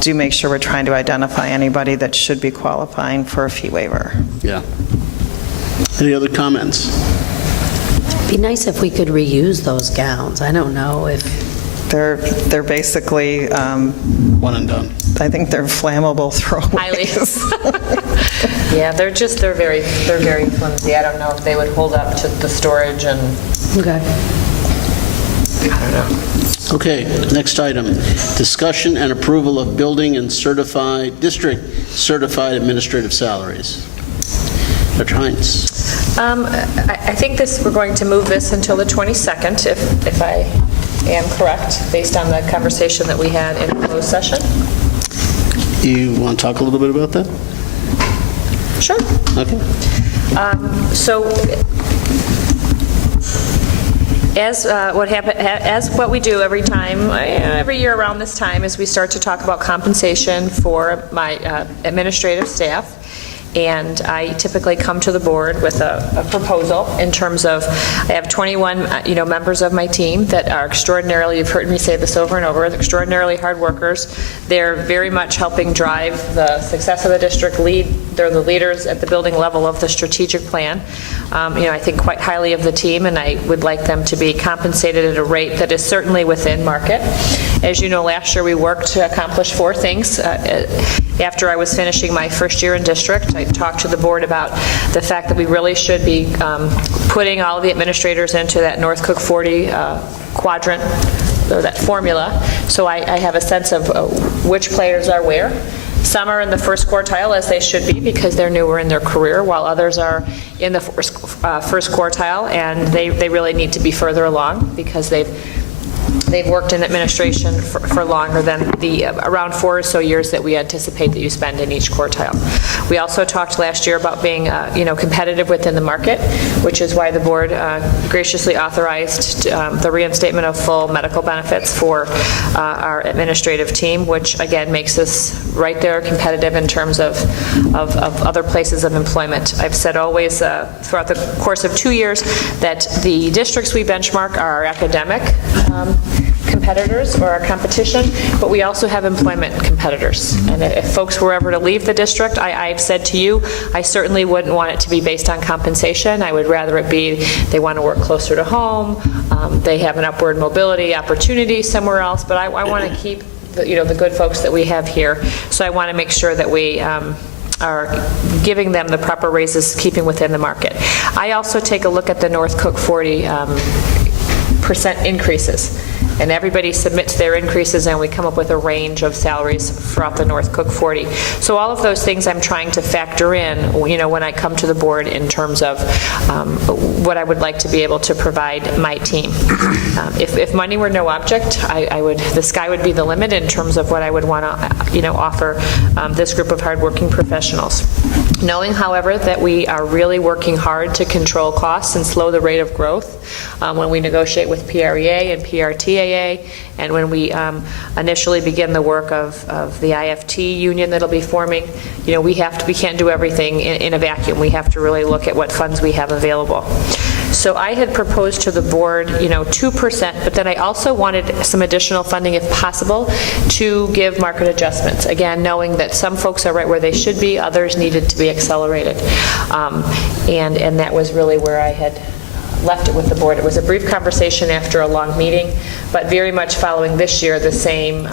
do make sure we're trying to identify anybody that should be qualifying for a fee waiver. Yeah. Any other comments? It'd be nice if we could reuse those gowns. I don't know if... They're basically, One and done. I think they're flammable throwaways. Yeah, they're very flimsy. I don't know if they would hold up to the storage and, Okay. I don't know. Okay, next item, discussion and approval of building and district certified administrative salaries. Dr. Hines. I think we're going to move this until the 22nd, if I am correct, based on the conversation that we had in closed session. You want to talk a little bit about that? Sure. Okay. So, as what we do every year around this time, is we start to talk about compensation for my administrative staff. And I typically come to the board with a proposal in terms of, I have 21, members of my team that are extraordinarily, you've heard me say this over and over, extraordinarily hard workers. They're very much helping drive the success of the district. They're the leaders at the building level of the strategic plan. I think quite highly of the team, and I would like them to be compensated at a rate that is certainly within market. As you know, last year we worked to accomplish 4 things. After I was finishing my first year in district, I talked to the board about the fact that we really should be putting all of the administrators into that North Cook 40 quadrant, or that formula, so I have a sense of which players are where. Some are in the first quartile, as they should be, because they're newer in their career, while others are in the first quartile, and they really need to be further along because they've worked in administration for longer than the around 4 or so years that we anticipate that you spend in each quartile. We also talked last year about being competitive within the market, which is why the board graciously authorized the reinstatement of full medical benefits for our administrative team, which again makes us right there competitive in terms of other places of employment. I've said always throughout the course of 2 years that the districts we benchmark are our academic competitors or our competition, but we also have employment competitors. And if folks were ever to leave the district, I've said to you, I certainly wouldn't want it to be based on compensation. I would rather it be they want to work closer to home, they have an upward mobility opportunity somewhere else, but I want to keep the good folks that we have here. So I want to make sure that we are giving them the proper raises, keeping within the market. I also take a look at the North Cook 40% increases. And everybody submits their increases, and we come up with a range of salaries throughout the North Cook 40. So all of those things I'm trying to factor in, when I come to the board in terms of what I would like to be able to provide my team. If money were no object, the sky would be the limit in terms of what I would want to, offer this group of hardworking professionals. Knowing, however, that we are really working hard to control costs and slow the rate of growth when we negotiate with PREA and PRTAA, and when we initially begin the work of the IFT union that'll be forming, we can't do everything in a vacuum. We have to really look at what funds we have available. So I had proposed to the board, 2%, but then I also wanted some additional funding, if possible, to give market adjustments. Again, knowing that some folks are right where they should be, others needed to be accelerated. And that was really where I had left it with the board. It was a brief conversation after a long meeting, but very much following this year the same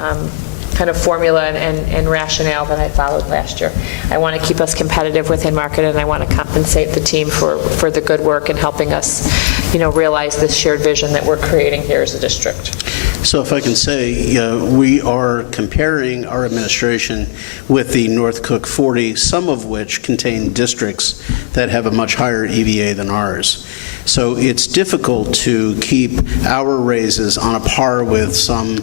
kind of formula and rationale that I followed last year. I want to keep us competitive within market, and I want to compensate the team for the good work and helping us, realize this shared vision that we're creating here as a district. So if I can say, we are comparing our administration with the North Cook 40, some of which contain districts that have a much higher EVA than ours. So it's difficult to keep our raises on a par with some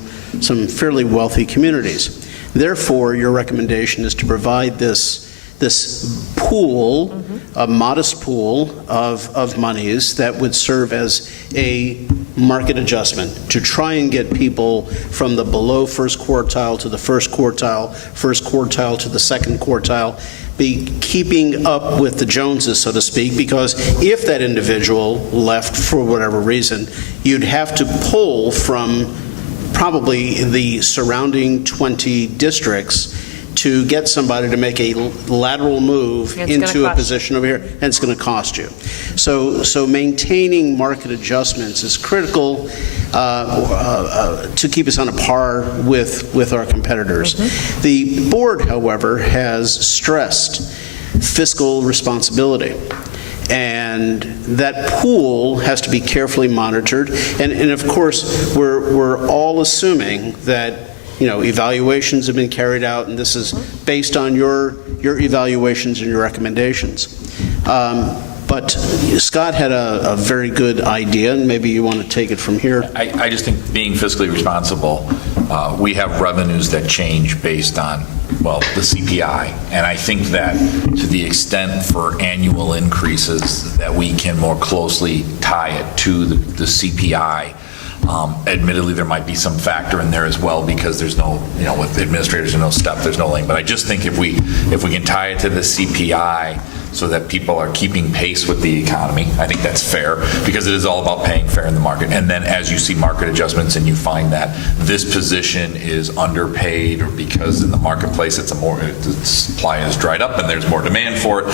fairly wealthy communities. Therefore, your recommendation is to provide this pool, a modest pool of monies that would serve as a market adjustment to try and get people from the below first quartile to the first quartile to the second quartile, be keeping up with the Joneses, so to speak, because if that individual left for whatever reason, you'd have to pull from probably the surrounding 20 districts to get somebody to make a lateral move into a position over here, and it's going to cost you. So maintaining market adjustments is critical to keep us on a par with our competitors. The board, however, has stressed fiscal responsibility. And that pool has to be carefully monitored. And of course, we're all assuming that, evaluations have been carried out, and this is based on your evaluations and your recommendations. But Scott had a very good idea, and maybe you want to take it from here. I just think being fiscally responsible, we have revenues that change based on, the CPI. And I think that to the extent for annual increases that we can more closely tie it to the CPI, admittedly, there might be some factor in there as well because there's no, with administrators, there's no step, there's no lane. But I just think if we can tie it to the CPI so that people are keeping pace with the economy, I think that's fair because it is all about paying fair in the market. And then as you see market adjustments and you find that this position is underpaid or because in the marketplace the supply is dried up and there's more demand for it,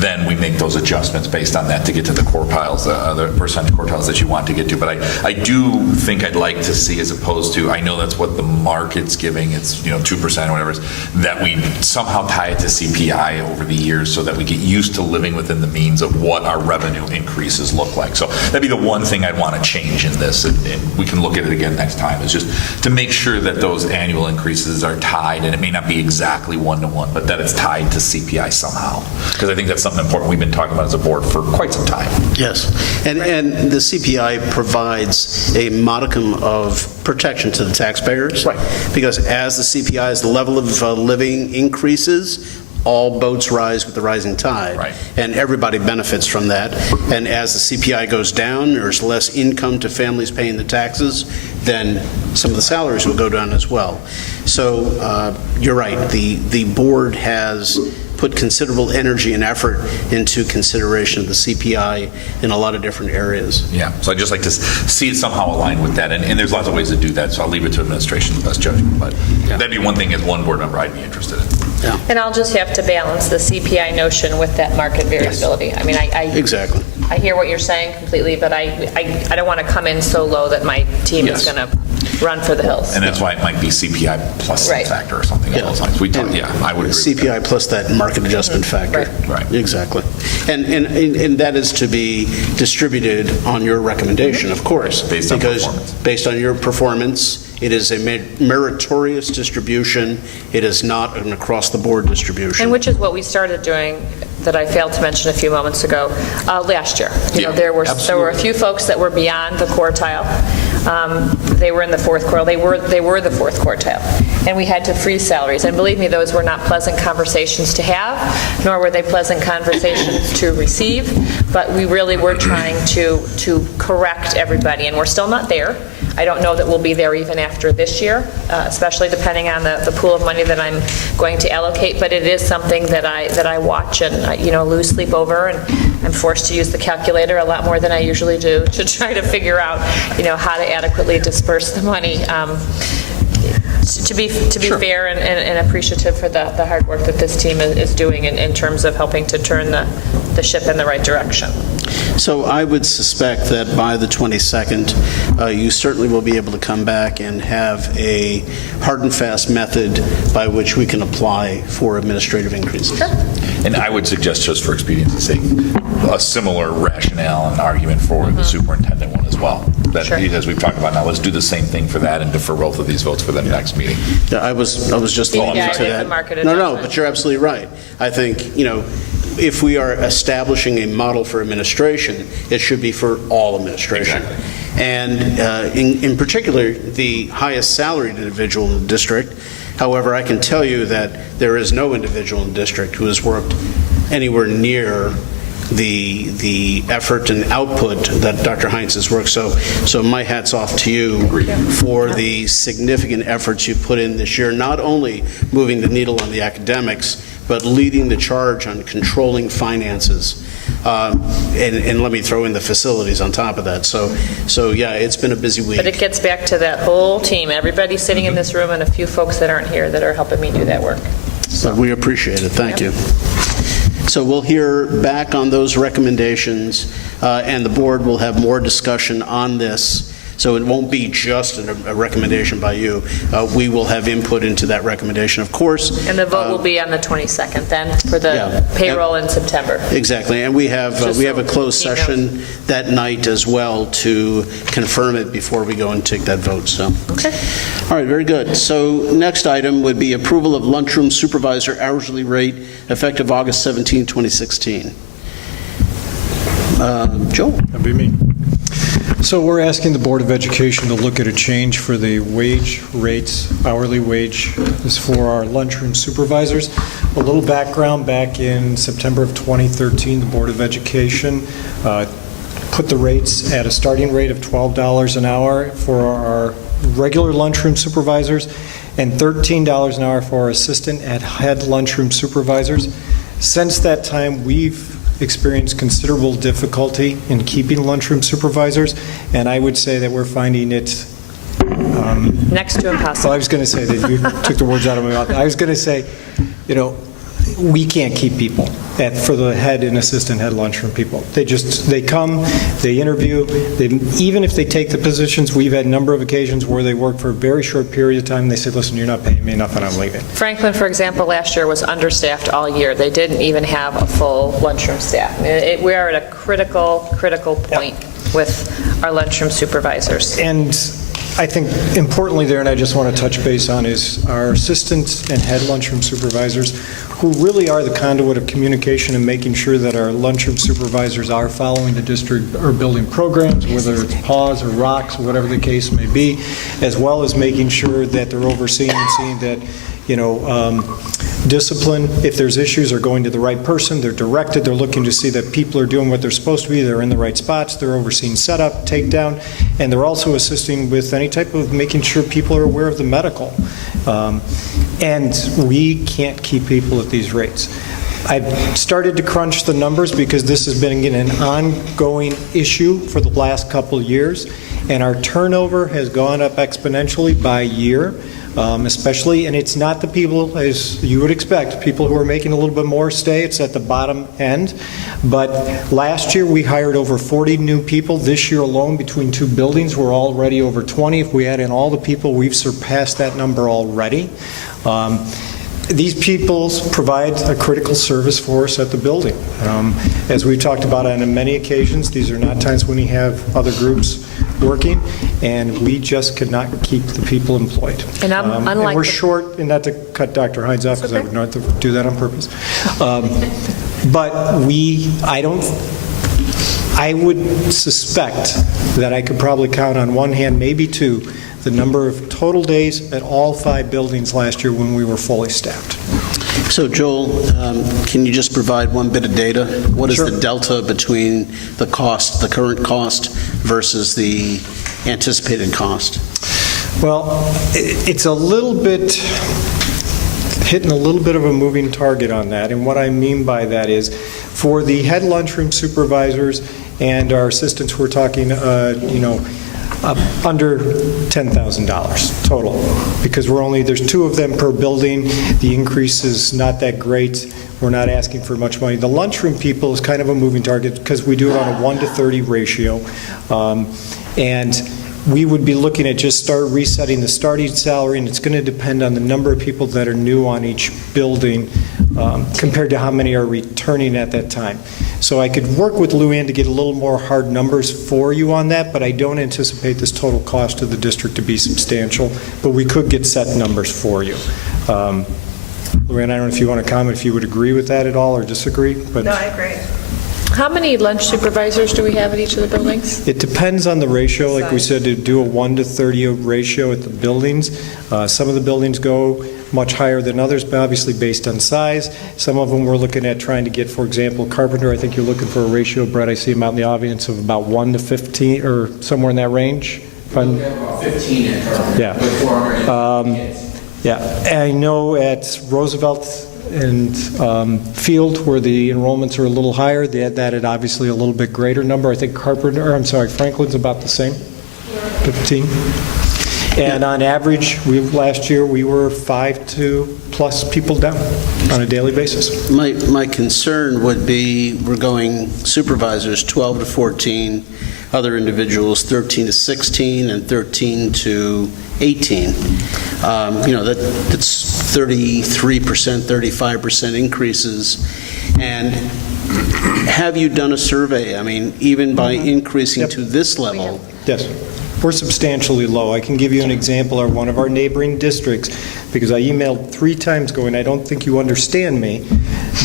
then we make those adjustments based on that to get to the quartiles, the percentage quartiles that you want to get to. But I do think I'd like to see, as opposed to, I know that's what the market's giving, it's 2% or whatever, that we somehow tie it to CPI over the years so that we get used to living within the means of what our revenue increases look like. So that'd be the one thing I'd want to change in this, and we can look at it again next time, is just to make sure that those annual increases are tied, and it may not be exactly one-to-one, but that it's tied to CPI somehow. Because I think that's something important we've been talking about as a board for quite some time. Yes, and the CPI provides a modicum of protection to the taxpayers. Right. Because as the CPI, as the level of living increases, all boats rise with the rising tide. Right. And everybody benefits from that. And as the CPI goes down, there's less income to families paying the taxes, then some of the salaries will go down as well. So you're right, the board has put considerable energy and effort into consideration of the CPI in a lot of different areas. Yeah, so I'd just like to see it somehow aligned with that, and there's lots of ways to do that, so I'll leave it to administration's best judgment, but that'd be one thing as one board member I'd be interested in. Yeah. And I'll just have to balance the CPI notion with that market variability. Yes. I mean, exactly. I hear what you're saying completely, but I don't want to come in so low that my team is going to run for the hills. And that's why it might be CPI plus some factor or something along those lines. I would agree CPI with plus that market adjustment factor. Right. Exactly. And that is to be distributed on your recommendation, of course. Based on performance. Based on your performance, it is a meritorious distribution. It is not an across-the-board distribution. And which is what we started doing that I failed to mention a few moments ago last year. There were a few folks that were beyond the quartile. They were in the fourth quartile. They were the fourth quartile, and we had to freeze salaries. And believe me, those were not pleasant conversations to have, nor were they pleasant conversations to receive. But we really were trying to correct everybody, and we're still not there. I don't know that we'll be there even after this year, especially depending on the pool of money that I'm going to allocate. But it is something that I watch and lose sleep over, and I'm forced to use the calculator a lot more than I usually do to try to figure out how to adequately disperse the money. To be fair and appreciative for the hard work that this team is doing in terms of helping to turn the ship in the right direction. So I would suspect that by the 22nd, you certainly will be able to come back and have a hard and fast method by which we can apply for administrative increases. Sure. And I would suggest, just for expediency's sake, a similar rationale and argument for the superintendent one as well. That, as we've talked about now, let's do the same thing for that and defer both of these votes for the next meeting. Yeah, I was just thinking to that. No, but you're absolutely right. I think, if we are establishing a model for administration, it should be for all administration. Exactly. And in particular, the highest salaried individual in the district. However, I can tell you that there is no individual in the district who has worked anywhere near the effort and output that Dr. Heinz has worked. So my hat's off to you for the significant efforts you put in this year, not only moving the needle on the academics, but leading the charge on controlling finances. And let me throw in the facilities on top of that. So yeah, it's been a busy week. But it gets back to that whole team, everybody sitting in this room and a few folks that aren't here that are helping me do that work. So we appreciate it. Thank you. So we'll hear back on those recommendations, and the board will have more discussion on this So it won't be just a recommendation by you. We will have input into that recommendation, of course. And the vote will be on the 22nd then for the Yeah. payroll in September. Exactly, and we have a closed he knows. session that night as well to confirm it before we go and take that vote, so. Okay. All right, very good. So next item would be approval of lunchroom supervisor hourly rate effective August 17, 2016. Joel? That'd be me. So we're asking the Board of Education to look at a change for the wage rates, hourly wage is for our lunchroom supervisors. A little background, back in September of 2013, the Board of Education put the rates at a starting rate of $12 an hour for our regular lunchroom supervisors and $13 an hour for our assistant and head lunchroom supervisors. Since that time, we've experienced considerable difficulty in keeping lunchroom supervisors, and I would say that we're finding it Next to impossible. well, I was going to say that you took the words out of my mouth. I was going to say, we can't keep people for the head and assistant head lunchroom people. They come, they interview, even if they take the positions, we've had a number of occasions where they work for a very short period of time, and they say, listen, you're not paying me enough and I'm leaving. Franklin, for example, last year was understaffed all year. They didn't even have a full lunchroom staff. We are at a critical point with our lunchroom supervisors. And I think importantly there, and I just want to touch base on, is our assistants and head lunchroom supervisors, who really are the conduit of communication and making sure that our lunchroom supervisors are following the district or building programs, whether it's PAWS or ROCKS, or whatever the case may be, as well as making sure that they're overseeing and seeing that, discipline, if there's issues, are going to the right person, they're directed, they're looking to see that people are doing what they're supposed to be, they're in the right spots, they're overseeing setup, takedown, and they're also assisting with any type of making sure people are aware of the medical. And we can't keep people at these rates. I've started to crunch the numbers because this has been an ongoing issue for the last couple of years, and our turnover has gone up exponentially by year. Especially, and it's not the people, as you would expect, people who are making a little bit more stay, it's at the bottom end. But last year, we hired over 40 new people. This year alone, between two buildings, we're already over 20. If we add in all the people, we've surpassed that number already. These people provide a critical service for us at the building. As we've talked about on many occasions, these are not times when you have other groups working, and we just could not keep the people employed. And and we're short, and not to cut Dr. Hines off, because I would not do that on purpose. But I would suspect that I could probably count on one hand, maybe two, the number of total days at all 5 buildings last year when we were fully staffed. So Joel, can you just provide one bit of data? What is Sure. the delta between the current cost versus the anticipated cost? Well, it's a little bit, hitting a little bit of a moving target on that, and what I mean by that is, for the head lunchroom supervisors and our assistants, we're talking, under $10,000 total, because there's 2 of them per building. The increase is not that great. We're not asking for much money. The lunchroom people is kind of a moving target because we do it on a 1-to-30 ratio. And we would be looking at just start resetting the starting salary, and it's going to depend on the number of people that are new on each building compared to how many are returning at that time. So I could work with Luann to get a little more hard numbers for you on that, but I don't anticipate this total cost to the district to be substantial, but we could get set numbers for you. Luann, I don't know if you want to comment, if you would agree with that at all or disagree. But No, I agree. How many lunch supervisors do we have at each of the buildings? it depends on the ratio. Like we said, to do a 1-to-30 ratio at the buildings. Some of the buildings go much higher than others, but obviously based on size. Some of them we're looking at trying to get, for example, Carpenter, I think you're looking for a ratio, Brett, I see him out in the audience, of about 1-to-15, or somewhere in that range. About 15 at Carpenter. Yeah. With 400 kids. Yeah, I know at Roosevelt and Field, where the enrollments are a little higher, they had that at obviously a little bit greater number. I think Franklin's about the same, 15. And on average, last year, we were 5 to plus people down on a daily basis. My concern would be we're going supervisors 12 to 14, other individuals 13 to 16 and 13 to 18. That's 33%, 35% increases. And have you done a survey? I mean, even by increasing to this level? Yes, we're substantially low. I can give you an example of one of our neighboring districts, because I emailed 3 times going, I don't think you understand me.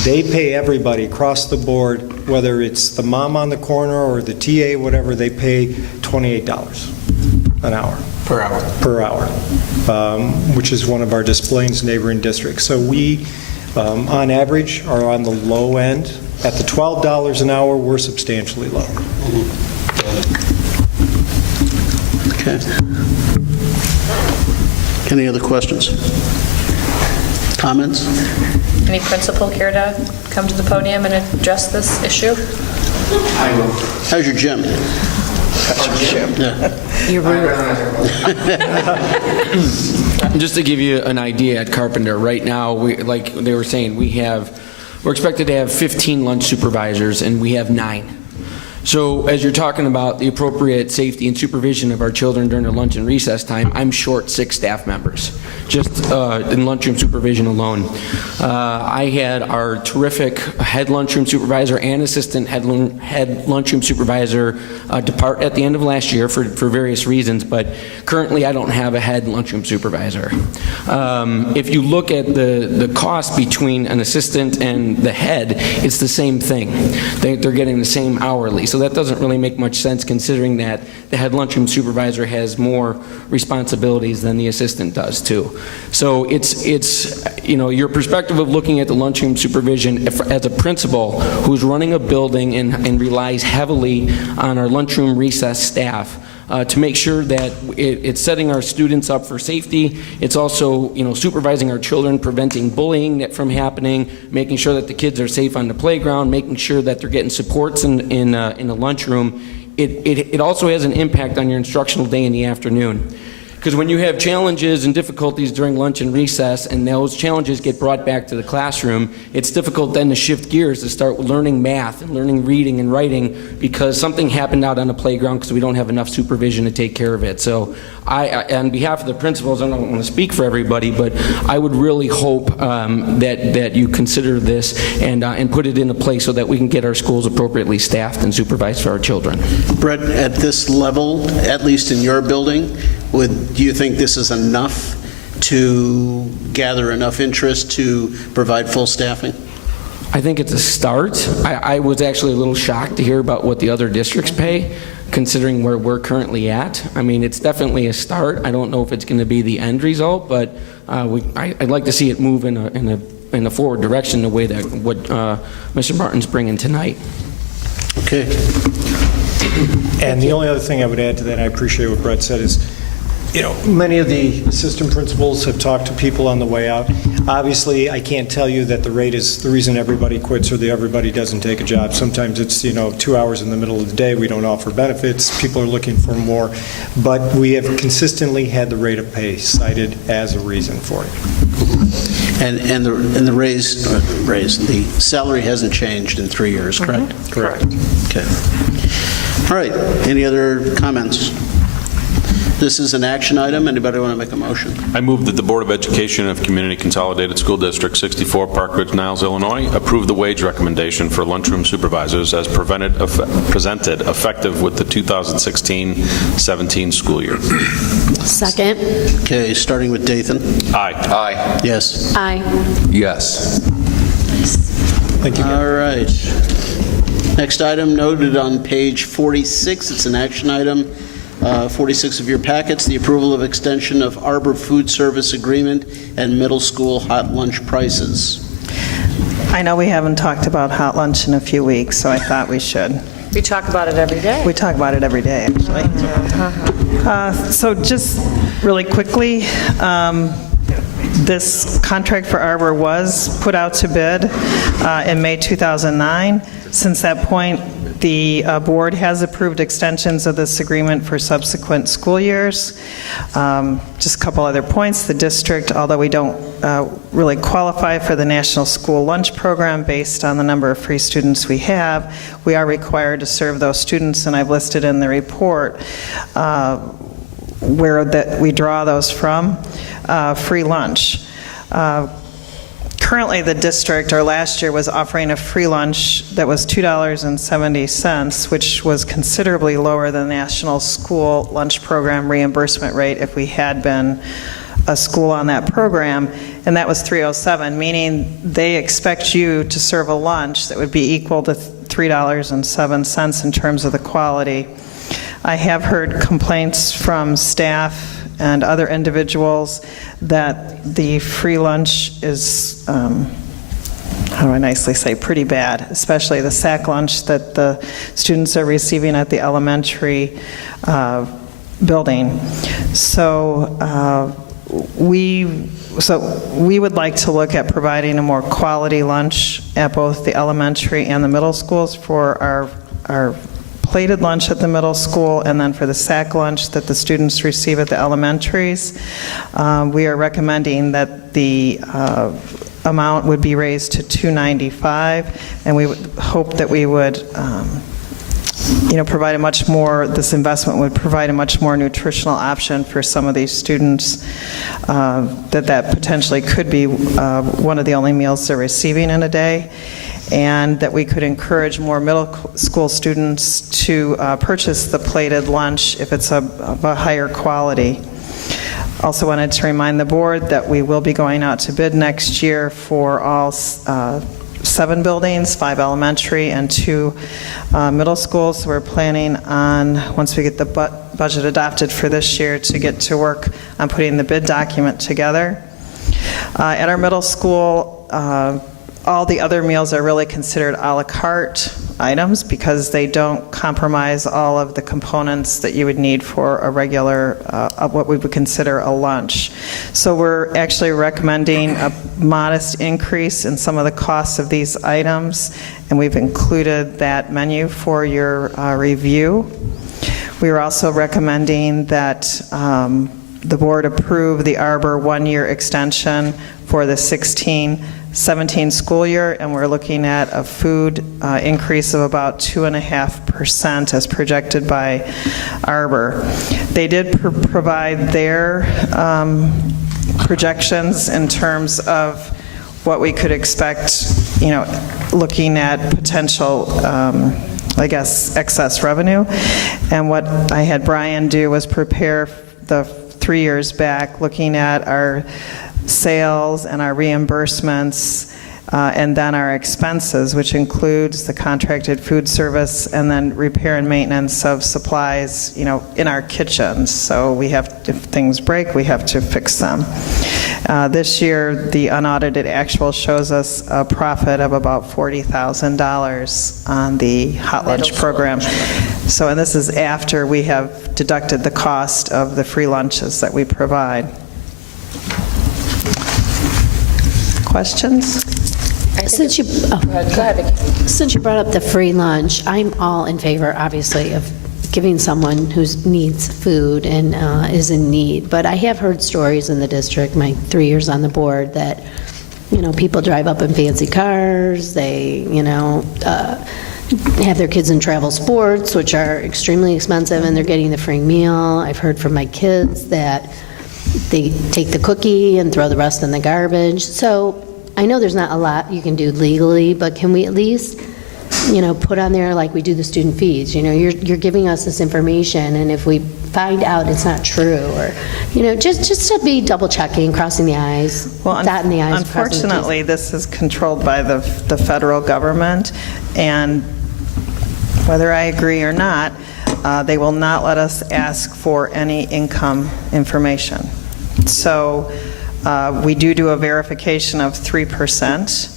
They pay everybody across the board, whether it's the mom on the corner or the TA, whatever, they pay $28 an hour. Per hour. Per hour, which is one of our Des Plaines neighboring districts. So we, on average, are on the low end. At the $12 an hour, we're substantially low. Okay. Any other questions? Comments? Any principal care to come to the podium and address this issue? I will. How's your gym? Yeah. Just to give you an idea, at Carpenter, right now, like they were saying, we're expected to have 15 lunch supervisors, and we have 9. So as you're talking about the appropriate safety and supervision of our children during their lunch and recess time, I'm short 6 staff members, just in lunchroom supervision alone. I had our terrific head lunchroom supervisor and assistant head lunchroom supervisor depart at the end of last year for various reasons, but currently I don't have a head lunchroom supervisor. If you look at the cost between an assistant and the head, it's the same thing. They're getting the same hourly. So that doesn't really make much sense, considering that the head lunchroom supervisor has more responsibilities than the assistant does too. So it's your perspective of looking at the lunchroom supervision as a principal who's running a building and relies heavily on our lunchroom recess staff to make sure that it's setting our students up for safety. It's also, supervising our children, preventing bullying from happening, making sure that the kids are safe on the playground, making sure that they're getting supports in the lunchroom. It also has an impact on your instructional day in the afternoon. Because when you have challenges and difficulties during lunch and recess, and those challenges get brought back to the classroom, it's difficult then to shift gears to start learning math and learning reading and writing because something happened out on the playground because we don't have enough supervision to take care of it. So on behalf of the principals, I don't want to speak for everybody, but I would really hope that you consider this and put it into place so that we can get our schools appropriately staffed and supervised for our children. Brett, at this level, at least in your building, do you think this is enough to gather enough interest to provide full staffing? I think it's a start. I was actually a little shocked to hear about what the other districts pay, considering where we're currently at. I mean, it's definitely a start. I don't know if it's going to be the end result, but I'd like to see it move in a forward direction the way that what Mr. Martin's bringing tonight. Okay. And the only other thing I would add to that, I appreciate what Brett said, is many of the assistant principals have talked to people on the way out. Obviously, I can't tell you that the rate is the reason everybody quits or everybody doesn't take a job. Sometimes it's, 2 hours in the middle of the day, we don't offer benefits, people are looking for more. But we have consistently had the rate of pay cited as a reason for it. And the the salary hasn't changed in 3 years, correct? Mm-hmm. Correct. Okay. All right. Any other comments? This is an action item. Anybody want to make a motion? I move that the Board of Education of Community Consolidated School District 64, Park Ridge-Niles, Illinois, approve the wage recommendation for lunchroom supervisors as presented effective with the 2016-17 school year. Second. Okay, starting with Dathan. Aye. Aye. Yes. Aye. Yes. Thank you. All right. Next item noted on page 46. It's an action item. 46 of your packets, the approval of extension of Arbor Food Service Agreement and middle school hot lunch prices. I know we haven't talked about hot lunch in a few weeks, so I thought we should. We talk about it every day. We talk about it every day, actually. So just really quickly, this contract for Arbor was put out to bid in May 2009. Since that point, The board has approved extensions of this agreement for subsequent school years. Just a couple other points. The district, although we don't really qualify for the National School Lunch Program based on the number of free students we have, we are required to serve those students, and I've listed in the report where that we draw those from. Free lunch. Currently, the district, or last year, was offering a free lunch that was $2.70, which was considerably lower than the National School Lunch Program reimbursement rate if we had been a school on that program, and that was $3.07, meaning they expect you to serve a lunch that would be equal to $3.07 in terms of the quality. I have heard complaints from staff and other individuals that the free lunch is, how do I nicely say, pretty bad, especially the sack lunch that the students are receiving at the elementary building. So we would like to look at providing a more quality lunch at both the elementary and the middle schools for our plated lunch at the middle school, and then for the sack lunch that the students receive at the elementaries. We see that the amount would be raised to $2.95, and we would hope that we would provide a much more, this investment would provide a much more nutritional option for some of these students, that potentially could be one of the only meals they're receiving in a day, and that we could encourage more middle school students to purchase the plated lunch if it's of a higher quality. Also wanted to remind the board that we will be going out to bid next year for all 7 buildings, 5 elementary and 2 middle schools. So we're planning on, once we get the budget adopted for this year, to get to work on putting the bid document together. At our middle school, all the other meals are really considered a la carte items because they don't compromise all of the components that you would need for a regular, what we would consider a lunch. So we're actually recommending a modest increase in some of the costs of these items, and we've included that menu for your review. We are also recommending that the board approve the Arbor 1-year extension for the 16-17 school year, and we're looking at a food increase of about 2.5% as projected by Arbor. They did provide their projections in terms of what we could expect, looking at potential excess revenue. And what I had Brian do was prepare the 3 years back, looking at our sales and our reimbursements, and then our expenses, which includes the contracted food service and then repair and maintenance of supplies, in our kitchens. So if things break, we have to fix them. This year, the unaudited actual shows us a profit of about $40,000 on the hot lunch program. So, and this is after we have deducted the cost of the free lunches that we provide. Questions? Since you brought up the free lunch, I'm all in favor, obviously, of giving someone who needs food and is in need. But I have heard stories in the district, my 3 years on the board, that, people drive up in fancy cars, they, have their kids in travel sports, which are extremely expensive, and they're getting the free meal. I've heard from my kids that they take the cookie and throw the rest in the garbage. So I know there's not a lot you can do legally, but can we at least, put on there like we do the student fees? You're giving us this information, and if we find out it's not true, or, just to be double checking, crossing the I's, dotting the I's. Unfortunately, this is controlled by the federal government, and whether I agree or not, they will not let us ask for any income information. So we do a verification of 3%,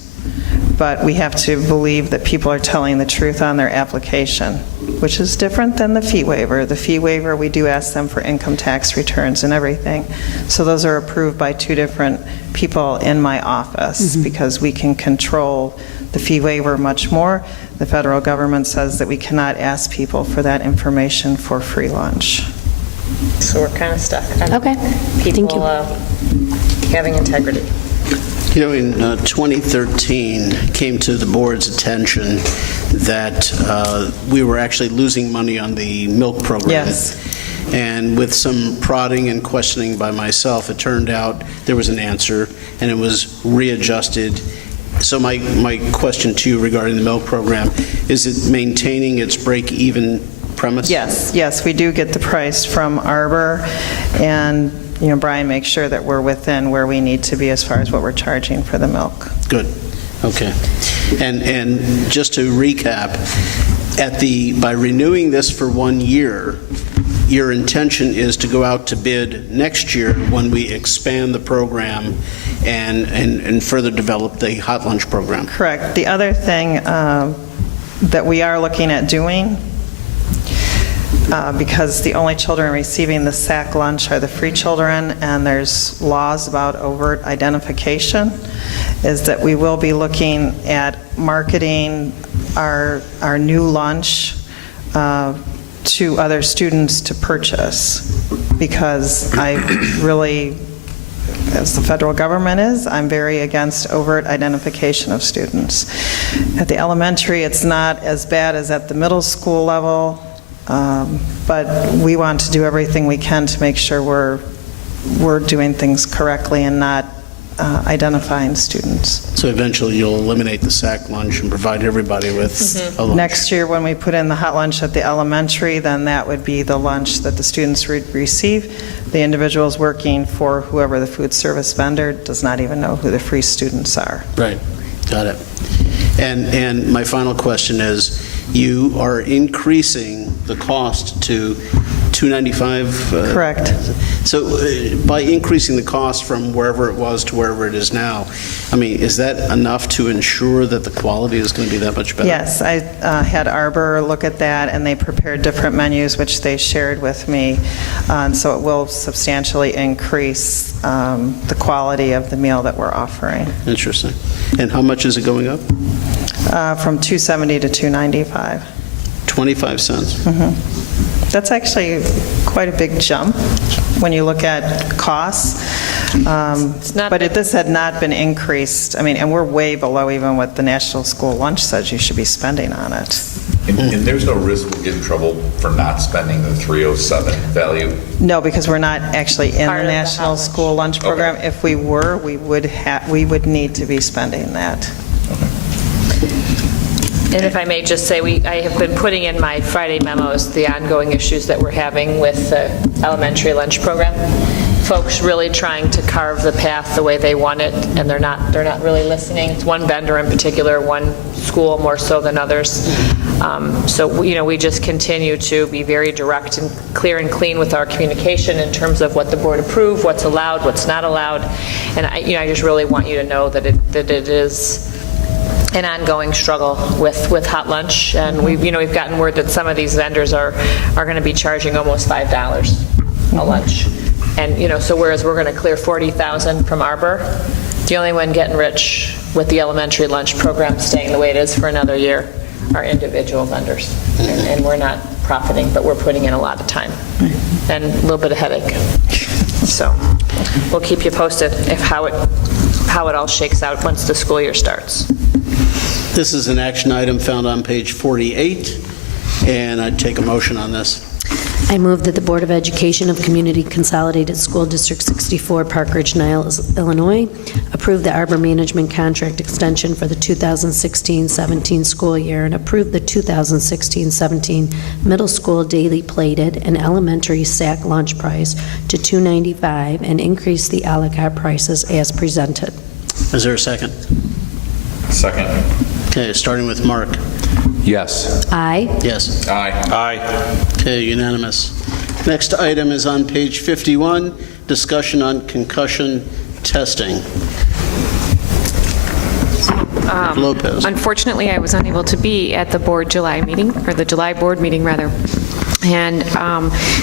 but we have to believe that people are telling the truth on their application, which is different than the fee waiver. The fee waiver, we do ask them for income tax returns and everything. So those are approved by 2 different people in my office, because we can control the fee waiver much more. the federal government says that we cannot ask people for that information for free lunch. So we're kind of stuck. Okay, thank you. People having integrity. You know, in 2013, came to the board's attention that we were actually losing money on the milk program. Yes. And with some prodding and questioning by myself, it turned out there was an answer, and it was readjusted. So my question to you regarding the milk program, is it maintaining its break-even premise? Yes, we do get the price from Arbor, and, you know, Brian makes sure that we're within where we need to be as far as what we're charging for the milk. Good, okay. And just to recap, by renewing this for 1 year, your intention is to go out to bid next year when we expand the program and further develop the hot lunch program. Correct. The other thing that we are looking at doing, because the only children receiving the SAC lunch are the free children, and there's laws about overt identification, is that we will be looking at marketing our new lunch to other students to purchase, because I really, as the federal government is, I'm very against overt identification of students. At the elementary, it's not as bad as at the middle school level, but we want to do everything we can to make sure we're doing things correctly and not identifying students. So eventually you'll eliminate the SAC lunch and provide everybody with a lunch. Next year, when we put in the hot lunch at the elementary, then that would be the lunch that the students would receive. The individuals working for whoever the food service vendor does not even know who the free students are. Right, got it. And my final question is, you are increasing the cost to $295? Correct. So by increasing the cost from wherever it was to wherever it is now, I mean, is that enough to ensure that the quality is going to be that much better? Yes, I had Arbor look at that, and they prepared different menus, which they shared with me. So it will substantially increase the quality of the meal that we're offering. Interesting. And how much is it going up? From $2.70 to $2.95. 25 cents. That's actually quite a big jump when you look at costs. But this had not been increased. I mean, and we're way below even what the National School Lunch says you should be spending on it. And there's no risk we'll get in trouble for not spending the 307 value? No, because we're not actually in Part the of the National hot School Lunch program. If we were, we would need to be spending that. And if I may just say, I have been putting in my Friday memos the ongoing issues that we're having with the elementary lunch program. Folks really trying to carve the path the way they want it, and they're not really listening. It's one vendor in particular, one school more so than others. So, you know, we just continue to be very direct and clear and clean with our communication in terms of what the board approved, what's allowed, what's not allowed. And I just really want you to know that it is an ongoing struggle with hot lunch, and we've gotten word that some of these vendors are going to be charging almost $5 a lunch, and so whereas we're going to clear $40,000 from Arbor, the only one getting rich with the elementary lunch program staying the way it is for another year are individual vendors, and we're not profiting, but we're putting in a lot of time and a little bit of headache. So we'll keep you posted if how it all shakes out once the school year starts. This is an action item found on page 48, and I'd take a motion on this. I move that the Board of Education of Community Consolidated School District 64, Park Ridge-Niles, Illinois, approve the Arbor Management Contract extension for the 2016-17 school year and approve the 2016-17 middle school daily plated and elementary SAC lunch price to $2.95 and increase the a la carte prices as presented. Is there a second? Second. Okay, starting with Mark. Yes. Aye. Yes. Aye. Aye. Okay, unanimous. Next item is on page 51, discussion on concussion testing. Lopez. Unfortunately, I was unable to be at the board July meeting, or the July board meeting, rather. And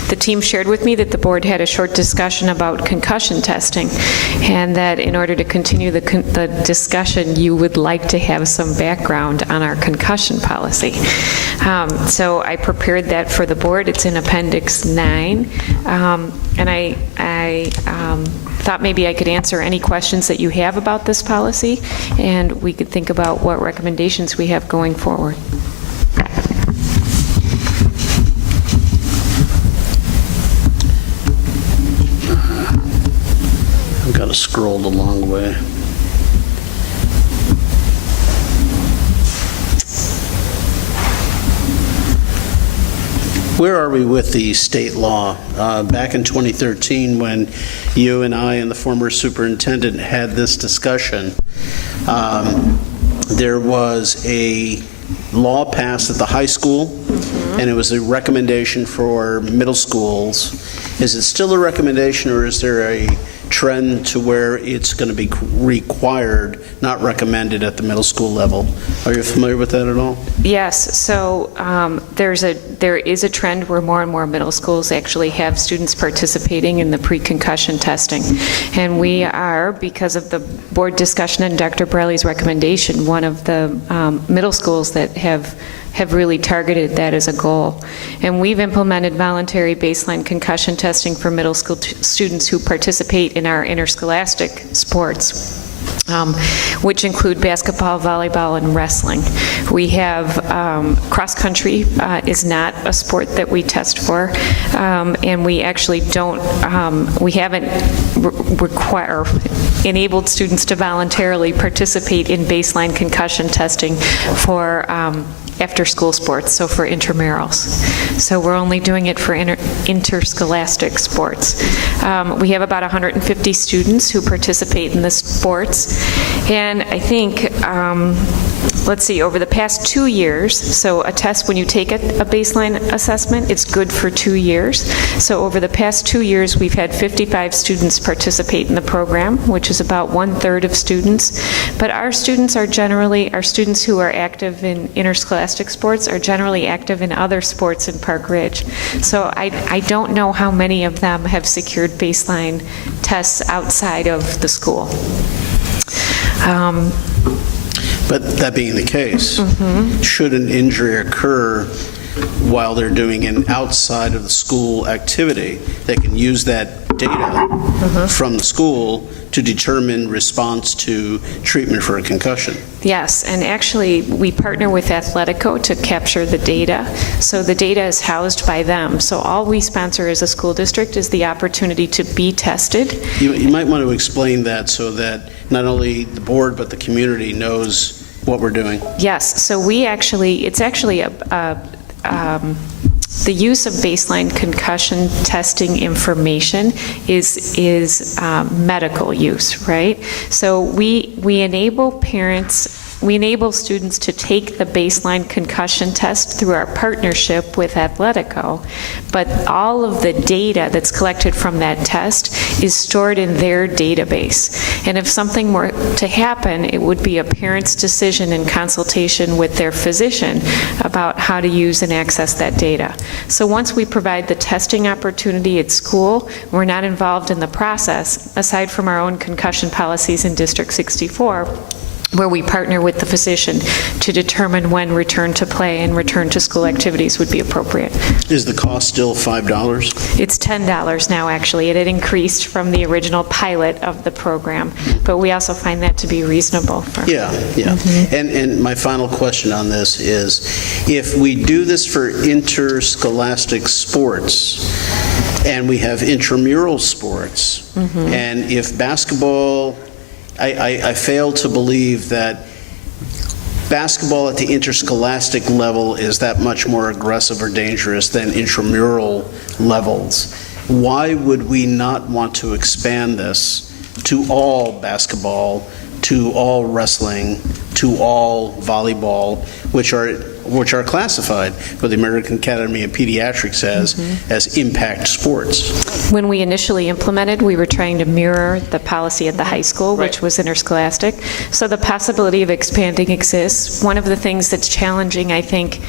the team shared with me that the board had a short discussion about concussion testing, and that in order to continue the discussion, you would like to have some background on our concussion policy. So I prepared that for the board. It's in Appendix 9. And I thought maybe I could answer any questions that you have about this policy, and we could think about what recommendations we have going forward. I've got to scroll the long way. Where are we with the state law? Back in 2013, when you and I and the former superintendent had this discussion, there was a law passed at the high school, and it was a recommendation for middle schools. Is it still a recommendation, or is there a trend to where it's going to be required, not recommended at the middle school level? Are you familiar with that at all? Yes, so there is a trend where more and more middle schools actually have students participating in the pre-concussion testing. And we are, because of the board discussion and Dr. Borelli's recommendation, one of the middle schools that have really targeted that as a goal. And we've implemented voluntary baseline concussion testing for middle school students who participate in our interscholastic sports, which include basketball, volleyball, and wrestling. We have cross-country is not a sport that we test for, and we actually don't, we haven't enabled students to voluntarily participate in baseline concussion testing for after-school sports, so for intramurals. So we're only doing it for interscholastic sports. We have about 150 students who participate in the sports, and I think, let's see, over the past 2 years, so a test, when you take a baseline assessment, it's good for 2 years. So over the past 2 years, we've had 55 students participate in the program, which is about 1/3 of students. But our students are generally, our students who are active in interscholastic sports are generally active in other sports in Park Ridge. So I don't know how many of them have secured baseline tests outside of the school. But that being the case, should an injury occur while they're doing an outside of the school activity, they can use that data from the school to determine response to treatment for a concussion. Yes, and actually, we partner with Athletico to capture the data. So the data is housed by them. So all we sponsor as a school district is the opportunity to be tested. You might want to explain that so that not only the board but the community knows what we're doing. Yes, so we actually, it's actually the use of baseline concussion testing information is medical use, right? So we enable parents, we enable students to take the baseline concussion test through our partnership with Athletico, but all of the data that's collected from that test is stored in their database. And if something were to happen, it would be a parent's decision in consultation with their physician about how to use and access that data. So once we provide the testing opportunity at school, we're not involved in the process, aside from our own concussion policies in District 64, where we partner with the physician to determine when return to play and return to school activities would be appropriate. Is the cost still $5? It's $10 now, actually. It had increased from the original pilot of the program, but we also find that to be reasonable. Yeah. And my final question on this is, if we do this for interscholastic sports, and we have intramural sports, and if basketball, I fail to believe that basketball at the interscholastic level is that much more aggressive or dangerous than intramural levels. Why would we not want to expand this to all basketball, to all wrestling, to all volleyball, which are classified by the American Academy of Pediatrics as impact sports? When we initially implemented, we were trying to mirror the policy at the high school, which was interscholastic. So the possibility of expanding exists. One of the things that's challenging, I think,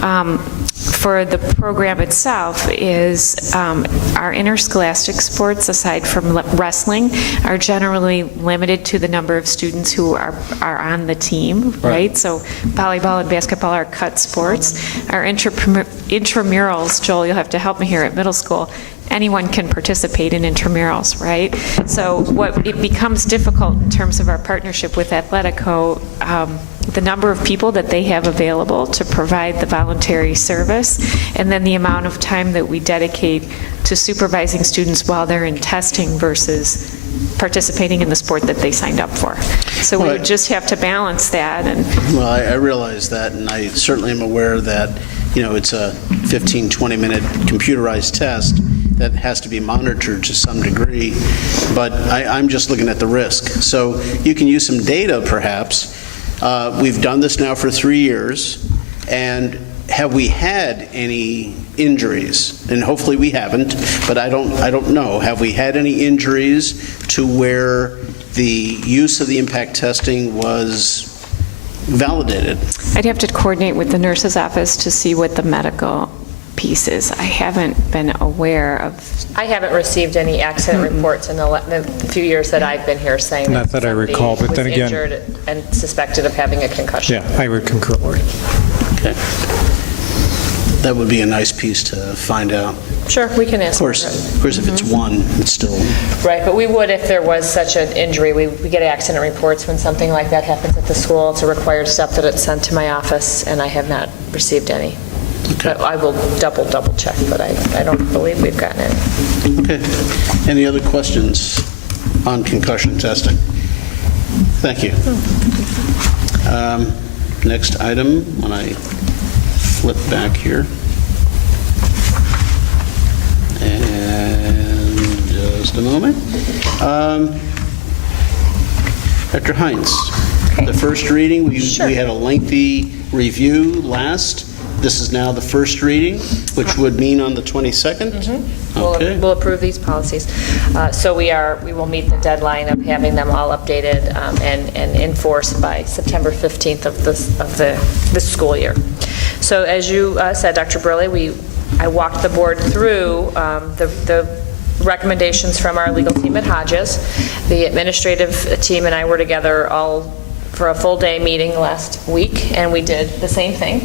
for the program itself is our interscholastic sports, aside from wrestling, are generally limited to the number of students who are on the team, right? So volleyball and basketball are cut sports. Our intramurals, Joel, you'll have to help me here, at middle school, anyone can participate in intramurals, right? So what it becomes difficult in terms of our partnership with Athletico, the number of people that they have available to provide the voluntary service, and then the amount of time that we dedicate to supervising students while they're in testing versus participating in the sport that they signed up for. So we would just have to balance that. And Well, I realize that, and I certainly am aware that, it's a 15, 20-minute computerized test that has to be monitored to some degree, but I'm just looking at the risk. So you can use some data, perhaps. We've done this now for 3 years, and have we had any injuries? And hopefully we haven't, but I don't know. Have we had any injuries to where the use of the impact testing was validated? I'd have to coordinate with the nurse's office to see what the medical piece is. I haven't been aware of. I haven't received any accident reports in the few years that I've been here saying Not that I somebody recall, but then was again- injured and suspected of having a concussion. Yeah, I would concur, Lori. Okay. That would be a nice piece to find out. Sure, we can Of ask. course, if it's one, it's still... Right, but we would if there was such an injury. We get accident reports when something like that happens at the school. It's a required step that it's sent to my office, and I have not received any. But I will double check, but I don't believe we've gotten any. Okay. Any other questions on concussion testing? Thank you. Next item, when I flip back here. And just a moment. Dr. Heinz, the first reading, we had a lengthy review last. This is now the first reading, which would mean on the 22nd? Okay. We'll approve these policies. So we will meet the deadline of having them all updated and enforced by September 15th of this school year. So as you said, Dr. Burley, I walked the board through the recommendations from our legal team at Hodges. The administrative team and I were together all for a full day meeting last week, and we did the same thing.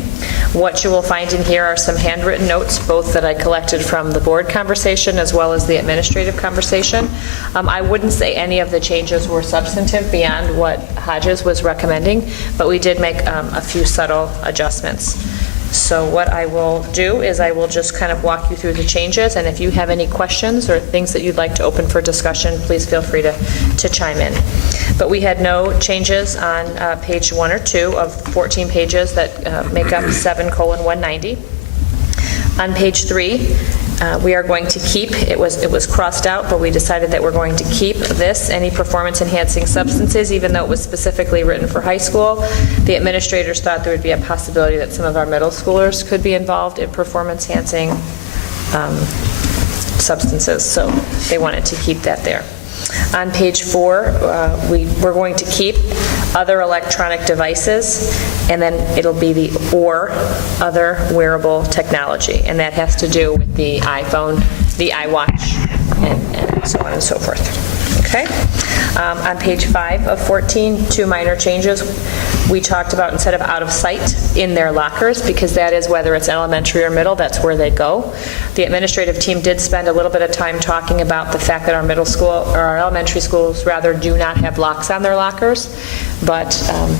What you will find in here are some handwritten notes, both that I collected from the board conversation as well as the administrative conversation. I wouldn't say any of the changes were substantive beyond what Hodges was recommending, but we did make a few subtle adjustments. So what I will do is I will just kind of walk you through the changes, and if you have any questions or things that you'd like to open for discussion, please feel free to chime in. But we had no changes on page 1 or 2 of 14 pages that make up 7:190. On page 3, we are going to keep, it was crossed out, but we decided that we're going to keep this, any performance-enhancing substances, even though it was specifically written for high school. The administrators thought there would be a possibility that some of our middle schoolers could be involved in performance-enhancing substances, so they wanted to keep that there. On page 4, we're going to keep other electronic devices, and then it'll be the or other wearable technology, and that has to do with the iPhone, the iWatch, and so on and so forth. Okay? On page 5 of 14, 2 minor changes. We talked about instead of out of sight, in their lockers, because that is whether it's elementary or middle, that's where they go. The administrative team did spend a little bit of time talking about the fact that our middle school, or our elementary schools rather, do not have locks on their lockers, but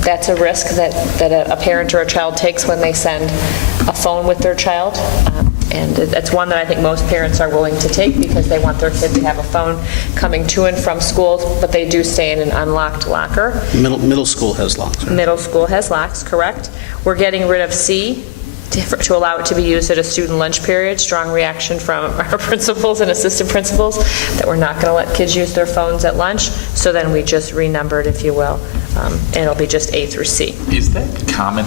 that's a risk that a parent or a child takes when they send a phone with their child. And it's one that I think most parents are willing to take because they want their kid to have a phone coming to and from school, but they do stay in an unlocked locker. Middle school has locks. Right? Middle school has locks, correct. We're getting rid of C to allow it to be used at a student lunch period. Strong reaction from our principals and assistant principals that we're not going to let kids use their phones at lunch. So then we just renumbered, if you will, and it'll be just A through C. Is that common?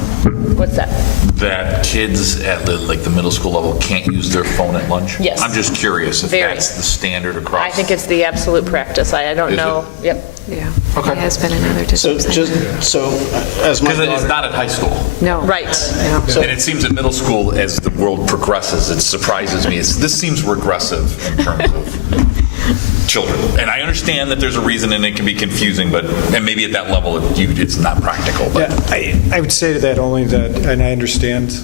What's that? That kids at the middle school level can't use their phone at lunch? Yes. I'm just curious if Very. that's the standard across. I think it's the absolute practice. I don't Is know. it? Yep. Yeah. Okay. It has been another So, district. as my Because it's daughter... not at high school. No. Right. No. And it seems that at middle school, as the world progresses, it surprises me. This seems regressive in terms of children. And I understand that there's a reason and it can be confusing, and maybe at that level it's not practical. But. Yeah, I would say to that only that, and I understand,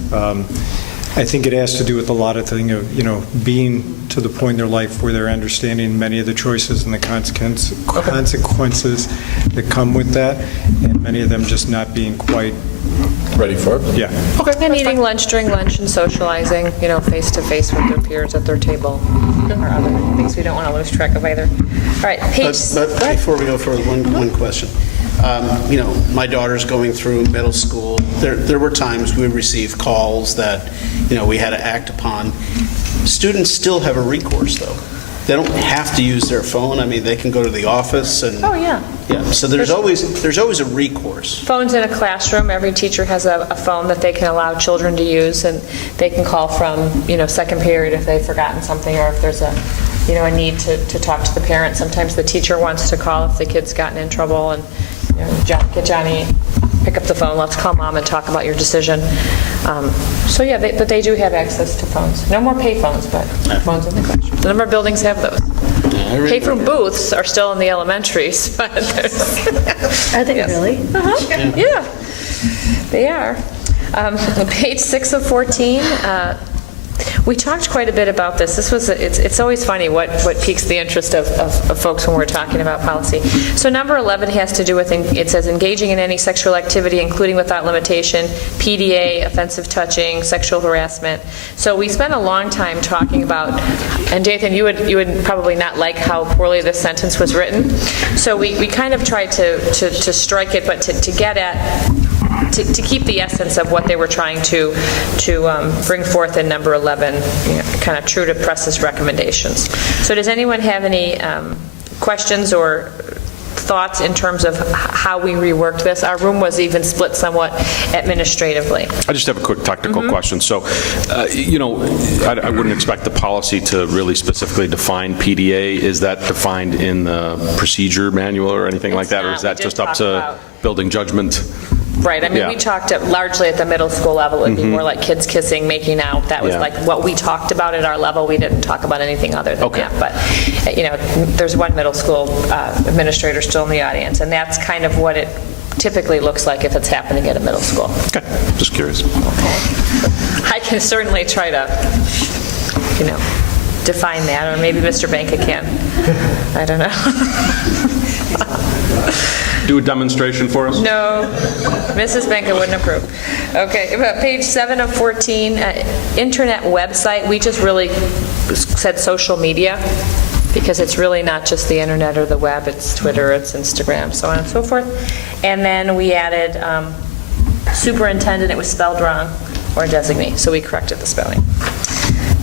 I think it has to do with a lot of things of, being to the point in their life where they're understanding many of the choices and the consequences that come with that, and many of them just not being quite ready for it? Yeah. Okay. And eating lunch during lunch and socializing, face-to-face with their peers at their table, or other things we don't want to lose track of either. All right, page... But before we go further, one question. My daughter's going through middle school. There were times we received calls that, we had to act upon. Students still have a recourse, though. They don't have to use their phone. I mean, they can go to the office and... Oh, yeah. Yeah, so there's always a recourse. Phones in a classroom. Every teacher has a phone that they can allow children to use, and they can call from, second period if they've forgotten something, or if there's a need to talk to the parent. Sometimes the teacher wants to call if the kid's gotten in trouble, and get Johnny, pick up the phone, let's call mom and talk about your decision. So yeah, but they do have access to phones. No more pay phones, but phones in the classroom. The number of buildings have those. Payphone booths are still in the elementaries, but Are they really? Uh-huh. Yeah, they are. Page 6 of 14. We talked quite a bit about this. It's always funny what piques the interest of folks when we're talking about policy. So number 11 has to do with, it says engaging in any sexual activity, including without limitation, PDA, offensive touching, sexual harassment. So we spent a long time talking about, and Dathan, you would probably not like how poorly this sentence was written. So we kind of tried to strike it, but to get at, to keep the essence of what they were trying to bring forth in number 11, kind of true to press's recommendations. So does anyone have any questions or thoughts in terms of how we reworked this? Our room was even split somewhat administratively. I just have a quick technical question. So, I wouldn't expect the policy to really specifically define PDA. Is that defined in the procedure manual or anything like that, or is that just up to building judgment? Right. I mean, we talked largely at the middle school level. It'd be more like kids kissing, making out. That was like what we talked about at our level. We didn't talk about anything other than that. But, there's one middle school administrator still in the audience, and that's kind of what it typically looks like if it's happening at a middle school. Okay. Just curious. Okay. I can certainly try to, define that, or maybe Mr. Banka can. I don't know. Do a demonstration for us? No, Mrs. Banka wouldn't approve. Okay, about page 7 of 14, internet website, we just really said social media, because it's really not just the internet or the web, it's Twitter, it's Instagram, so on and so forth. And then we added superintendent, it was spelled wrong, or designee, so we corrected the spelling.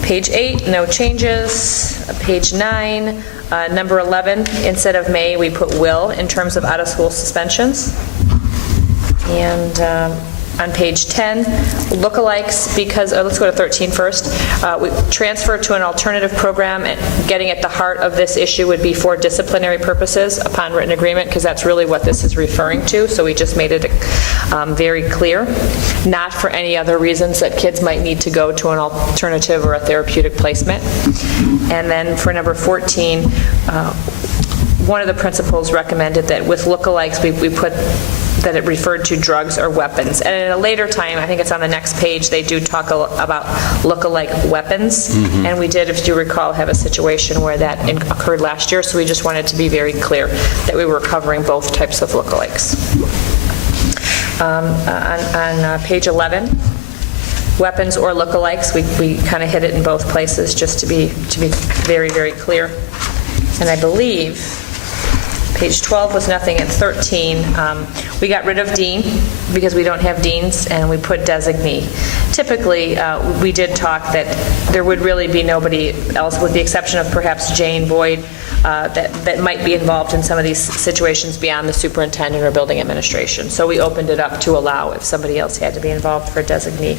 Page 8, no changes. Page 9, number 11, instead of may, we put will in terms of out-of-school suspensions. And on page 10, lookalikes, because, let's go to 13 first. We transfer to an alternative program, and getting at the heart of this issue would be for disciplinary purposes upon written agreement, because that's really what this is referring to. So we just made it very clear, not for any other reasons that kids might need to go to an alternative or a therapeutic placement. And then for number 14, one of the principals recommended that with lookalikes, we put that it referred to drugs or weapons. And at a later time, I think it's on the next page, they do talk about lookalike weapons. And we did, if you recall, have a situation where that occurred last year, so we just wanted to be very clear that we were covering both types of lookalikes. On page 11, weapons or lookalikes, we kind of hit it in both places just to be very, very clear. And I believe page 12 was nothing. At 13, we got rid of dean because we don't have deans, and we put designee. Typically, we did talk that there would really be nobody else, with the exception of perhaps Jane Boyd that might be involved in some of these situations beyond the superintendent or building administration. So we opened it up to allow if somebody else had to be involved for a designee.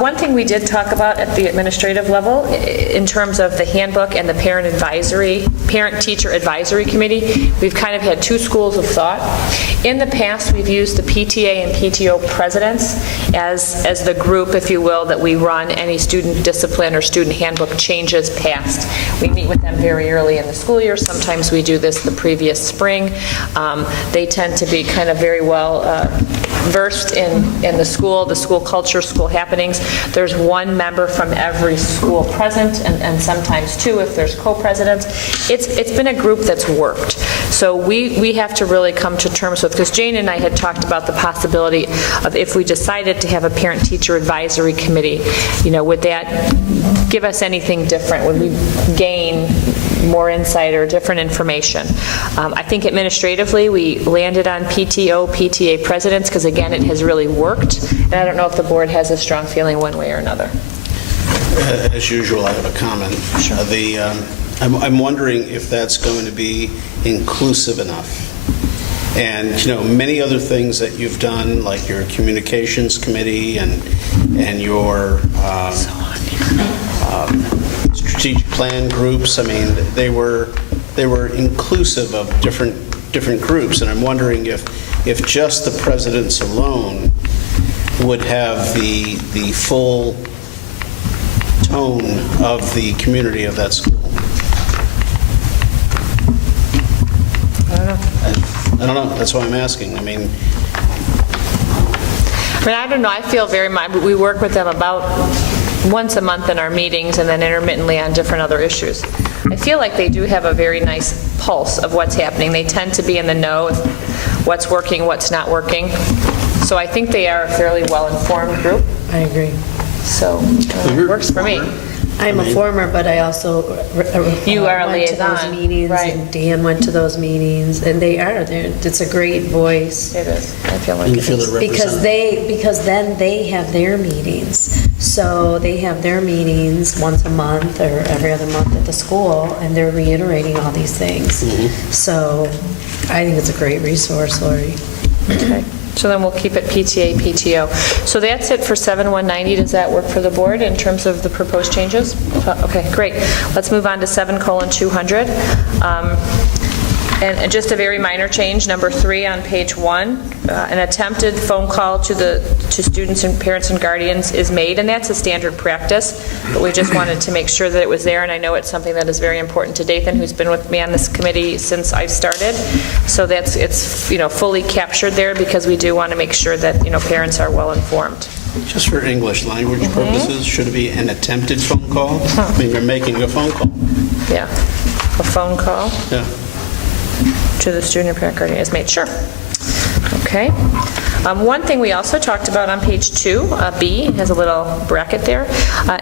One thing we did talk about at the administrative level in terms of the handbook and the parent-teacher advisory committee, we've kind of had two schools of thought. In the past, we've used the PTA and PTO presidents as the group, if you will, that we run any student discipline or student handbook changes past. We meet with them very early in the school year. Sometimes we do this the previous spring. They tend to be kind of very well versed in the school culture, school happenings. There's one member from every school present, and sometimes two if there's co-presidents. It's been a group that's worked. So we have to really come to terms with, because Jane and I had talked about the possibility of if we decided to have a parent-teacher advisory committee, would that give us anything different? Would we gain more insight or different information? I think administratively we landed on PTA presidents because, again, it has really worked. And I don't know if the board has a strong feeling one way or another. As usual, I have a comment. Sure. I'm wondering if that's going to be inclusive enough. And, many other things that you've done, like your communications committee and your strategic plan groups, I mean, they were inclusive of different groups. And I'm wondering if just the presidents alone would have the full tone of the community of that school. I don't know. That's why I'm asking. I don't know. I feel very much, we work with them about once a month in our meetings and then intermittently on different other issues. I feel like they do have a very nice pulse of what's happening. They tend to be in the know of what's working, what's not working. So I think they are a fairly well-informed group. I agree. So it works for me. I'm a former, but I also You are a went to those liaison, meetings, right. and Dan went to those meetings, and it's a great voice. It is. I feel like You feel it Because then they have their meetings. So they have their meetings once a month or every other month at the school, and they're reiterating all these things. So I think it's a great resource, Lori. Okay. So then we'll keep it PTA, PTO. So that's it for 7190. Does that work for the board in terms of the proposed changes? Okay, great. Let's move on to 7:200. And just a very minor change, number 3 on page 1, an attempted phone call to students and parents and guardians is made, and that's a standard practice, but we just wanted to make sure that it was there, and I know it's something that is very important to Dathan, who's been with me on this committee since I've started. So it's fully captured there because we do want to make sure that parents are well informed. Just for English language purposes, should it be an attempted phone call? I mean, you're making a phone call. Yeah, a phone call. Yeah. To the student or parent guardian is made. Sure. Okay. One thing we also talked about on page 2, B, has a little bracket there,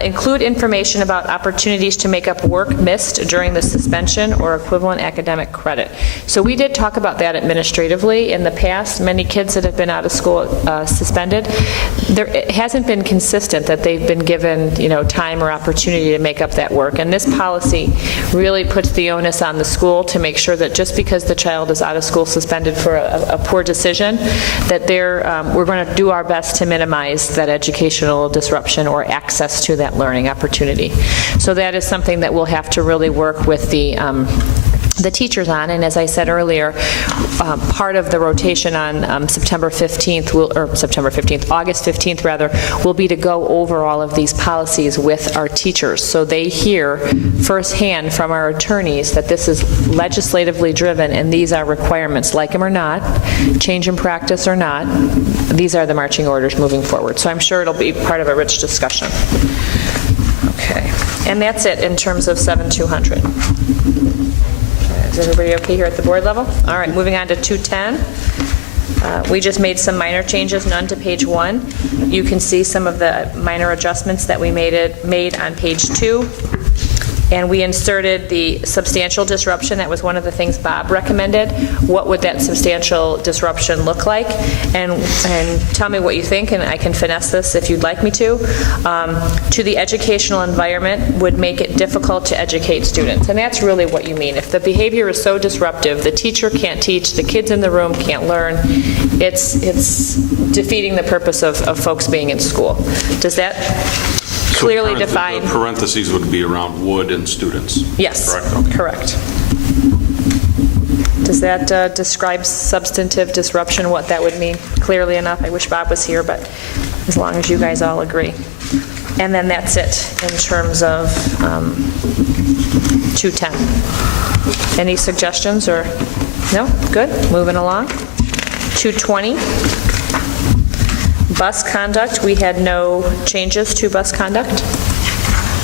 include information about opportunities to make up work missed during the suspension or equivalent academic credit. So we did talk about that administratively in the past. Many kids that have been out of school suspended, it hasn't been consistent that they've been given, time or opportunity to make up that work. And this policy really puts the onus on the school to make sure that just because the child is out of school suspended for a poor decision, that we're going to do our best to minimize that educational disruption or access to that learning opportunity. So that is something that we'll have to really work with the teachers on, and as I said earlier, part of the rotation on August 15th rather, will be to go over all of these policies with our teachers, so they hear firsthand from our attorneys that this is legislatively driven and these are requirements, like them or not, change in practice or not, these are the marching orders moving forward. So I'm sure it'll be part of a rich discussion. Okay, and that's it in terms of 7200. Is everybody okay here at the board level? All right, moving on to 210. We just made some minor changes, none to page 1. You can see some of the minor adjustments that we made on page 2. And we inserted the substantial disruption. That was one of the things Bob recommended. What would that substantial disruption look like? And tell me what you think, and I can finesse this if you'd like me to. To the educational environment would make it difficult to educate students. And that's really what you mean. If the behavior is so disruptive, the teacher can't teach, the kids in the room can't learn, it's defeating the purpose of folks being in school. Does that clearly define? The parentheses would be around would and students. Yes, Correct? Okay. correct. Does that describe substantive disruption, what that would mean clearly enough? I wish Bob was here, but as long as you guys all agree. And then that's it in terms of 210. Any suggestions or, no? Good, moving along. 220. Bus conduct, we had no changes to bus conduct.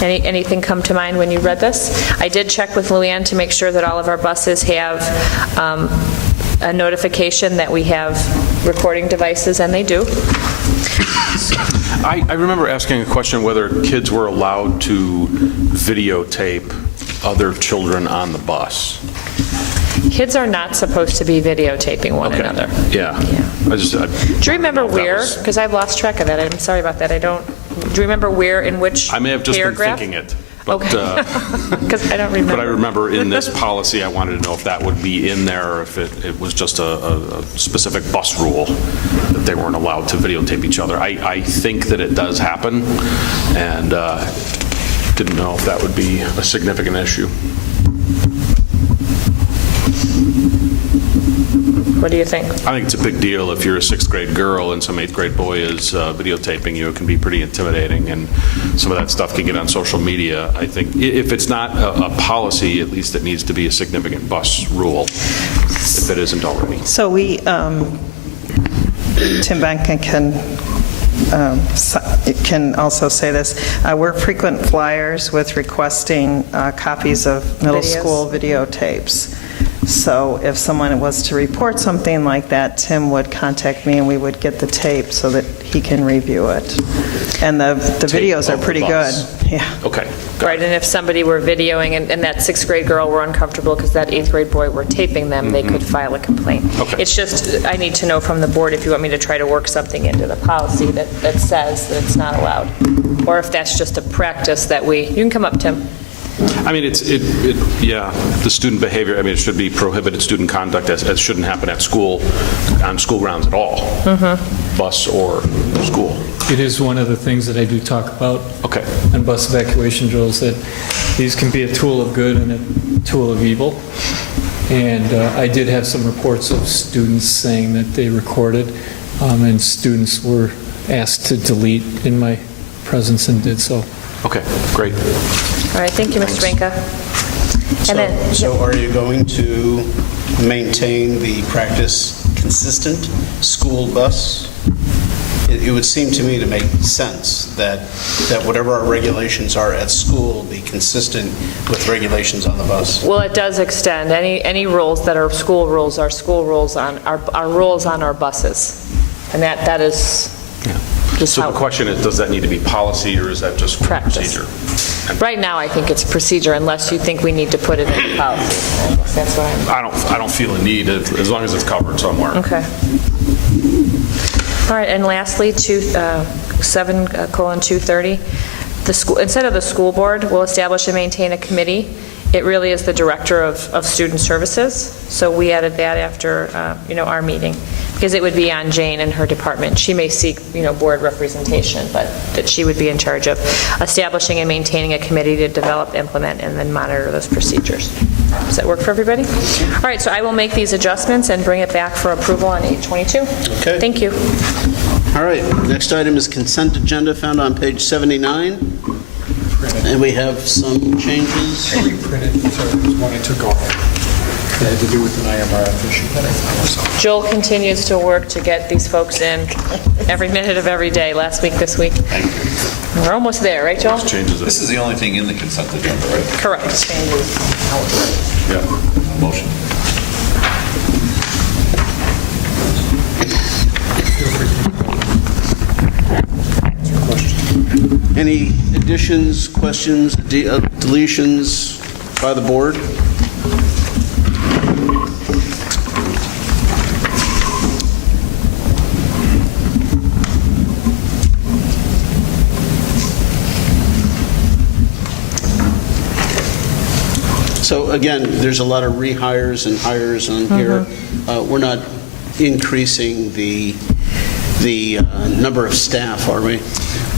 Anything come to mind when you read this? I did check with Luann to make sure that all of our buses have a notification that we have recording devices, and they do. I remember asking a question whether kids were allowed to videotape other children on the bus. Kids are not supposed to be videotaping one another. Yeah. Do you remember where? Because I've lost track of that. I'm sorry about that. Do you remember where, in which paragraph? I may have just been thinking it. But, because I don't remember. But I remember in this policy, I wanted to know if that would be in there, or if it was just a specific bus rule that they weren't allowed to videotape each other. I think that it does happen, and didn't know if that would be a significant issue. What do you think? I think it's a big deal if you're a 6th grade girl and some 8th grade boy is videotaping you. It can be pretty intimidating, and some of that stuff can get on social media. I think if it's not a policy, at least it needs to be a significant bus rule, if it isn't already. So we, Tim Benkin can also say this. We're frequent flyers with requesting copies of middle school videotapes. So if someone was to report something like that, Tim would contact me and we would get the tape so that he can review it. And the videos are pretty good. Yeah. Okay. Right, and if somebody were videoing and that 6th grade girl were uncomfortable because that 8th grade boy were taping them, they could file a complaint. Okay. It's just, I need to know from the board if you want me to try to work something into the policy that says that it's not allowed. Or if that's just a practice that you can come up, Tim. I mean, the student behavior, I mean, it should be prohibited student conduct as shouldn't happen at school, on school grounds at all, bus or school. It is one of the things that I do talk about on bus evacuation drills, that these can be a tool of good and a tool of evil. And I did have some reports of students saying that they recorded, and students were asked to delete in my presence and did so. Okay, great. All right, thank you, Mr. Benka. So are you going to maintain the practice consistent school bus? It would seem to me to make sense that whatever our regulations are at school be consistent with regulations on the bus. Well, it does extend. Any rules that are school rules on our rules on our buses. And that is just So the question is, does that need to be policy, or is that just procedure? Right now, I think it's procedure, unless you think we need to put it in policy. That's what I don't feel a need, as long as it's covered somewhere. Okay. All right, and lastly, 7:230, instead of the school board will establish and maintain a committee, it really is the director of student services. So we added that after our meeting, because it would be on Jane and her department. She may seek board representation, but that she would be in charge of establishing and maintaining a committee to develop, implement, and then monitor those procedures. Does that work for everybody? All right, so I will make these adjustments and bring it back for approval on 8/22. Okay. Thank you. All right, next item is consent agenda found on page 79. And we have some changes. I reprinted, so there's one I took off. It had to do with an IMRF issue that I found. Joel continues to work to get these folks in every minute of every day, last week, this week. We're almost there, right, Joel? This is the only thing in the consent agenda, right? Correct. Yeah. Motion. Any additions, questions, deletions by the board? So again, there's a lot of rehires and hires on here. We're not increasing the number of staff, are we?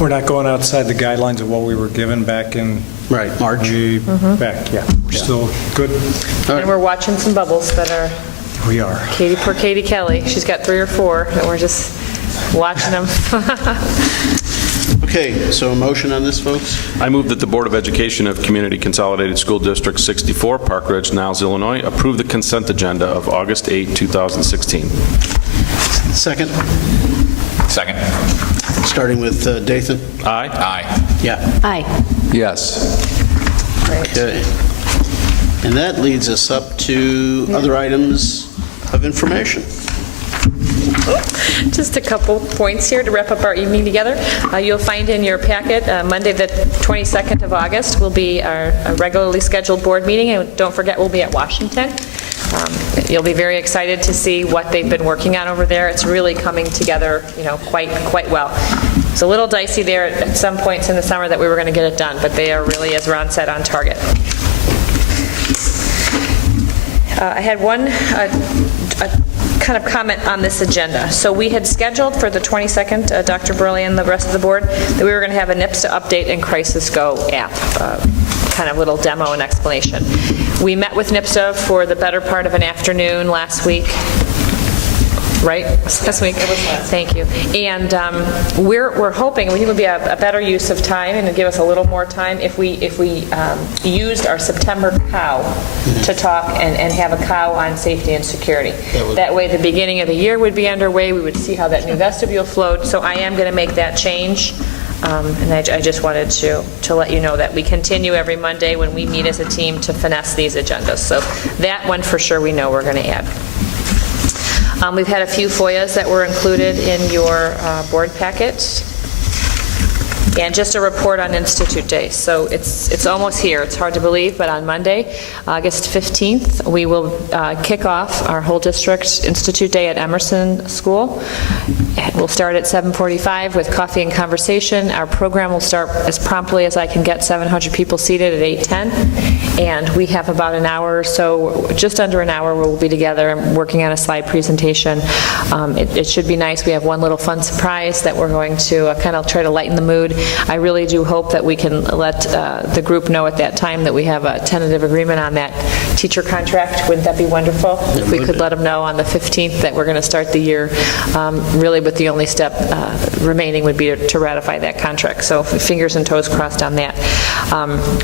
We're not going outside the guidelines of what we were given back in March. Back, yeah. We're still good. And we're watching some bubbles that are, We are. poor Katie Kelly, she's got 3 or 4, and we're just watching them. Okay, so a motion on this, folks? I move that the Board of Education of Community Consolidated School District 64, Park Ridge, Niles, Illinois, approve the consent agenda of August 8, 2016. Second? Second. Starting with Dathan? Aye. Aye. Yeah. Aye. Yes. Okay. And that leads us up to other items of information. Just a couple points here to wrap up our evening together. You'll find in your packet, Monday the 22nd of August will be our regularly scheduled board meeting, and don't forget we'll be at Washington. You'll be very excited to see what they've been working on over there. It's really coming together, quite well. It's a little dicey there at some points in the summer that we were going to get it done, but they are really, as Ron said, on target. I had one kind of comment on this agenda. So we had scheduled for the 22nd, Dr. Burley and the rest of the board, that we were going to have a NIPSA update and Crisis Go app, kind of little demo and explanation. We met with NIPSA for the better part of an afternoon last week. Right? Last week? It was last. Thank you. And we're hoping, we think it would be a better use of time and give us a little more time if we used our September cow to talk and have a cow on safety and security. That way the beginning of the year would be underway, we would see how that new vestibule flowed. So I am going to make that change. And I just wanted to let you know that we continue every Monday when we meet as a team to finesse these agendas. So that one for sure we know we're going to add. We've had a few FOIAs that were included in your board packet. And just a report on Institute Day. So it's almost here. It's hard to believe, but on Monday, August 15th, we will kick off our whole district Institute Day at Emerson School. We'll start at 7:45 with coffee and conversation. Our program will start as promptly as I can get 700 people seated at 8:10. And we have about an hour or so, just under an hour, we'll be together and working on a slide presentation. It should be nice. We have one little fun surprise that we're going to kind of try to lighten the mood. I really do hope that we can let the group know at that time that we have a tentative agreement on that teacher contract. Wouldn't that be wonderful? If we could let them know on the 15th that we're going to start the year, really, but the only step remaining would be to ratify that contract. So fingers and toes crossed on that.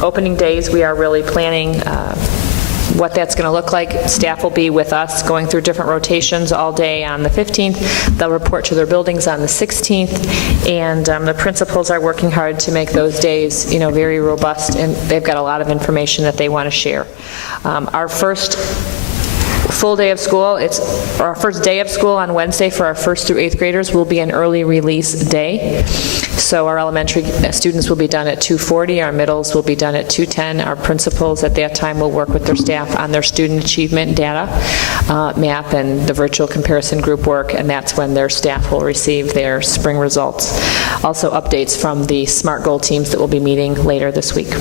Opening days, we are really planning what that's going to look like. Staff will be with us going through different rotations all day on the 15th. They'll report to their buildings on the 16th, and the principals are working hard to make those days, very robust, and they've got a lot of information that they want to share. Our first full day of school, our first day of school on Wednesday for our 1st through 8th graders will be an early release day. So our elementary students will be done at 2:40, our middles will be done at 2:10. Our principals at that time will work with their staff on their student achievement data map and the virtual comparison group work, and that's when their staff will receive their spring results. Also updates from the SMART goal teams that will be meeting later this week.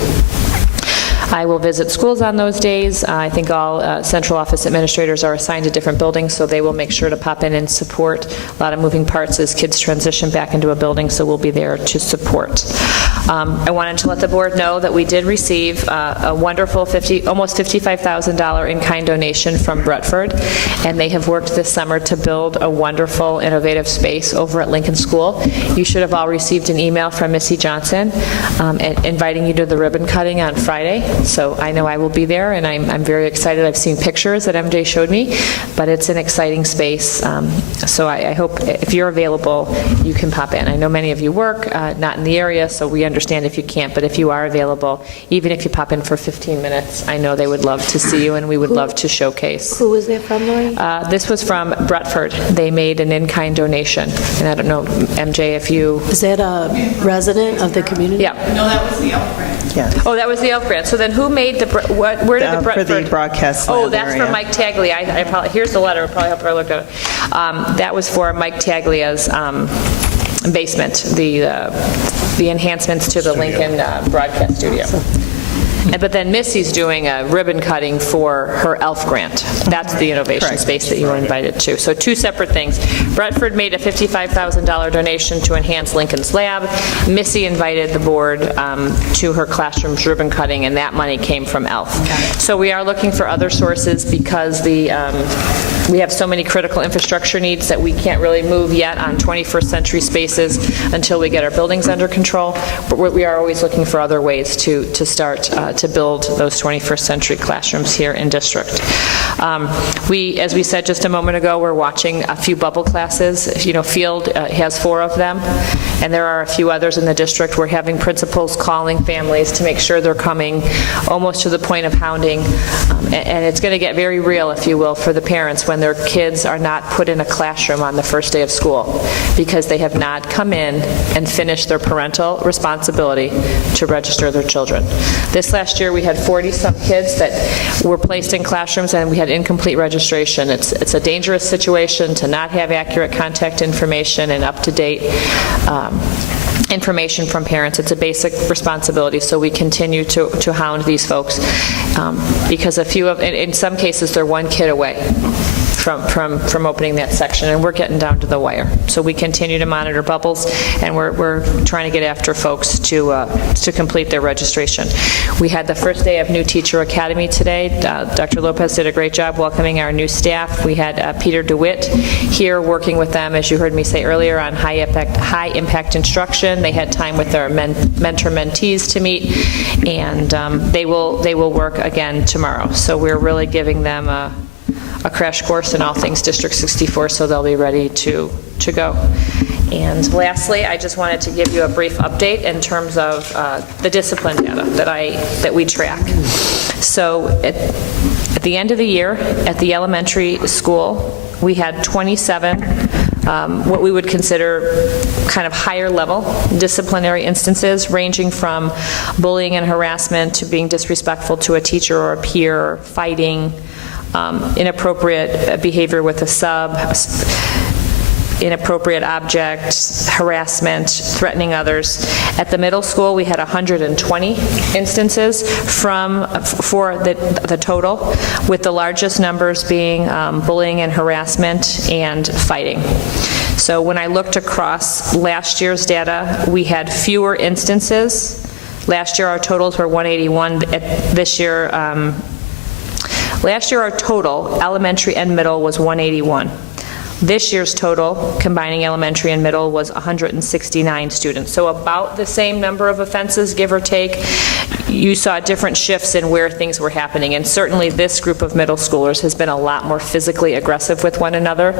I will visit schools on those days. I think all central office administrators are assigned to different buildings, so they will make sure to pop in and support. A lot of moving parts as kids transition back into a building, so we'll be there to support. I wanted to let the board know that we did receive a wonderful almost $55,000 in-kind donation from Bretford, and they have worked this summer to build a wonderful, innovative space over at Lincoln School. You should have all received an email from Missy Johnson inviting you to the ribbon cutting on Friday. So I know I will be there, and I'm very excited. I've seen pictures that MJ showed me, but it's an exciting space. So I hope if you're available, you can pop in. I know many of you work, not in the area, so we understand if you can't, but if you are available, even if you pop in for 15 minutes, I know they would love to see you, and we would love to showcase. Who was that from, Lori? This was from Bradford. They made an in-kind donation, and I don't know, MJ, if you... Is that a resident of the community? Yeah. No, that was the elk grant. Yeah. Oh, that was the elk grant. So then who made the, where did the Bradford? For the broadcast Oh, lab that's area. for Mike Taglia. I apologize. Here's the letter. I'll probably help her look at it. That was for Mike Taglia's basement, the enhancements to the Lincoln broadcast studio. But then Missy's doing a ribbon cutting for her ELF grant. That's the innovation space that you were invited to. So two separate things. Bradford made a $55,000 donation to enhance Lincoln's lab. Missy invited the board to her classroom's ribbon cutting, and that money came from ELF. So we are looking for other sources because we have so many critical infrastructure needs that we can't really move yet on 21st century spaces until we get our buildings under control. But we are always looking for other ways to start to build those 21st century classrooms here in district. As we said just a moment ago, we're watching a few bubble classes. You know, Field has 4 of them, and there are a few others in the district. We're having principals calling families to make sure they're coming almost to the point of hounding, and it's going to get very real, if you will, for the parents when their kids are not put in a classroom on the first day of school because they have not come in and finished their parental responsibility to register their children. This last year we had 40-some kids that were placed in classrooms and we had incomplete registration. It's a dangerous situation to not have accurate contact information and up-to-date information from parents. It's a basic responsibility, so we continue to hound these folks because in some cases they're one kid away from opening that section, and we're getting down to the wire. So we continue to monitor bubbles, and we're trying to get after folks to complete their registration. We had the first day of New Teacher Academy today. Dr. Lopez did a great job welcoming our new staff. We had Peter DeWitt here working with them, as you heard me say earlier, on high impact instruction. They had time with their mentor-mentees to meet, and they will work again tomorrow. So we're really giving them a crash course in all things District 64, so they'll be ready to go. And lastly, I just wanted to give you a brief update in terms of the discipline data that we track. So at the end of the year, at the elementary school, we had 27 what we would consider kind of higher level disciplinary instances, ranging from bullying and harassment to being disrespectful to a teacher or a peer, fighting, inappropriate behavior with a sub, inappropriate object, harassment, threatening others. At the middle school, we had 120 instances for the total, with the largest numbers being bullying and harassment and fighting. So when I looked across last year's data, we had fewer instances. Last year, our totals were 181. This year, last year, our total, elementary and middle, was 181. This year's total, combining elementary and middle, was 169 students. So about the same number of offenses, give or take. You saw different shifts in where things were happening, and certainly this group of middle schoolers has been a lot more physically aggressive with one another,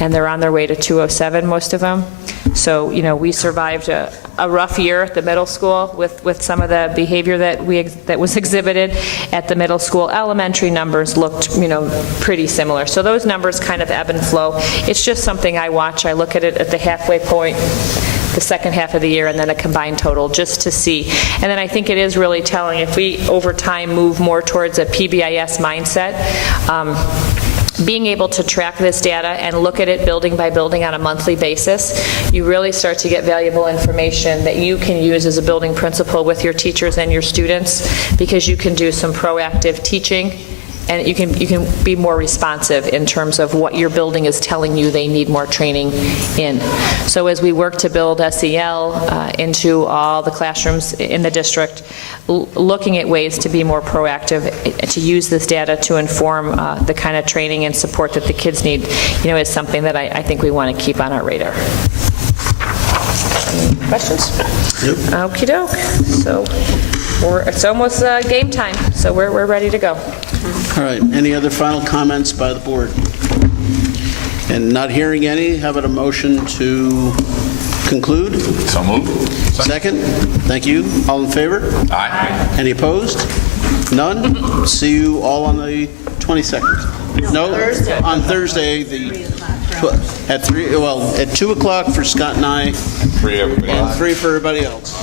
and they're on their way to 207, most of them. So, you know, we survived a rough year at the middle school with some of the behavior that was exhibited at the middle school. Elementary numbers looked, you know, pretty similar. So those numbers kind of ebb and flow. It's just something I watch. I look at it at the halfway point, the second half of the year, and then a combined total just to see. And then I think it is really telling if we over time move more towards a PBIS mindset, being able to track this data and look at it building by building on a monthly basis, you really start to get valuable information that you can use as a building principal with your teachers and your students, because you can do some proactive teaching and you can be more responsive in terms of what your building is telling you they need more training in. So as we work to build SEL into all the classrooms in the district, looking at ways to be more proactive, to use this data to inform the kind of training and support that the kids need, you know, is something that I think we want to keep on our radar. Any questions? Yep. Okie doke. So it's almost game time, so we're ready to go. All right, any other final comments by the board? And not hearing any, how about a motion to conclude? So moved. Second? Thank you. All in favor? Aye. Any opposed? None? See you all on the 22nd. No, on Thursday, at 2 o'clock for Scott and I, Free everybody. and 3 for everybody else.